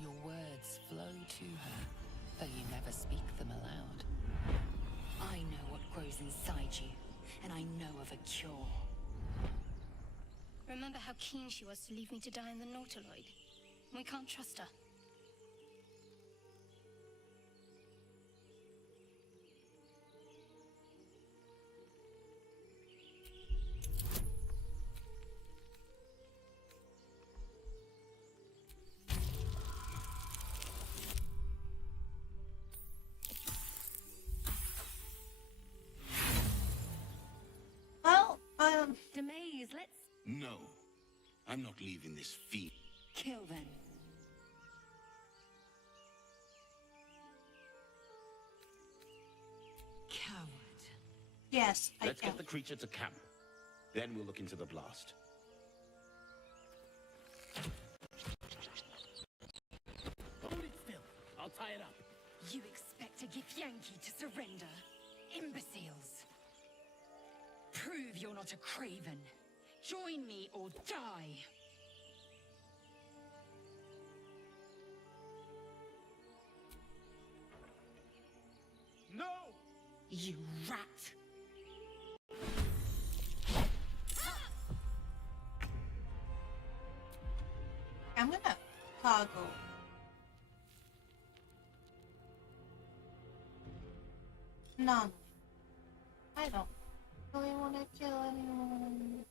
Your words flow to her, though you never speak them aloud. I know what grows inside you, and I know of a cure. Remember how keen she was to leave me to die in the Nautiloid? We can't trust her. Well, Demaze, let's No, I'm not leaving this field. kill them. Coward. yes, I Let's can. get the creature to camp. Then we'll look into the blast. Hold it still. I'll tie it up. You expect a Githyanki to surrender? Imbeciles. Prove you're not a craven. Join me or die. No! You rat! I'm gonna toggle. None. I don't really want to kill anyone.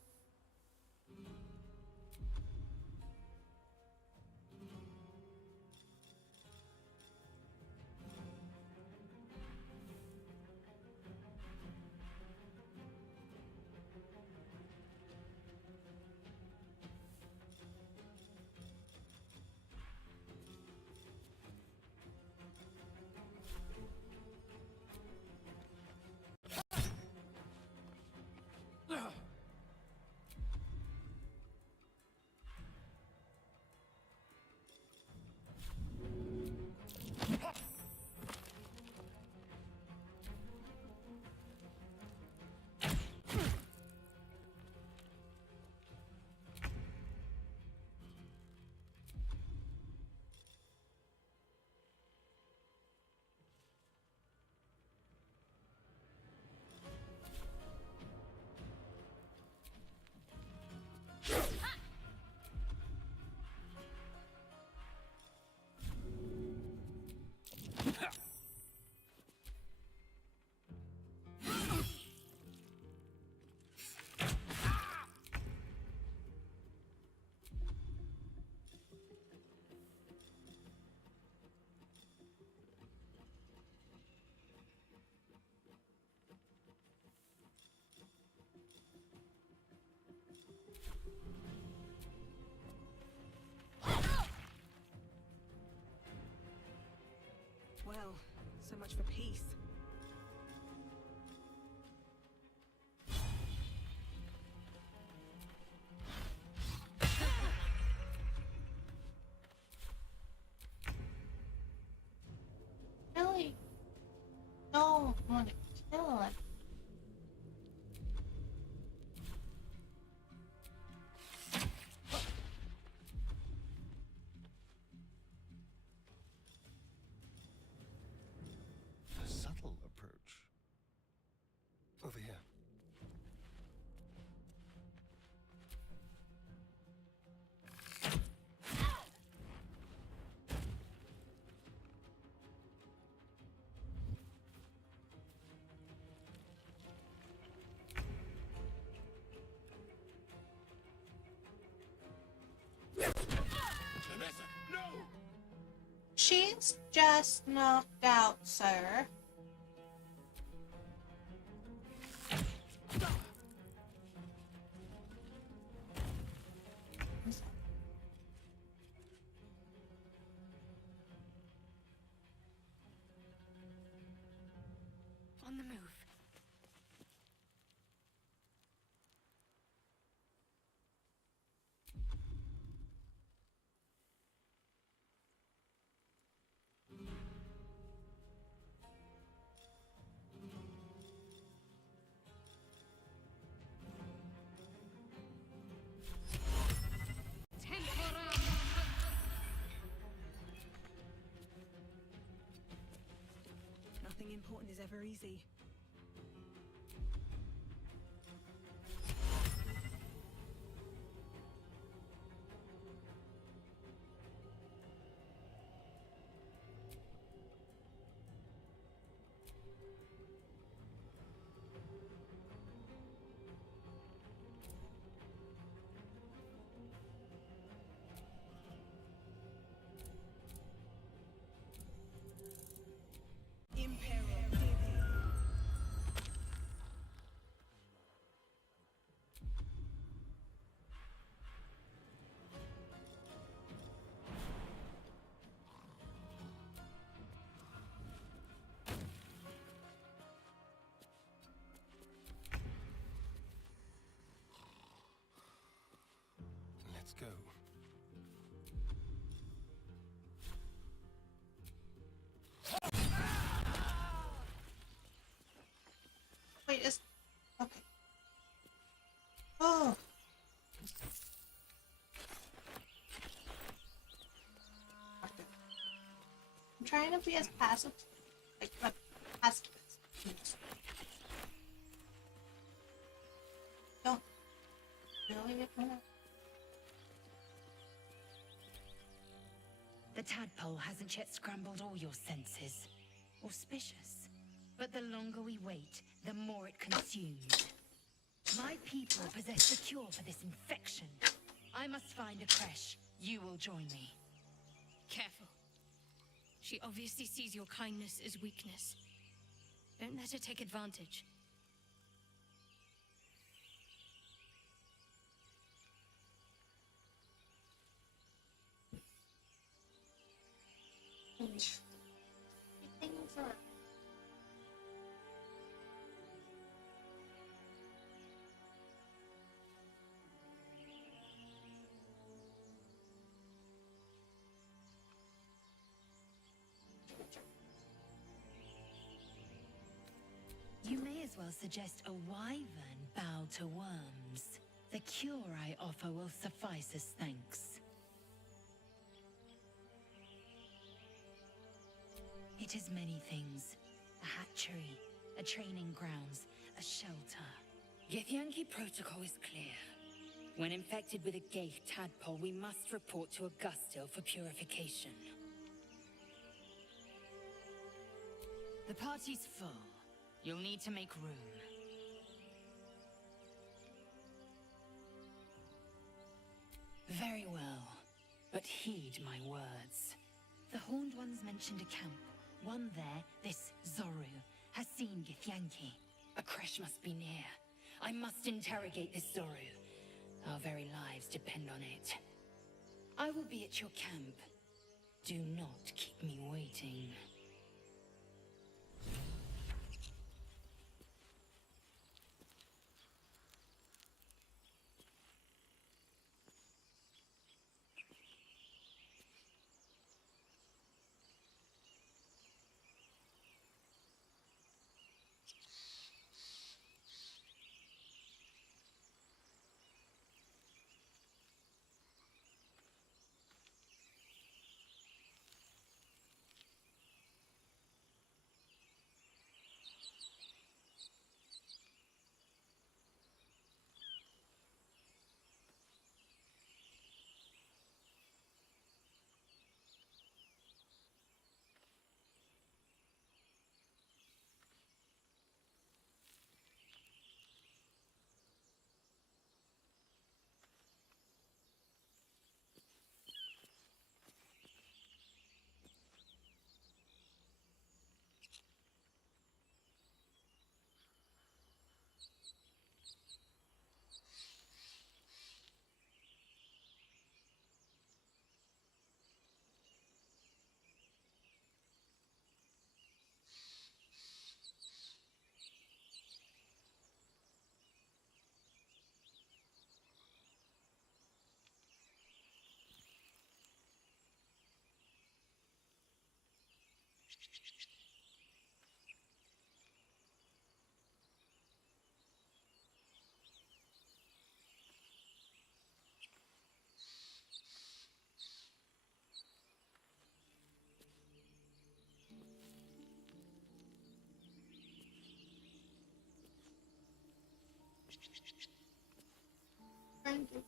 Well, so much for peace. Really? No, I want to kill it. A subtle approach. Over here. She's just knocked out, sir. On the move. Nothing important is ever easy. Let's go. Wait, is... Okay. Oh. I'm trying to be as passive, like, passive as don't really get my... The tadpole hasn't yet scrambled all your senses. Auspicious. But the longer we wait, the more it consumes. My people possess the cure for this infection. I must find a creche. You will join me. Careful. She obviously sees your kindness as weakness. Don't let her take advantage. You may as well suggest a wyvern bow to worms. The cure I offer will suffice as thanks. It is many things. A hatchery, a training grounds, a shelter. Githyanki protocol is clear. When infected with a Gaith tadpole, we must report to Augustil for purification. The party's full. You'll need to make room. Very well, but heed my words. The Horned Ones mentioned a camp. One there, this Zoru, has seen Githyanki. A creche must be near. I must interrogate this Zoru. Our very lives depend on it. I will be at your camp. Do not keep me waiting.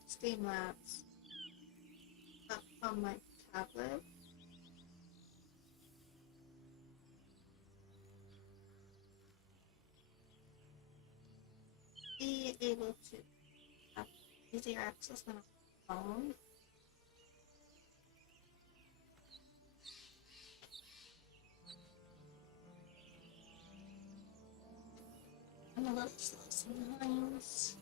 Streamlabs up on my tablet. Be able to have easier access than a phone. I'm a little slow sometimes.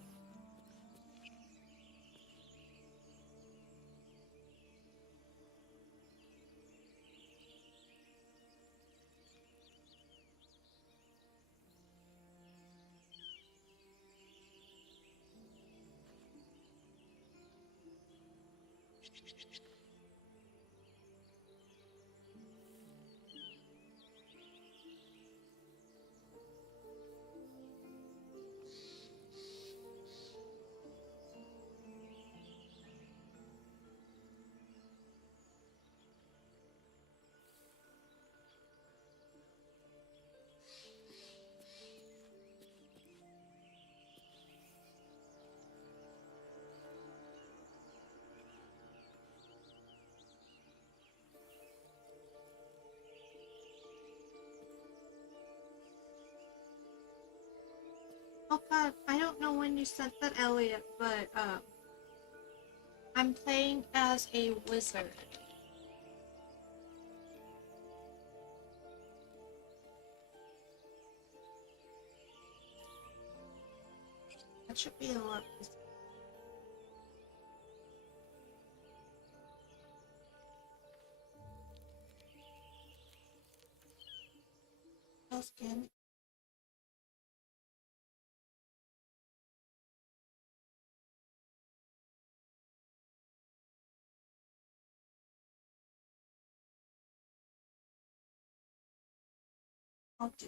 Oh god, I don't know when you said that, Elliot, but I'm playing as a wizard. That should be a lot easier. Skin. I'll do.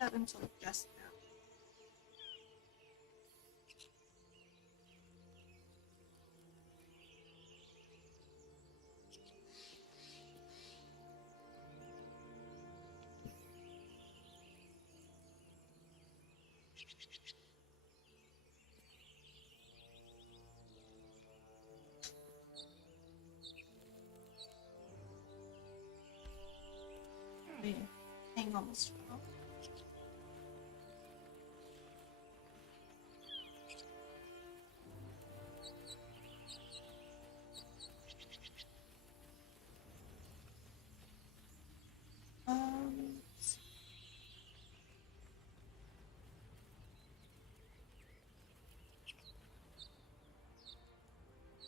That until just now. Hang almost fell.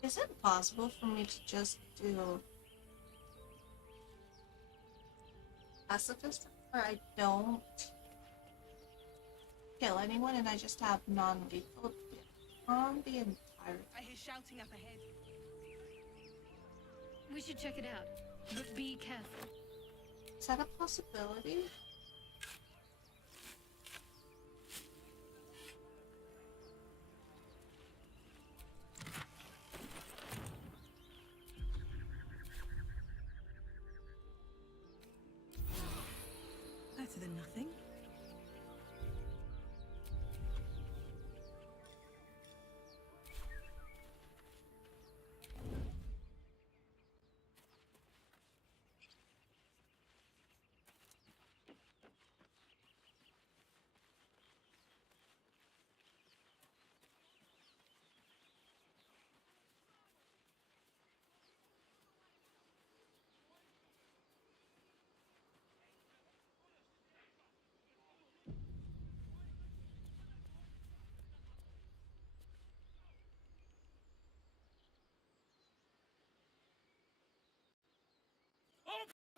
Is it possible for me to just do pacifist where I don't kill anyone and I just have non-lethal on the entire? I hear shouting up ahead. We should check it out, but be careful. Is that a possibility? Better than nothing.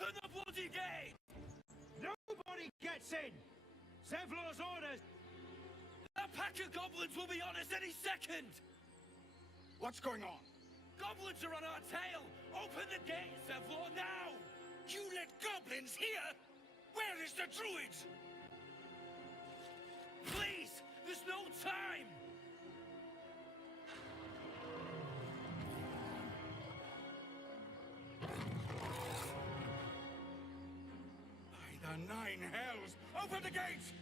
Open the bloody gate! Nobody gets in! Zevlor's orders! That pack of goblins will be on us any second! What's going on? Goblins are on our tail! Open the gate, Zevlor, now! You let goblins here? Where is the druids? Please! There's no time! By the nine hells! Open the gates!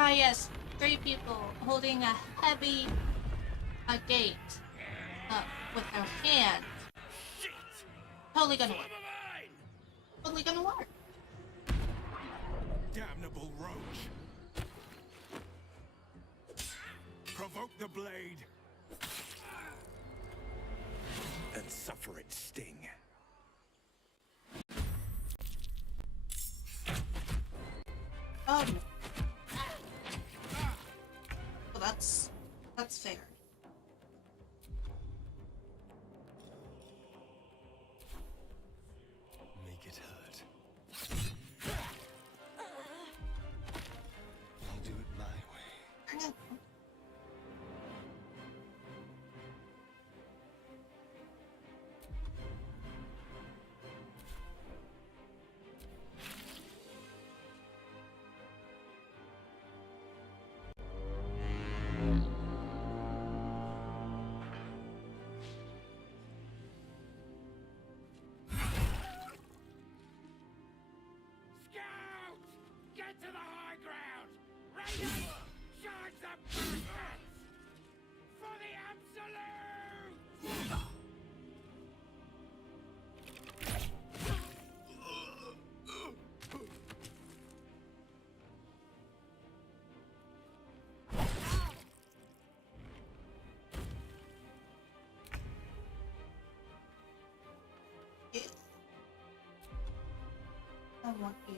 Ah, yes, 3 people holding a heavy gate with their hands. Totally gonna work. Totally gonna work. Damnable roach! Provoke the blade and suffer its sting. Oh no. Well, that's fair. Make it hurt. I'll do it my way. Scout! Get to the high ground! Right up! Charge the bastards! For the absolute! I want you.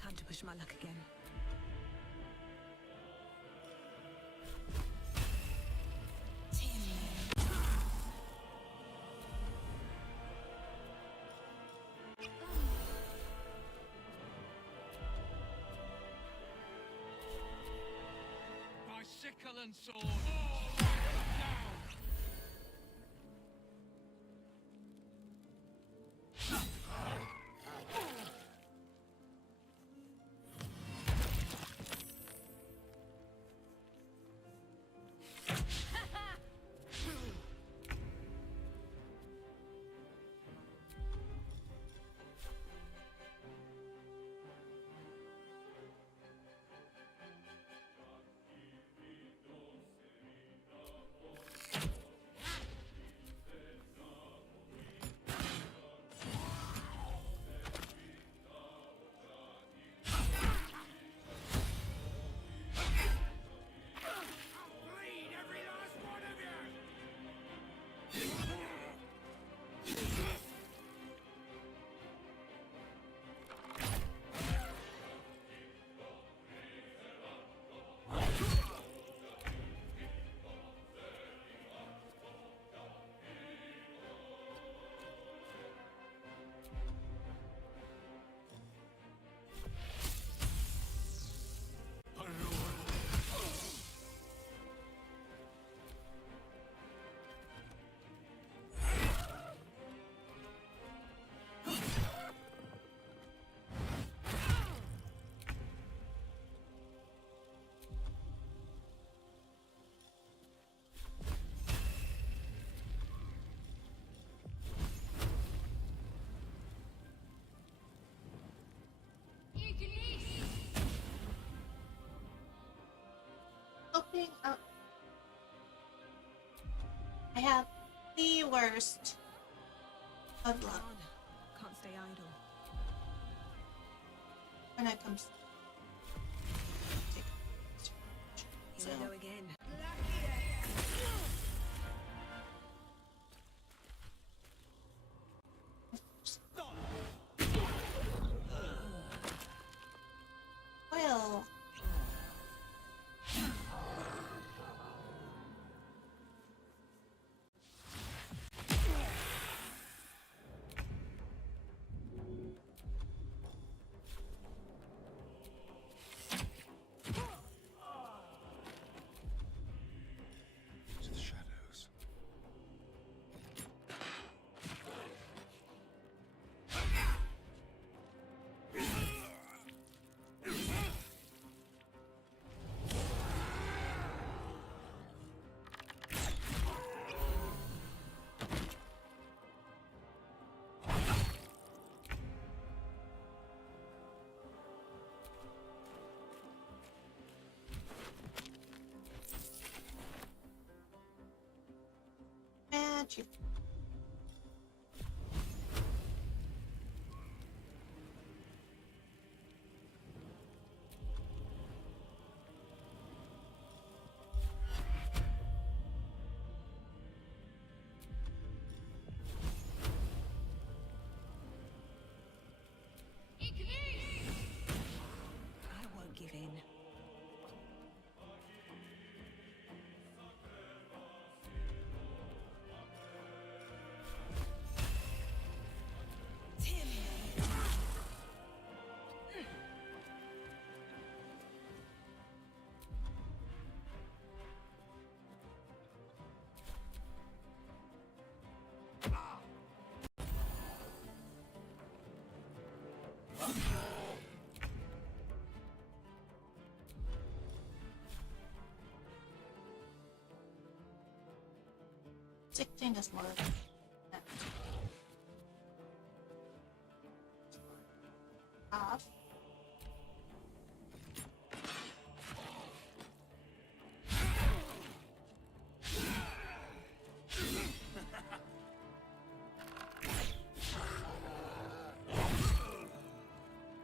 Time to push my luck again. By sickle and sword! Down! finding out. I have the worst of luck Can't stay idle. when it comes to Here we go again. well. To the shadows. Magic. I won't give in. Tim. Sixteen is more. Off.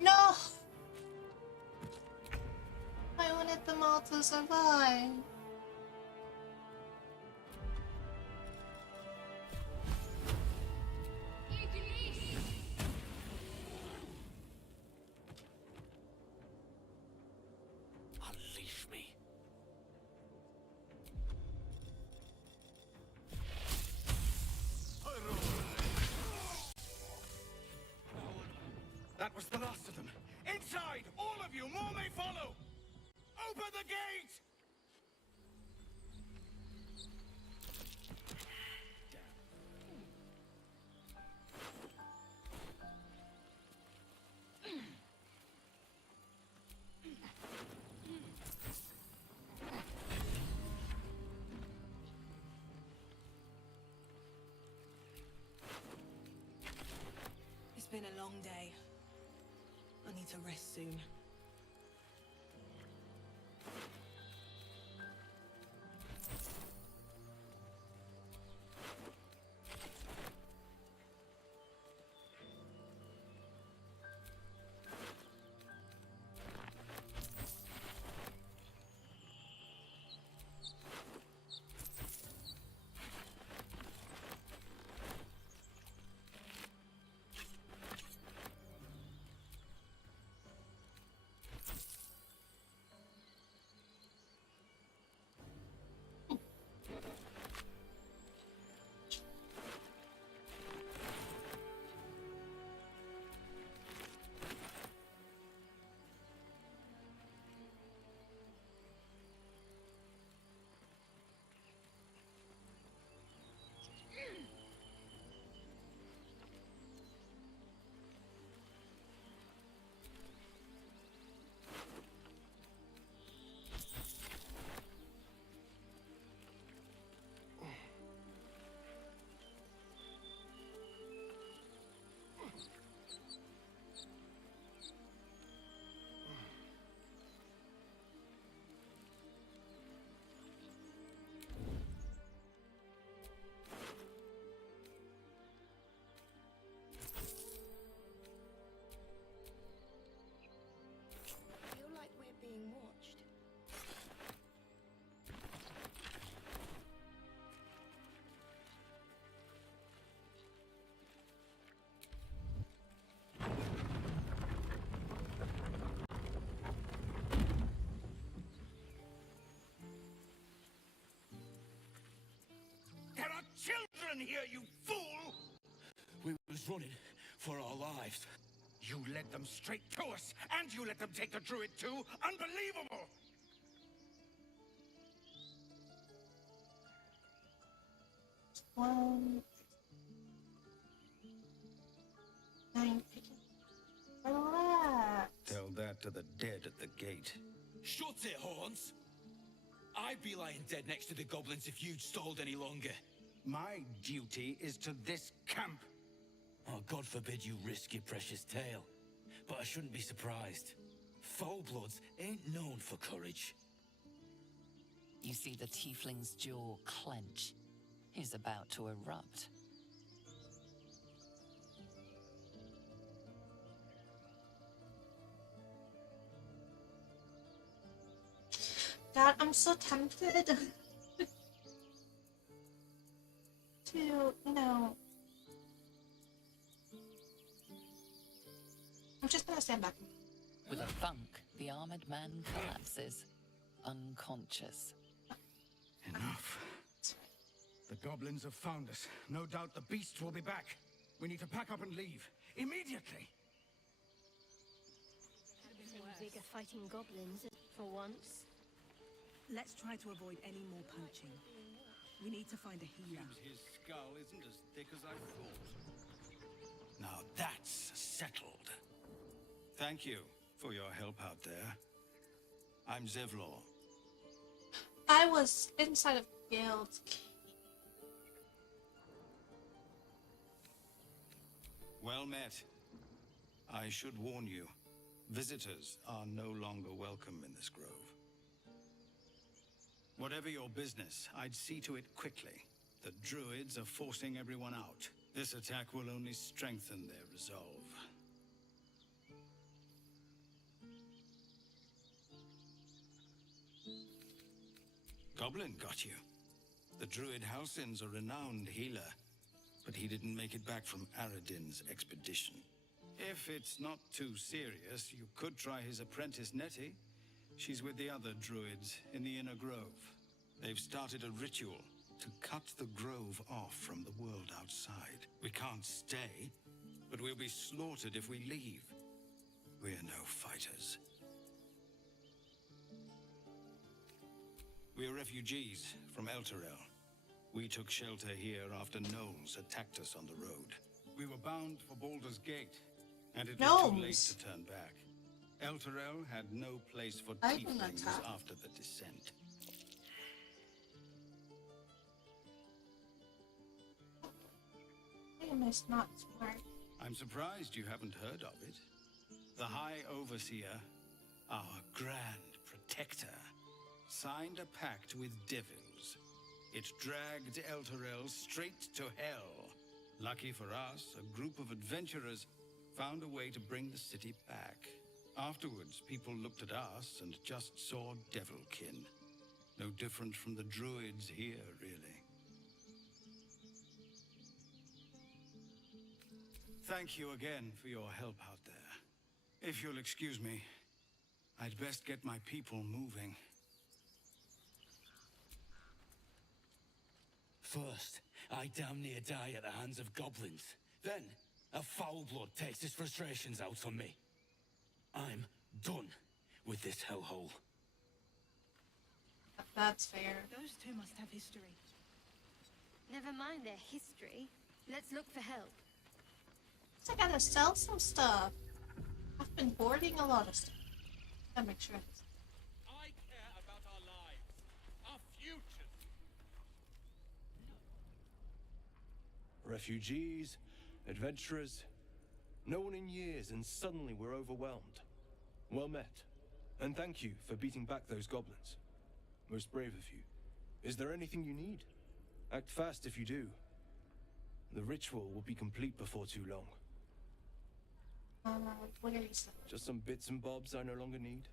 No! I wanted them all to survive. Unleash me. That was the last of them. Inside! All of you! More may follow! Open the gate! It's been a long day. I need to rest soon. running for our lives. You led them straight to us, and you let them take the druid too? Unbelievable! One. I'm picking. Relax. Tell that to the dead at the gate. Shut it, Horns! I'd be lying dead next to the goblins if you'd stalled any longer. My duty is to this camp. Oh, God forbid you risk your precious tail. But I shouldn't be surprised. Foulbloods ain't known for courage. You see the tiefling's jaw clench. He's about to erupt. God, I'm so tempted to, you know. I'm just gonna stand back. With a thunk, the armored man collapses, unconscious. Enough. The goblins have found us. No doubt the beasts will be back. We need to pack up and leave. Immediately! Bigger fighting goblins for once. Let's try to avoid any more punching. We need to find a healer. His skull isn't as thick as I thought. Now that's settled. Thank you for your help out there. I'm Zevlor. I was inside of Guild's cave. Well met. I should warn you, visitors are no longer welcome in this grove. Whatever your business, I'd see to it quickly. The druids are forcing everyone out. This attack will only strengthen their resolve. Goblin got you. The druid Halsin's a renowned healer, but he didn't make it back from Aradin's expedition. If it's not too serious, you could try his apprentice Nettie. She's with the other druids in the inner grove. They've started a ritual to cut the grove off from the world outside. We can't stay, but we'll be slaughtered if we leave. We're no fighters. We're refugees from Elturel. We took shelter here after gnolls attacked us on the road. We were bound for Baldur's Gate, and it was too late to turn back. Elturel had no place for tieflings after the descent. Is not smart. I'm surprised you haven't heard of it. The High Overseer, our Grand Protector, signed a pact with devils. It dragged Elturel straight to hell. Lucky for us, a group of adventurers found a way to bring the city back. Afterwards, people looked at us and just saw devilkin. No different from the druids here, really. Thank you again for your help out there. If you'll excuse me, I'd best get my people moving. First, I damn near die at the hands of goblins. Then, a foul-blood takes his frustrations out on me. I'm done with this hellhole. That's fair. Those two must have history. Never mind their history. Let's look for help. So I gotta sell some stuff. I've been hoarding a lot of stuff. Gotta make sure. I care about our lives, our futures. Refugees, adventurers, no one in years, and suddenly we're overwhelmed. Well met, and thank you for beating back those goblins. Most brave of you. Is there anything you need? Act fast if you do. The ritual will be complete before too long. What are you saying? Just some bits and bobs I no longer need.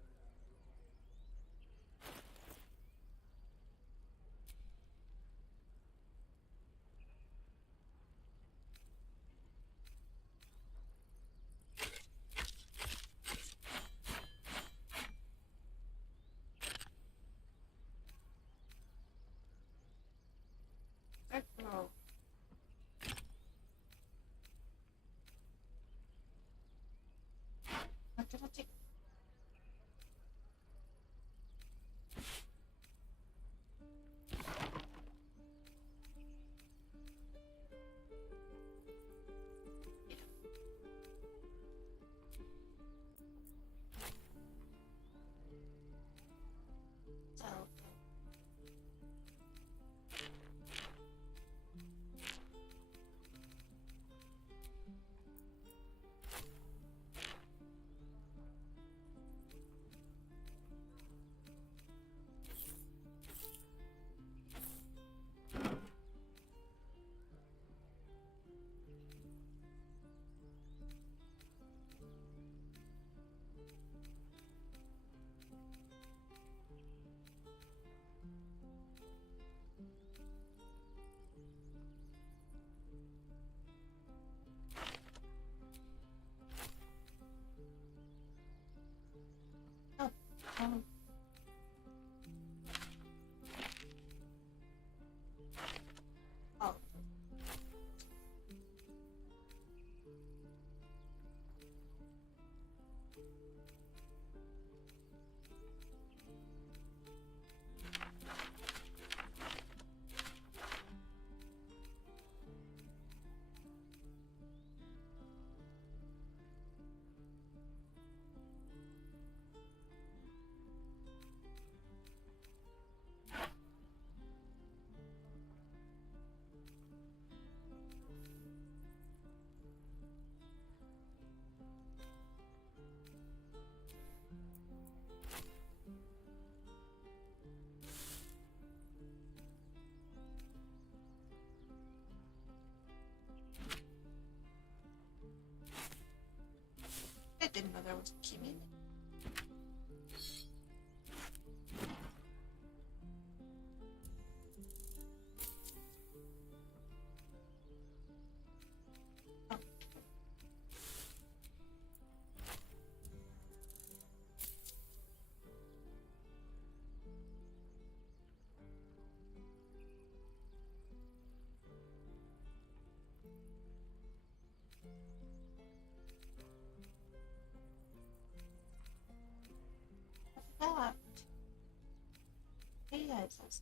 yeah, it says.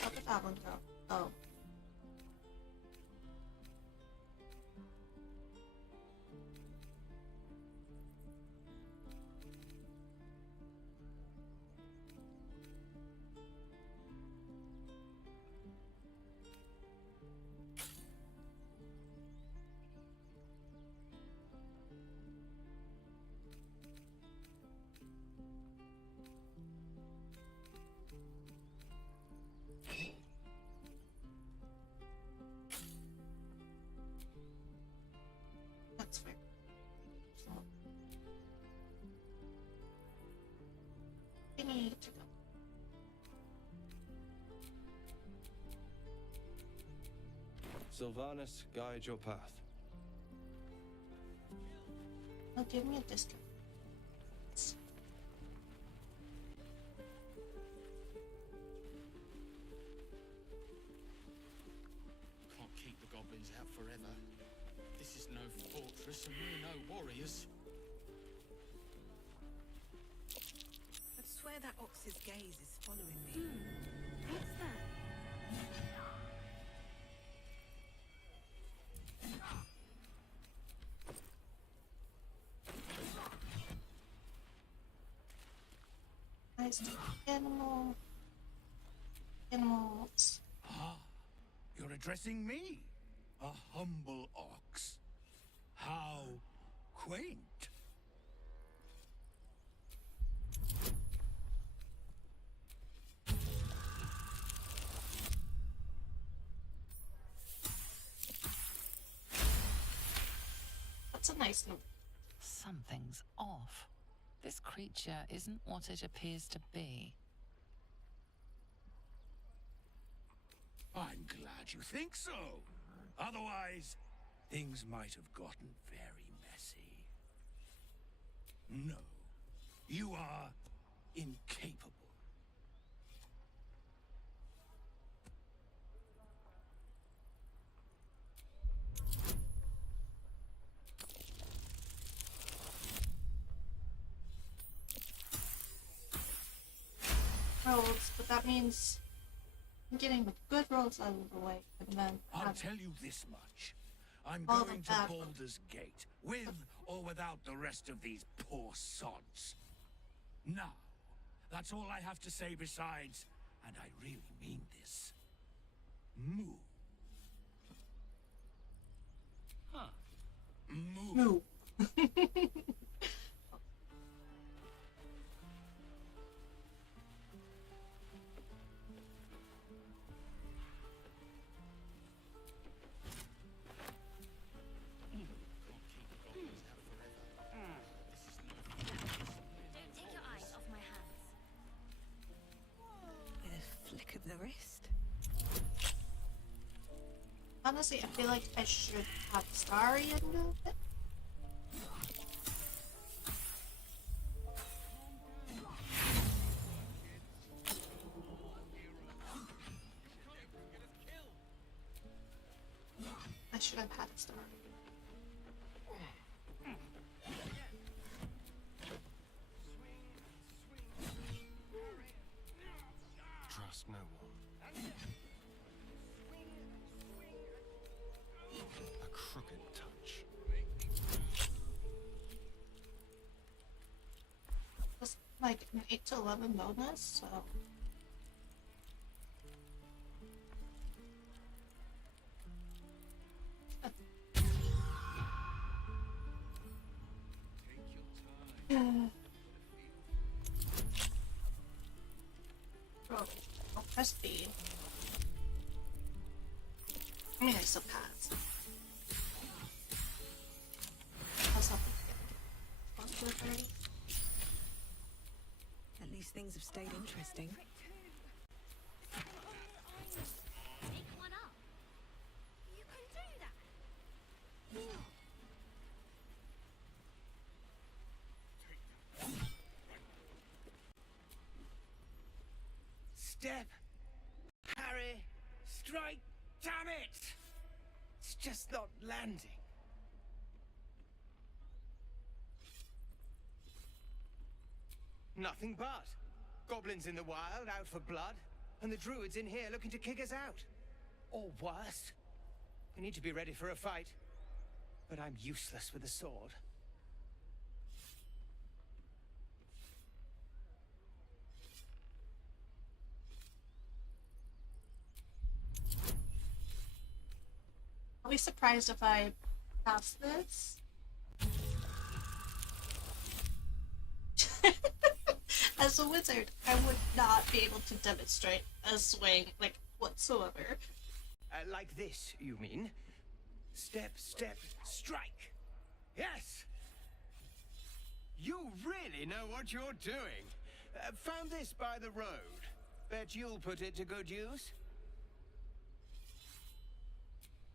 Where'd the goblin go? Oh. That's fair. So, we need to go. Sylvanas, guide your path. Oh, give me a discount. Can't keep the goblins out forever. This is no fortress and we're no warriors. I swear that ox's gaze is following me. What's that? Nice animal. Animals. Ah, you're addressing me, a humble ox. How quaint. That's a nice note. Something's off. This creature isn't what it appears to be. I'm glad you think so. Otherwise, things might have gotten very messy. No, you are incapable. Rolls, but that means I'm getting the good rolls out of the way, and then I'll tell you this much. I'm all going the to bad Baldur's Gate, with or without the rest of these poor sods. Now, that's all I have to say besides, and I really mean this. Move. Huh. Move. Moo. Don't take your eyes off my hands. With a flick of the wrist. Honestly, I feel like I should have Starry into it. I should have had a Starry. Trust no one. A crooked touch. It's like an 8 to 11 bonus, so. I'll press B. I mean, I still pass. Plus, I'll plus 30. At least things have stayed interesting. Take one up. You can do that. Step, parry, strike, damn it! It's just not landing. Nothing but. Goblins in the wild, out for blood, and the druids in here looking to kick us out. Or worse. We need to be ready for a fight. But I'm useless with a sword. I'll be surprised if I pass this. As a wizard, I would not be able to demonstrate a swing, like, whatsoever. Like this, you mean? Step, step, strike! Yes! You really know what you're doing. Found this by the road. Bet you'll put it to good use?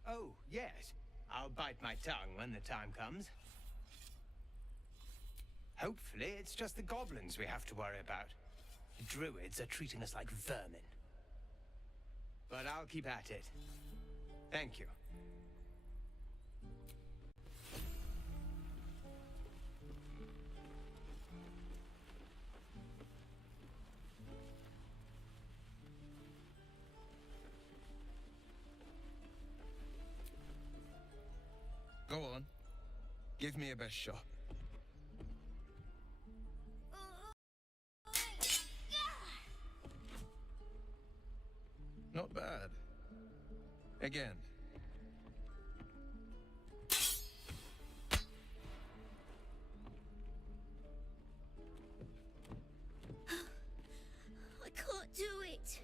Oh, yes. I'll bite my tongue when the time comes. Hopefully, it's just the goblins we have to worry about. The druids are treating us like vermin. But I'll keep at it. Thank you. Go on. Give me a best shot. Not bad. Again. I can't do it.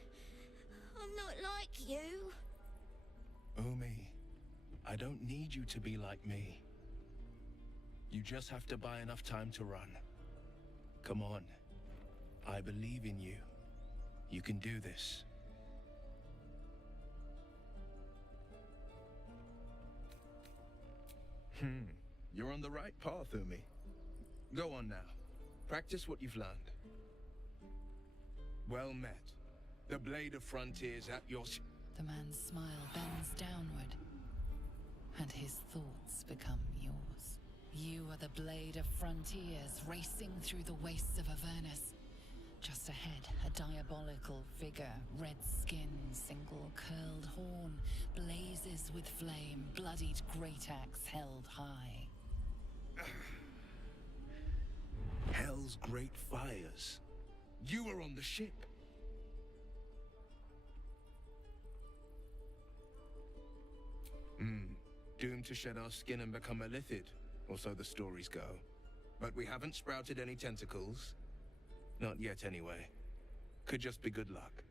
I'm not like you. Umi, I don't need you to be like me. You just have to buy enough time to run. Come on. I believe in you. You can do this. You're on the right path, Umi. Go on now. Practice what you've learned. Well met. The Blade of Frontiers at your... The man's smile bends downward, and his thoughts become yours. You are the Blade of Frontiers, racing through the wastes of Avernus. Just ahead, a diabolical figure, red skin, single curled horn, blazes with flame, bloodied great axe held high. Hell's great fires. You were on the ship. Doomed to shed our skin and become a lithid, or so the stories go. But we haven't sprouted any tentacles. Not yet, anyway. Could just be good luck.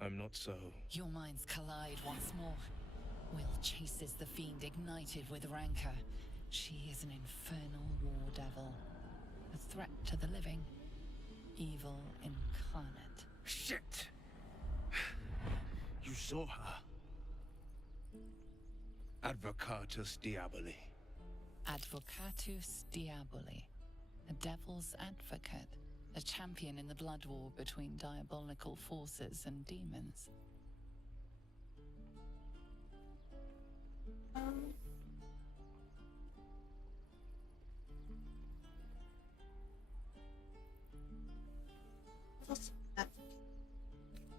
I'm not so... Your minds collide once more. Will chases the fiend ignited with rancor. She is an infernal war devil. A threat to the living. Evil incarnate. Shit! You saw her. Advocatus Diaboli. Advocatus Diaboli. A devil's advocate. A champion in the blood war between diabolical forces and demons.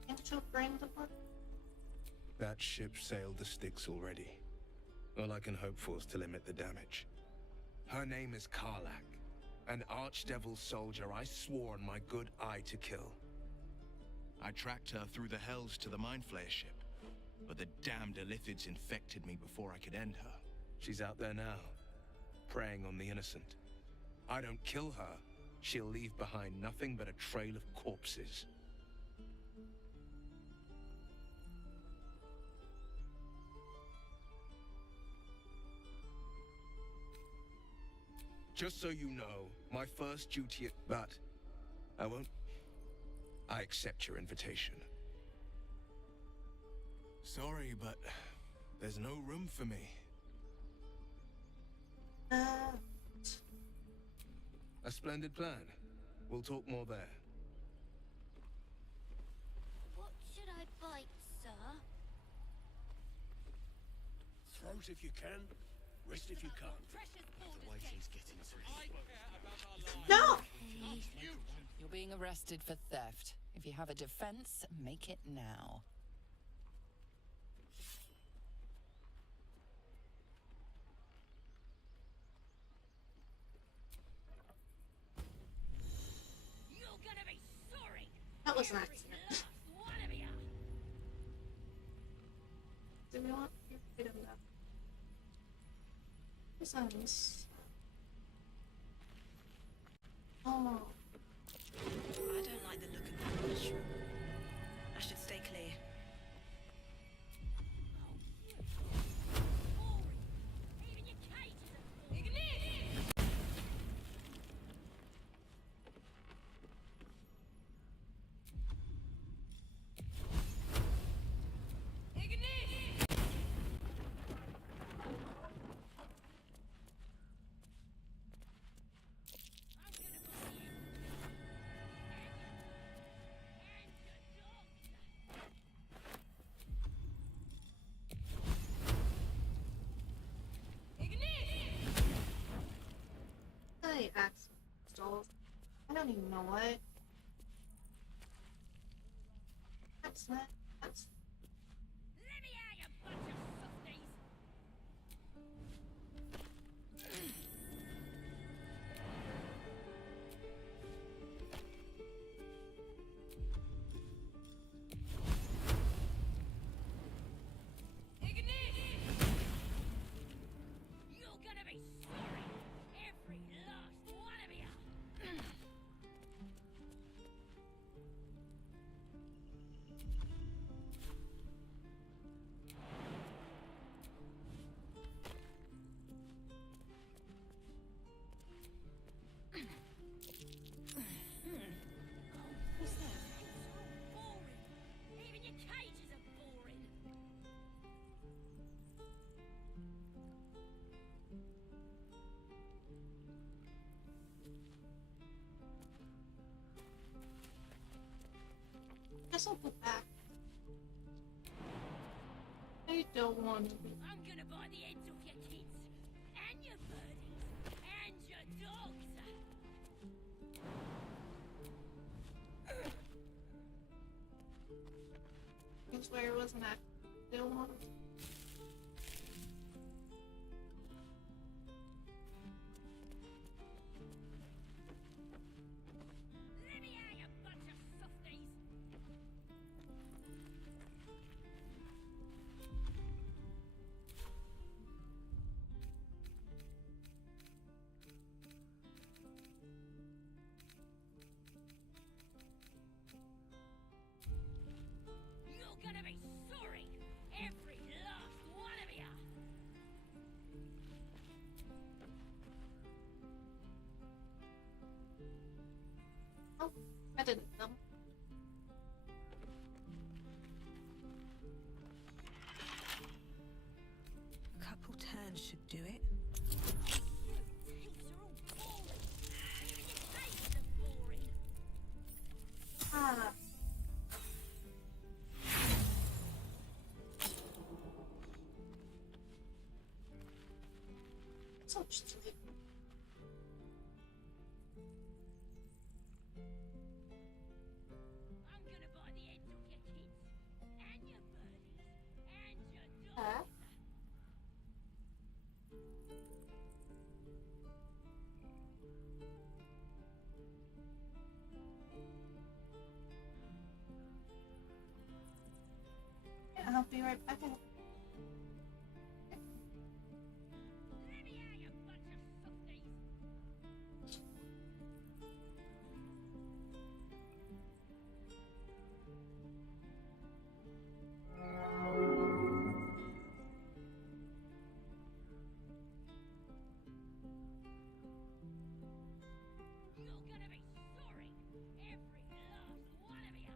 Can't you bring the book? That ship sailed the Styx already. All I can hope for is to limit the damage. Her name is Karlak. An archdevil soldier I swore on my good eye to kill. I tracked her through the hells to the Mind Flayer ship, but the damned Illithids infected me before I could end her. She's out there now, preying on the innocent. I don't kill her, she'll leave behind nothing but a trail of corpses. Just so you know, my first duty but I won't... I accept your invitation. Sorry, but there's no room for me. A splendid plan. We'll talk more there. What should I bite, sir? Throat if you can, wrist if you can't. Precious The way things get into it. No! arrested for theft. If you have a defense, make it now. You're gonna be sorry. That was an accident. Do we want to get rid of that? This one's... Oh. I don't like the look of that mushroom. I should stay clear. Hey, axe stalls. I don't even know what. That's not. That's. Let me out, you bunch of softies. You're gonna be sorry, every last one of you. What's that? Boring. Even your cages are boring. Guess I'll put back. I don't want to be. I'm gonna buy the heads off your kids, and your birdies, and your dogs. I swear it wasn't that. Still want. Let me out, you bunch of softies. You're gonna be sorry, every last one of you. Oh, I didn't know. A couple turns should do it. Ah. So stupid. I'm gonna buy the heads off your kids, and your birdies, and your dogs. Huh? Yeah, I'll be right back. Let me out, you bunch of softies. You're gonna be sorry, every last one of you.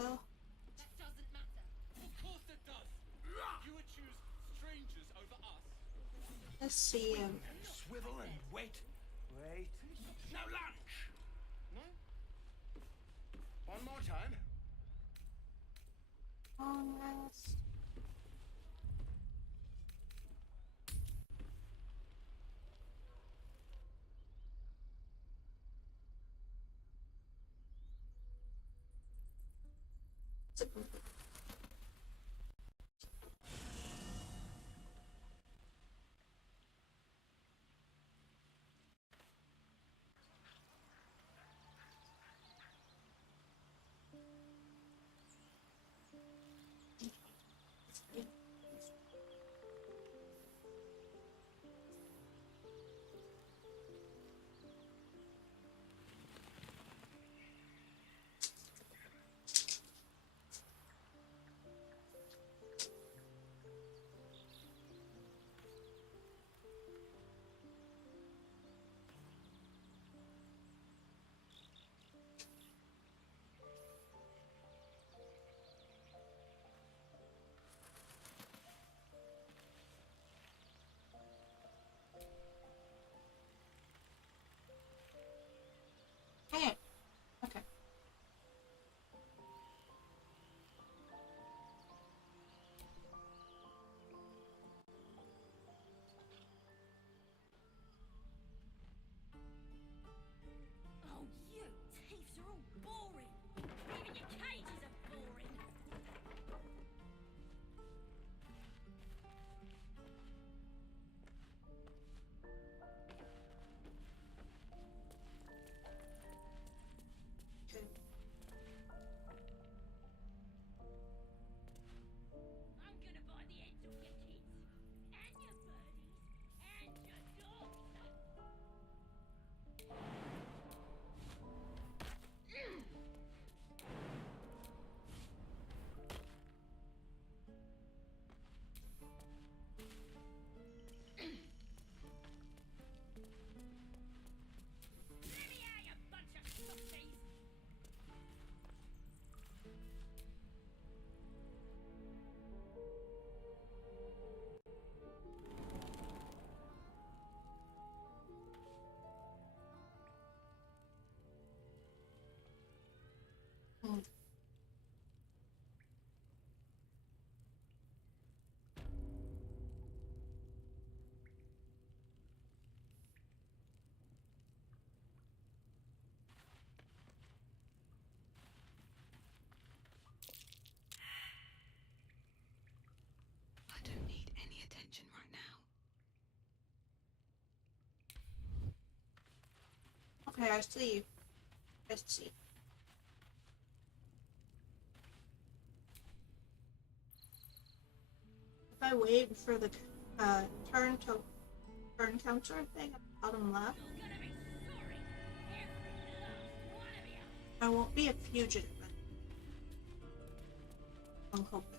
matter. That doesn't matter. Of course it does. You would choose strangers over us. Let's see him. Swivel and wait. Wait. No lunch! No? One more time. Long rest. Hey. Okay. Oh, you thieves are all boring. Even your cages are boring. I'm gonna buy the heads off your kids, and your birdies, and your dogs. Let me out, you bunch of softies! I don't need any attention right now. Okay, I see. I see. If I wait for the turn counter thing at the bottom left, I won't be a fugitive. I'm hoping.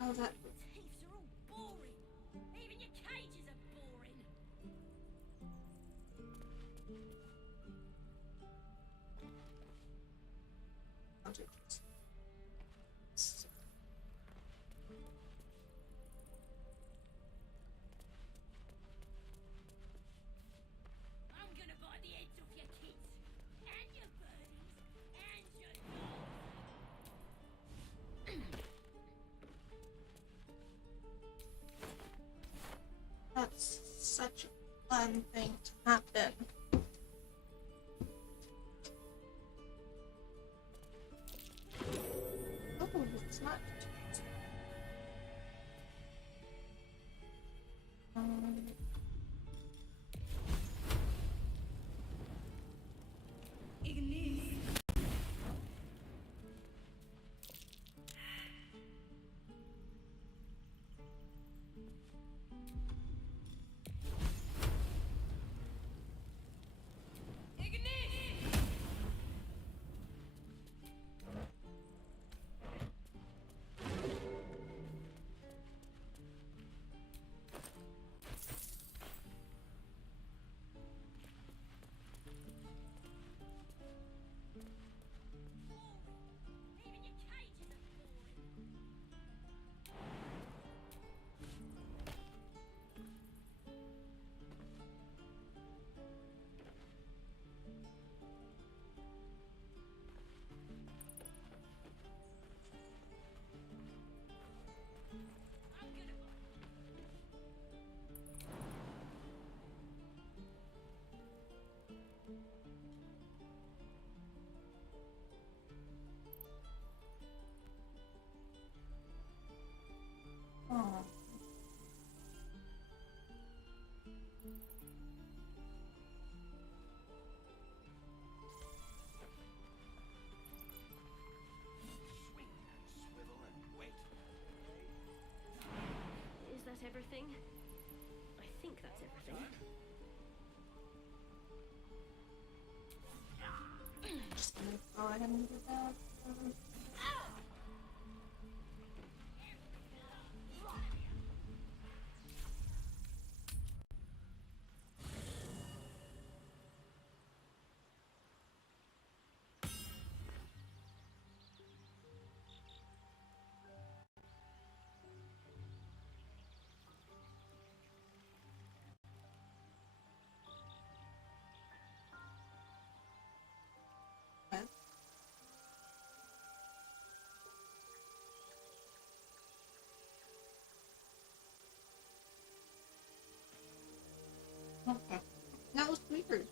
Oh, that. Thieves are all boring. Even your cages are boring. I'll do this. I'm gonna buy the heads off your kids, and your birdies, and your dogs. That's such a fun thing to happen. Oh, it's not. just gonna go ahead and do that. Okay. That was weird.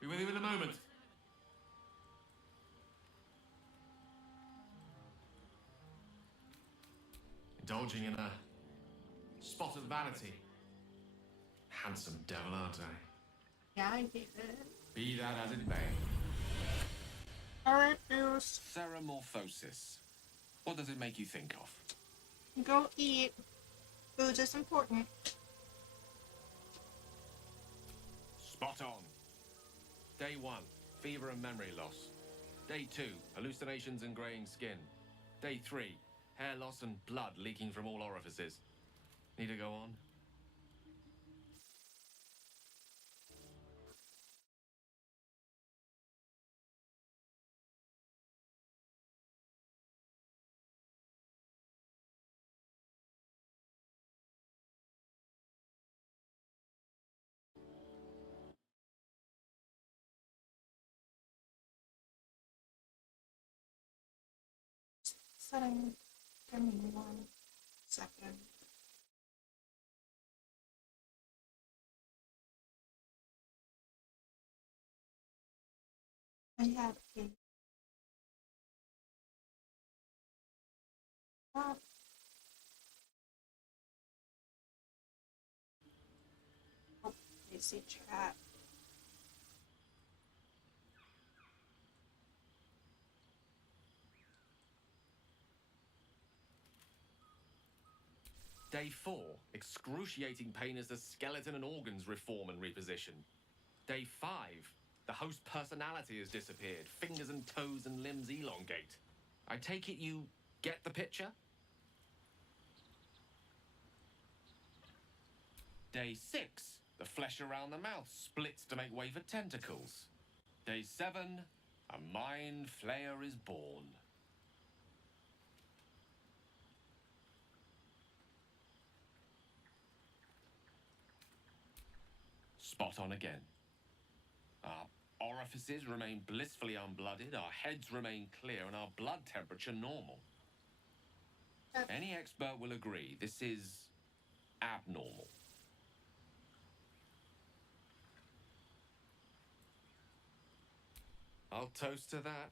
Be with you in a moment. Indulging in a spot of vanity. Handsome devil, aren't I? Yeah, I did it. Be that as it may. Alright, Bruce. Ceramorphosis. What does it make you think of? Go eat. Food is important. Spot on. Day 1, fever and memory loss. Day 2, hallucinations and greying skin. Day 3, hair loss and blood leaking from all orifices. Need to go on? Setting. Give me 1 second. I have a. Oh, I see chat. Day 4, excruciating pain as the skeleton and organs reform and reposition. Day 5, the host personality has disappeared. Fingers and toes and limbs elongate. I take it you get the picture? Day 6, the flesh around the mouth splits to make way for tentacles. Day 7, a mind flayer is born. Spot on again. Our orifices remain blissfully unblooded, our heads remain clear, and our blood temperature normal. Any expert will agree this is abnormal. I'll toast to that.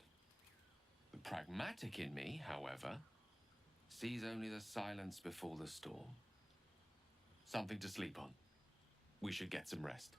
The pragmatic in me, however, sees only the silence before the storm. Something to sleep on. We should get some rest.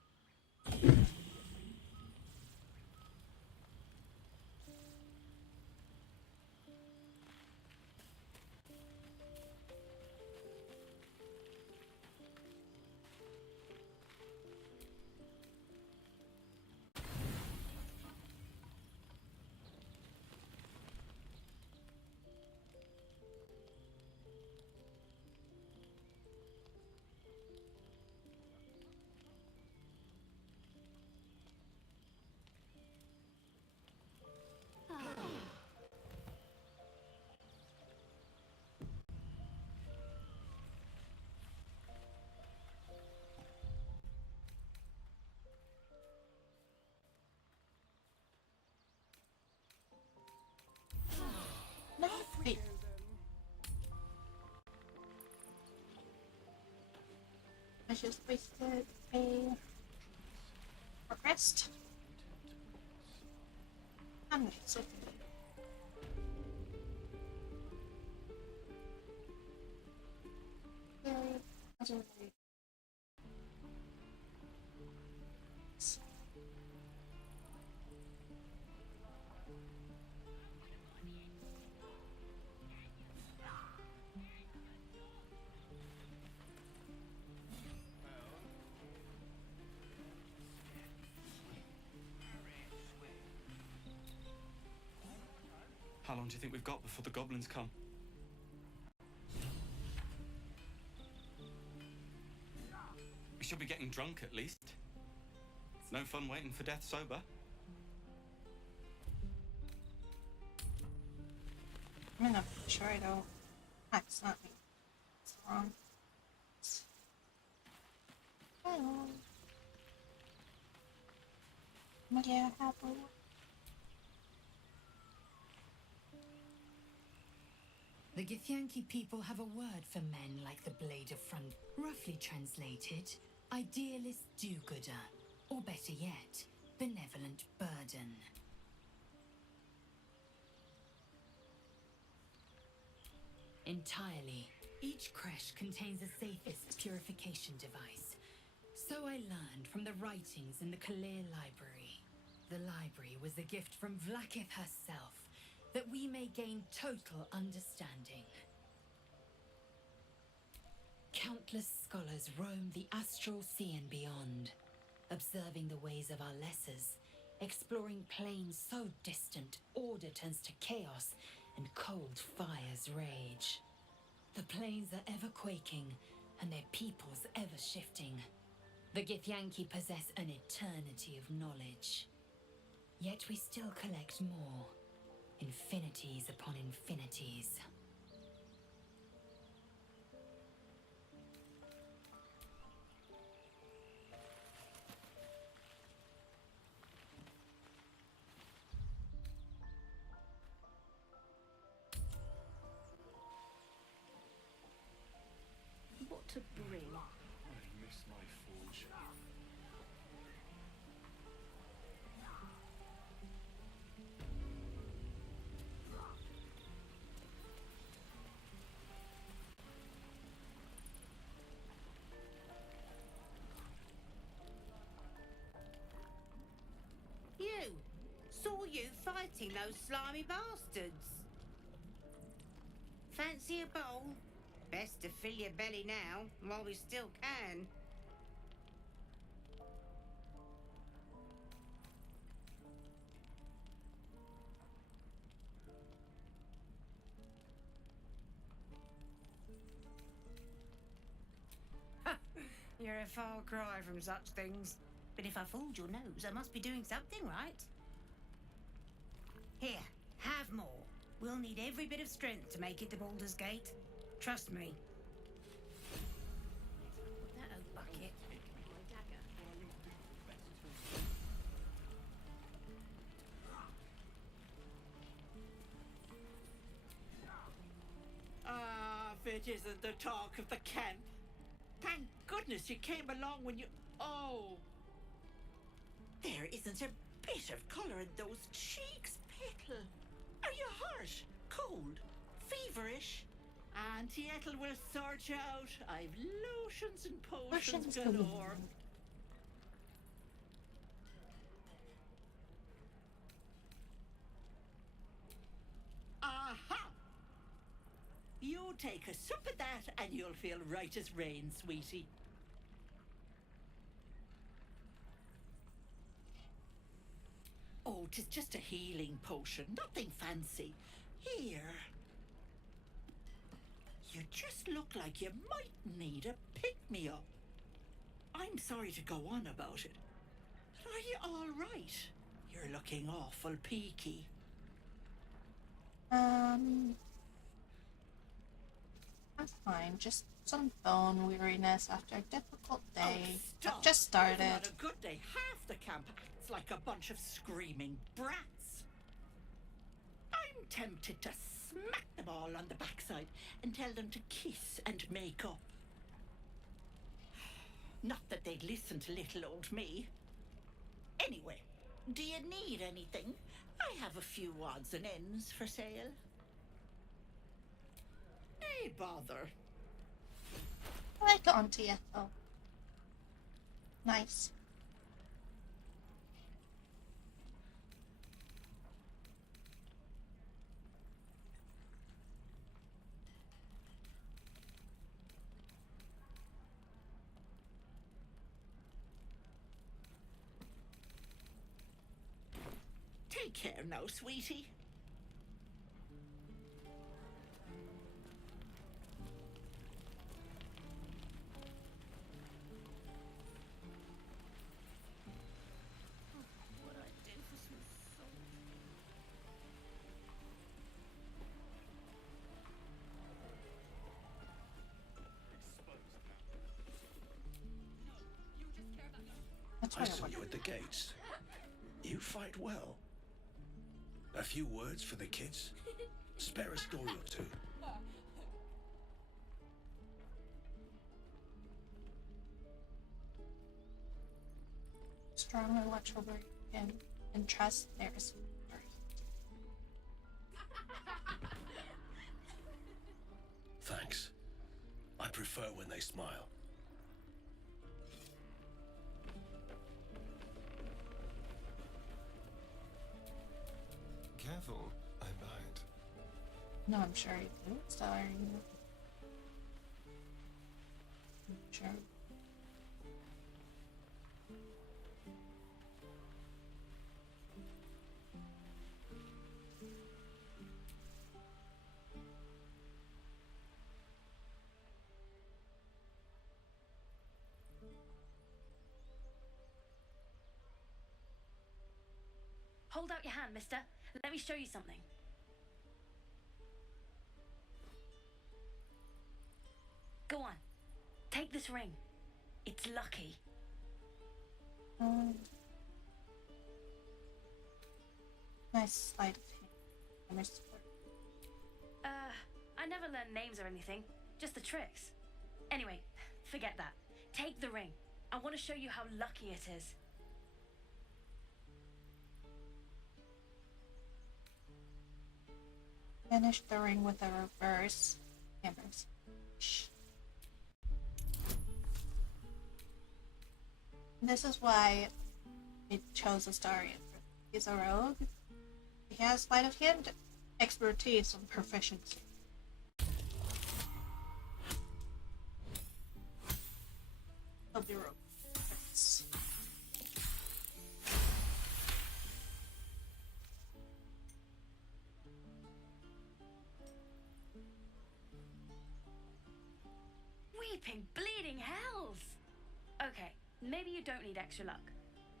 just wasted a rest. I'm gonna sit here. Very utterly. How long do you think we've got before the goblins come? We should be getting drunk at least. No fun waiting for death sober. I'm not sure I don't accidentally. It's wrong. Hello. Maria, happy. The Githyanki people have a word for men like the Blade of Front. Roughly translated, idealist do-gooder, or better yet, benevolent burden. Entirely. Each creche contains a safest purification device. So I learned from the writings in the Kalir Library. The library was a gift from Vlaakith herself, that we may gain total understanding. Countless scholars roam the astral sea and beyond, observing the ways of our lessers, exploring planes so distant, order turns to chaos, and cold fires rage. The planes are ever quaking, and their peoples ever shifting. The Githyanki possess an eternity of knowledge. Yet we still collect more. Infinities upon infinities. What to bring? I miss my forge. You! Saw you fighting those slimy bastards. Fancy a bowl? Best to fill your belly now, while we still can. You're a far cry from such things. But if I fooled your nose, I must be doing something right. Here, have more. We'll need every bit of strength to make it to Baldur's Gate. Trust me. That old bucket. Ah, if it isn't the talk of the camp. Thank goodness you came along when you... Oh! There isn't a bit of colour in those cheeks, Petal. Are you hurt? Cold? Feverish? Auntie Ethel will sort you out. I've lotions and potions galore. Aha! You take a sip of that and you'll feel right as rain, sweetie. Oh, 'tis just a healing potion, nothing fancy. Here. You just look like you might need a pick-me-up. I'm sorry to go on about it, but are you all right? You're looking awful peaky. I'm fine. Just some bone weariness after a difficult day. Oh, stop. I've just started. It's not a good day. Half the camp acts like a bunch of screaming brats. I'm tempted to smack them all on the backside and tell them to kiss and make up. Not that they'd listen to little old me. Anyway, do you need anything? I have a few odds and ends for sale. Nay, bother. I like Auntie Ethel. Nice. Take care now, sweetie. I saw you at the gates. You fight well. A few words for the kids? Spare a story or two. Strongly watch over and trust theirs. Thanks. I prefer when they smile. Careful, I bite. No, I'm sure you do. Sorry. I'm sure. Hold out your hand, mister. Let me show you something. Go on. Take this ring. It's lucky. Nice sleight of hand. I never learned names or anything. Just the tricks. Anyway, forget that. Take the ring. I want to show you how lucky it is. Finish the ring with a reverse hammers. Shh. This is why it chose Astarion. He's a rogue. He has sleight of hand expertise and proficiency. He'll be rogue. Yes. Weeping bleeding hells! Okay, maybe you don't need extra luck.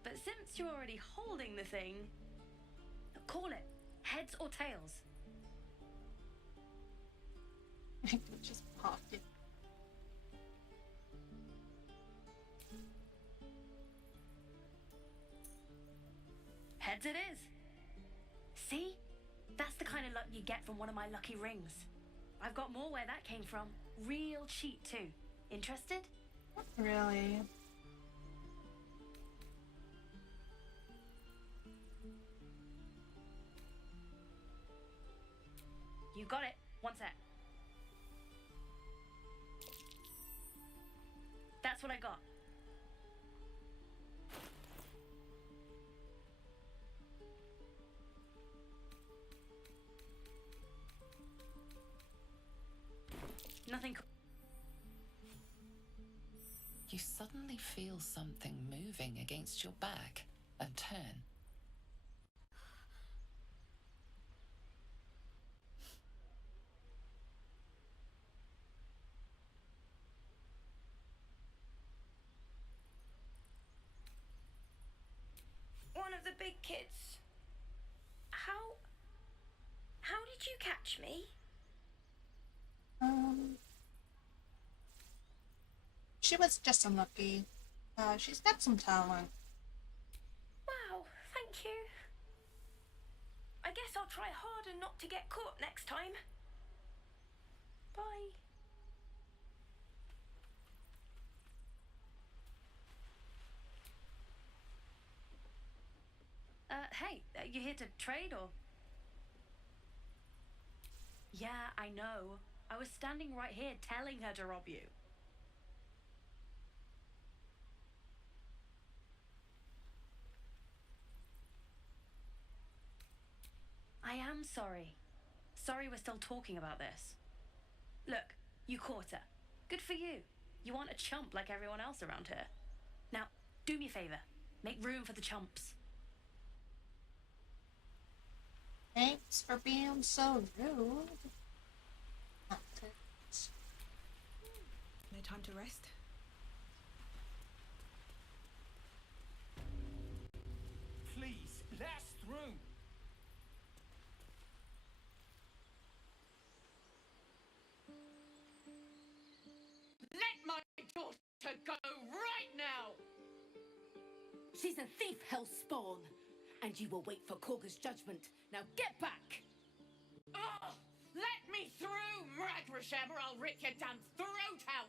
But since you're already holding the thing, call it heads or tails. I just popped it. Heads it is. See? That's the kind of luck you get from one of my lucky rings. I've got more where that came from. Real cheap too. Interested? Not really. You got it. One sec. That's what I got. Nothing. You suddenly feel something moving against your back and turn. One of the big kids. How did you catch me? She was just unlucky. She's got some talent. Wow, thank you. I guess I'll try harder not to get caught next time. Bye. Hey, you here to trade or? Yeah, I know. I was standing right here telling her to rob you. I am sorry. Sorry we're still talking about this. Look, you caught her. Good for you. You aren't a chump like everyone else around here. Now, do me a favor. Make room for the chumps. Thanks for being so rude. Not good. No time to rest? Please, let us through. Let my daughter go right now! She's a thief, hellspawn, and you will wait for Korga's judgment. Now get back! Oh, let me through, Mragrashem, or I'll rip your damn throat out!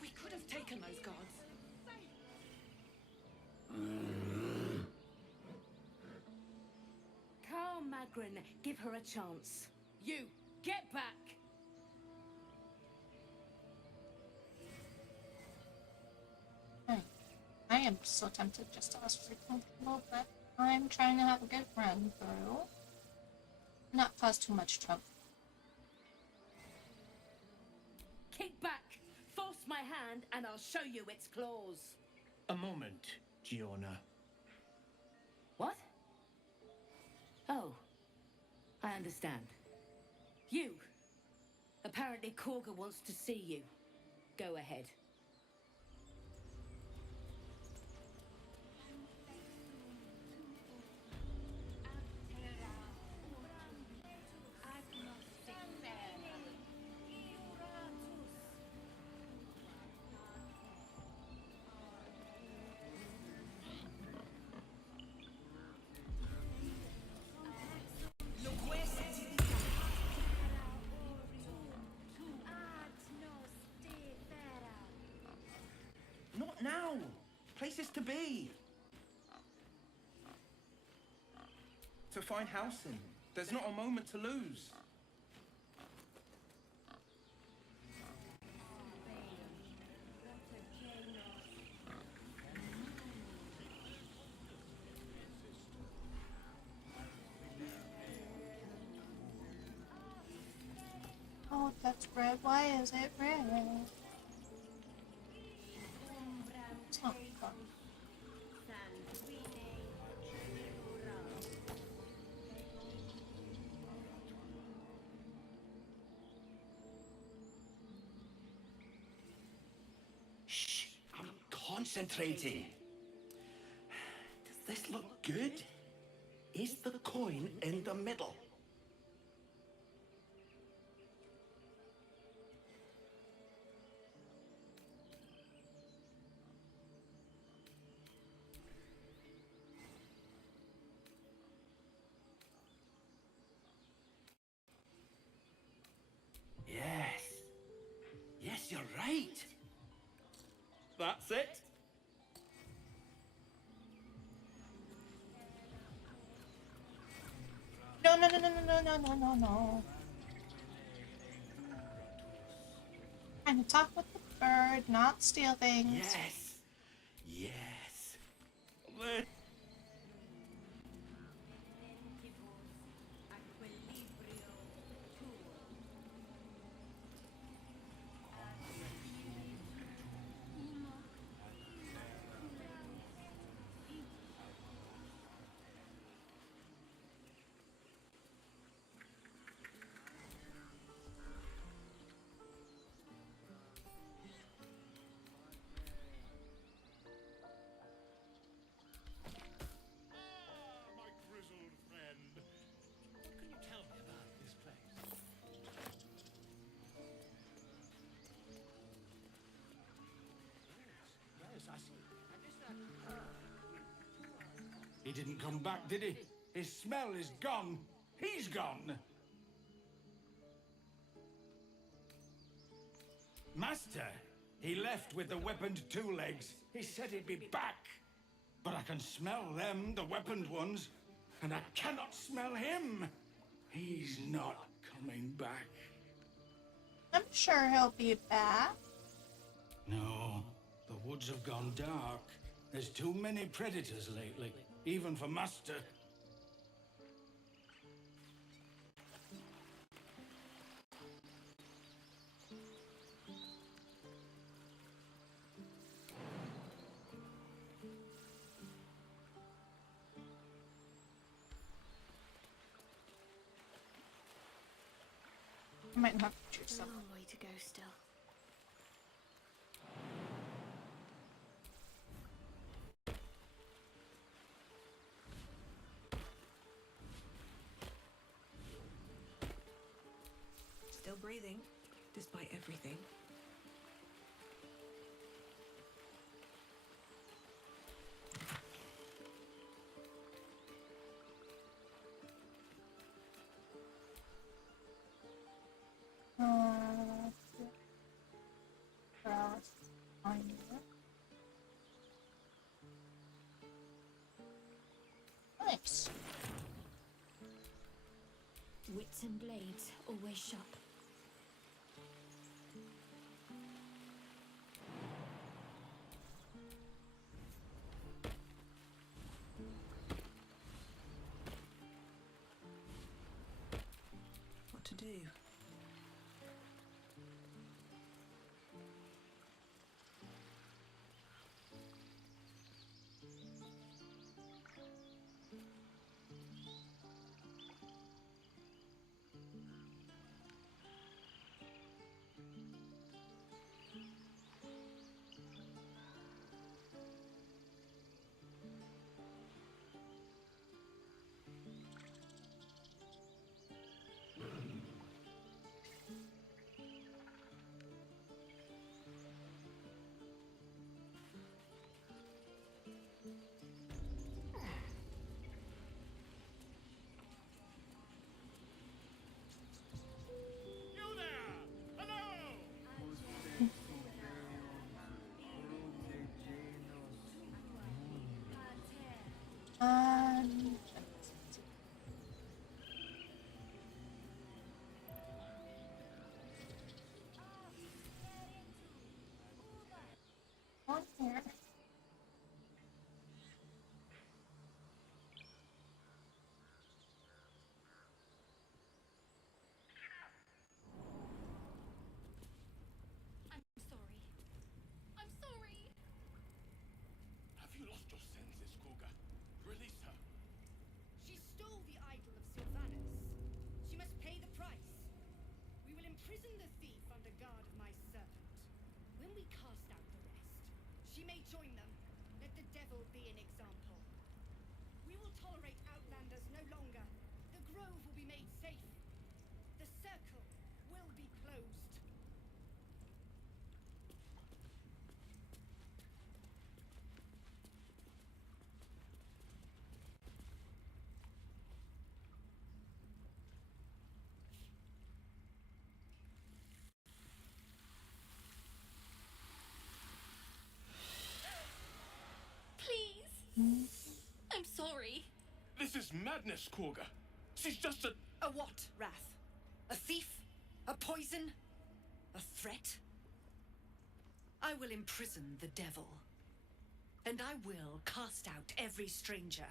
We could have taken those guards. Calm, Magrin. Give her a chance. You, get back! I am so tempted just to ask for comfortable, but I'm trying to have a good run through. Not cause too much trouble. Kick back! Force my hand and I'll show you its claws. A moment, Giona. What? Oh, I understand. You. Apparently Korga wants to see you. Go ahead. Not now! Places to be! To find Halsin. There's not a moment to lose. Oh, that's red. Why is it red? It's not fun. Shh! I'm concentrating. Does this look good? Is the coin in the middle? Yes. Yes, you're right. That's it. No, no, no, no, no, no, no, no, no. Trying to talk with the bird, not steal things. Yes. Yes. But He didn't come back, did he? His smell is gone. He's gone. Master, he left with the weaponed two legs. He said he'd be back. But I can smell them, the weaponed ones, and I cannot smell him. He's not coming back. I'm sure he'll be back. No, the woods have gone dark. There's too many predators lately, even for Master. I might have to choose A some. long way to go still. Still breathing, despite everything. Nice. Wits and blades, always sharp. What to do? Um, on here. I'm sorry. I'm sorry. Have you lost your senses, Koga? Release her. She stole the idol of Sylvanus. She must pay the price. We will imprison the thief under guard of my servant. When we cast out the rest, she may join them. Let the devil be an example. We will tolerate outlanders no longer. The grove will be made safe. The circle will be closed. Please. I'm sorry. This is madness, Koga. She's just a... A what, Wrath? A thief? A poison? A threat? I will imprison the devil. And I will cast out every stranger.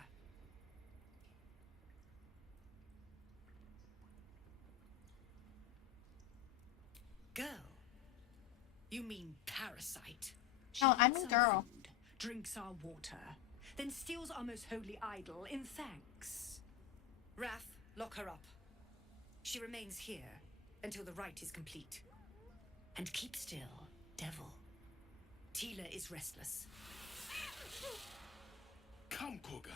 Girl? You mean parasite? Oh, I She mean eats our girl. food, drinks our water, then steals our most holy idol in thanks. Wrath, lock her up. She remains here until the rite is complete. And keep still, devil. Tila is restless. Come, Koga.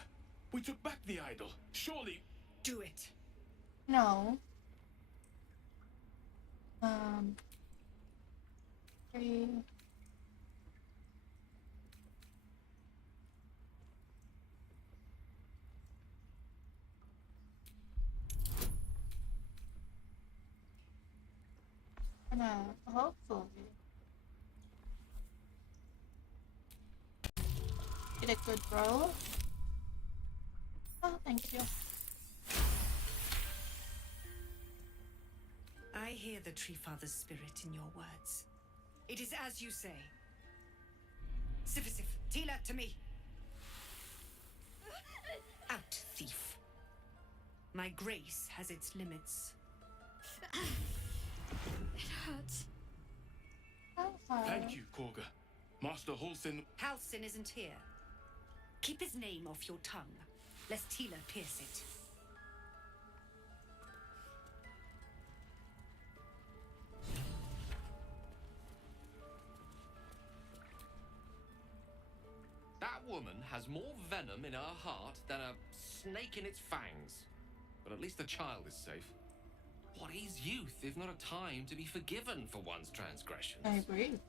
We took back the idol. Surely... Do it. No. 3. gonna hopefully get a good roll. Oh, thank you. I hear the Tree Father's spirit in your words. It is as you say. Sifisif, Tila, to me. Out, thief. My grace has its limits. It hurts. Thank you, Korga. Master Halsin. Halsin isn't here. Keep his name off your tongue, lest Tila pierce it. That woman has more venom in her heart than a snake in its fangs. But at least the child is safe. What is youth if not a time to be forgiven for one's transgressions? I agree.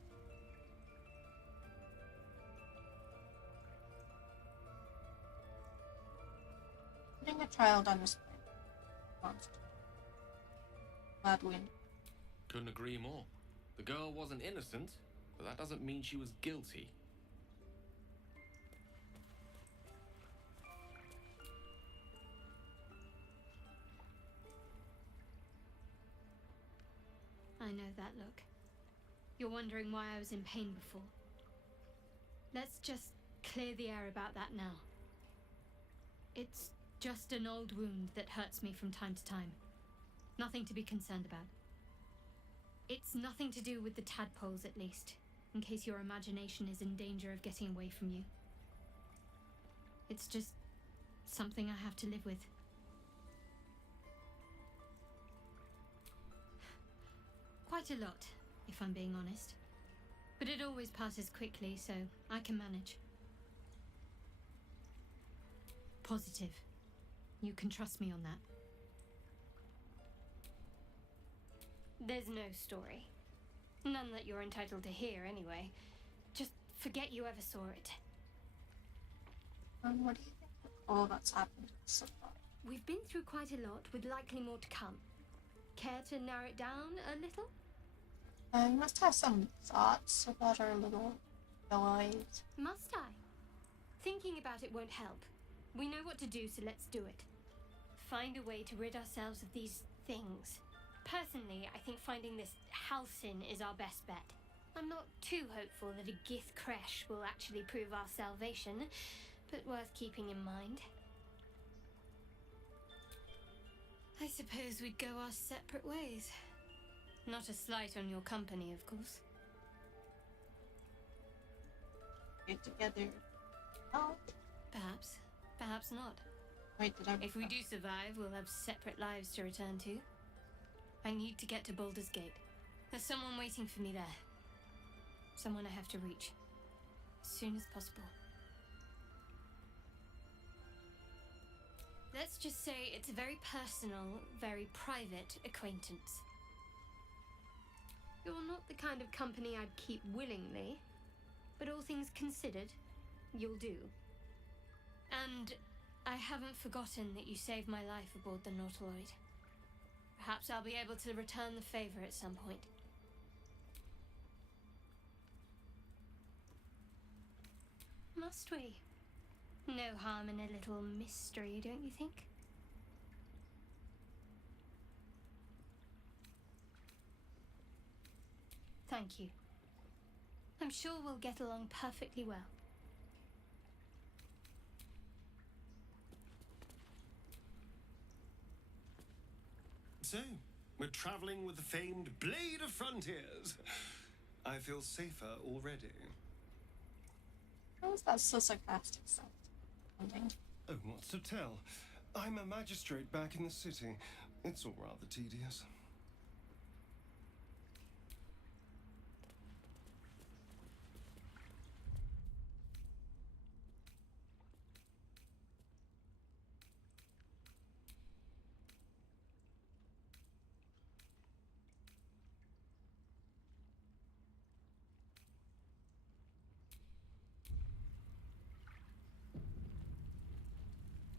Putting a child on display. Monster. Bad win. Couldn't agree more. The girl wasn't innocent, but that doesn't mean she was guilty. I know that look. You're wondering why I was in pain before. Let's just clear the air about that now. It's just an old wound that hurts me from time to time. Nothing to be concerned about. It's nothing to do with the tadpoles, at least, in case your imagination is in danger of getting away from you. It's just something I have to live with. Quite a lot, if I'm being honest. But it always passes quickly, so I can manage. Positive. You can trust me on that. There's no story. None that you're entitled to hear, anyway. Just forget you ever saw it. What do you think of all that's happened so far? We've been through quite a lot, with likely more to come. Care to narrow it down a little? I must have some thoughts about our little boys. Must I? Thinking about it won't help. We know what to do, so let's do it. Find a way to rid ourselves of these things. Personally, I think finding this Halsin is our best bet. I'm not too hopeful that a Gith Kresh will actually prove our salvation, but worth keeping in mind. I suppose we'd go our separate ways. Not a slight on your company, of course. Get together. Oh. Perhaps. Perhaps not. Wait, did I... If we do survive, we'll have separate lives to return to. I need to get to Baldur's Gate. There's someone waiting for me there. Someone I have to reach. As soon as possible. Let's just say it's a very personal, very private acquaintance. You're not the kind of company I'd keep willingly, but all things considered, you'll do. And I haven't forgotten that you saved my life aboard the Nautiloid. Perhaps I'll be able to return the favor at some point. Must we? No harm in a little mystery, don't you think? Thank you. I'm sure we'll get along perfectly well. So, we're traveling with the famed Blade of Frontiers. I feel safer already. How is that so sarcastic sounding? Oh, what's to tell? I'm a magistrate back in the city. It's all rather tedious.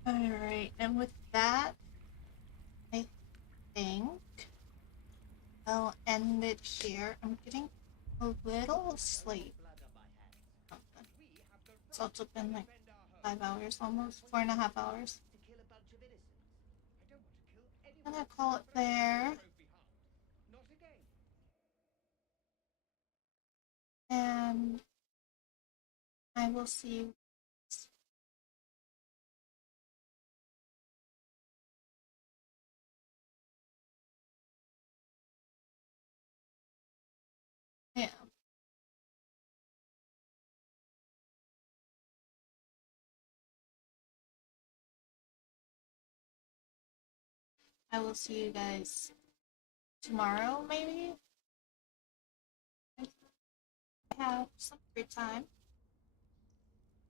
Alright, and with that, I think I'll end it here. I'm getting a little sleep. It's also been like 5 hours almost, 4.5 hours. I'm gonna call it there. And I will see you. Yeah. I will see you guys tomorrow, maybe. I have some free time.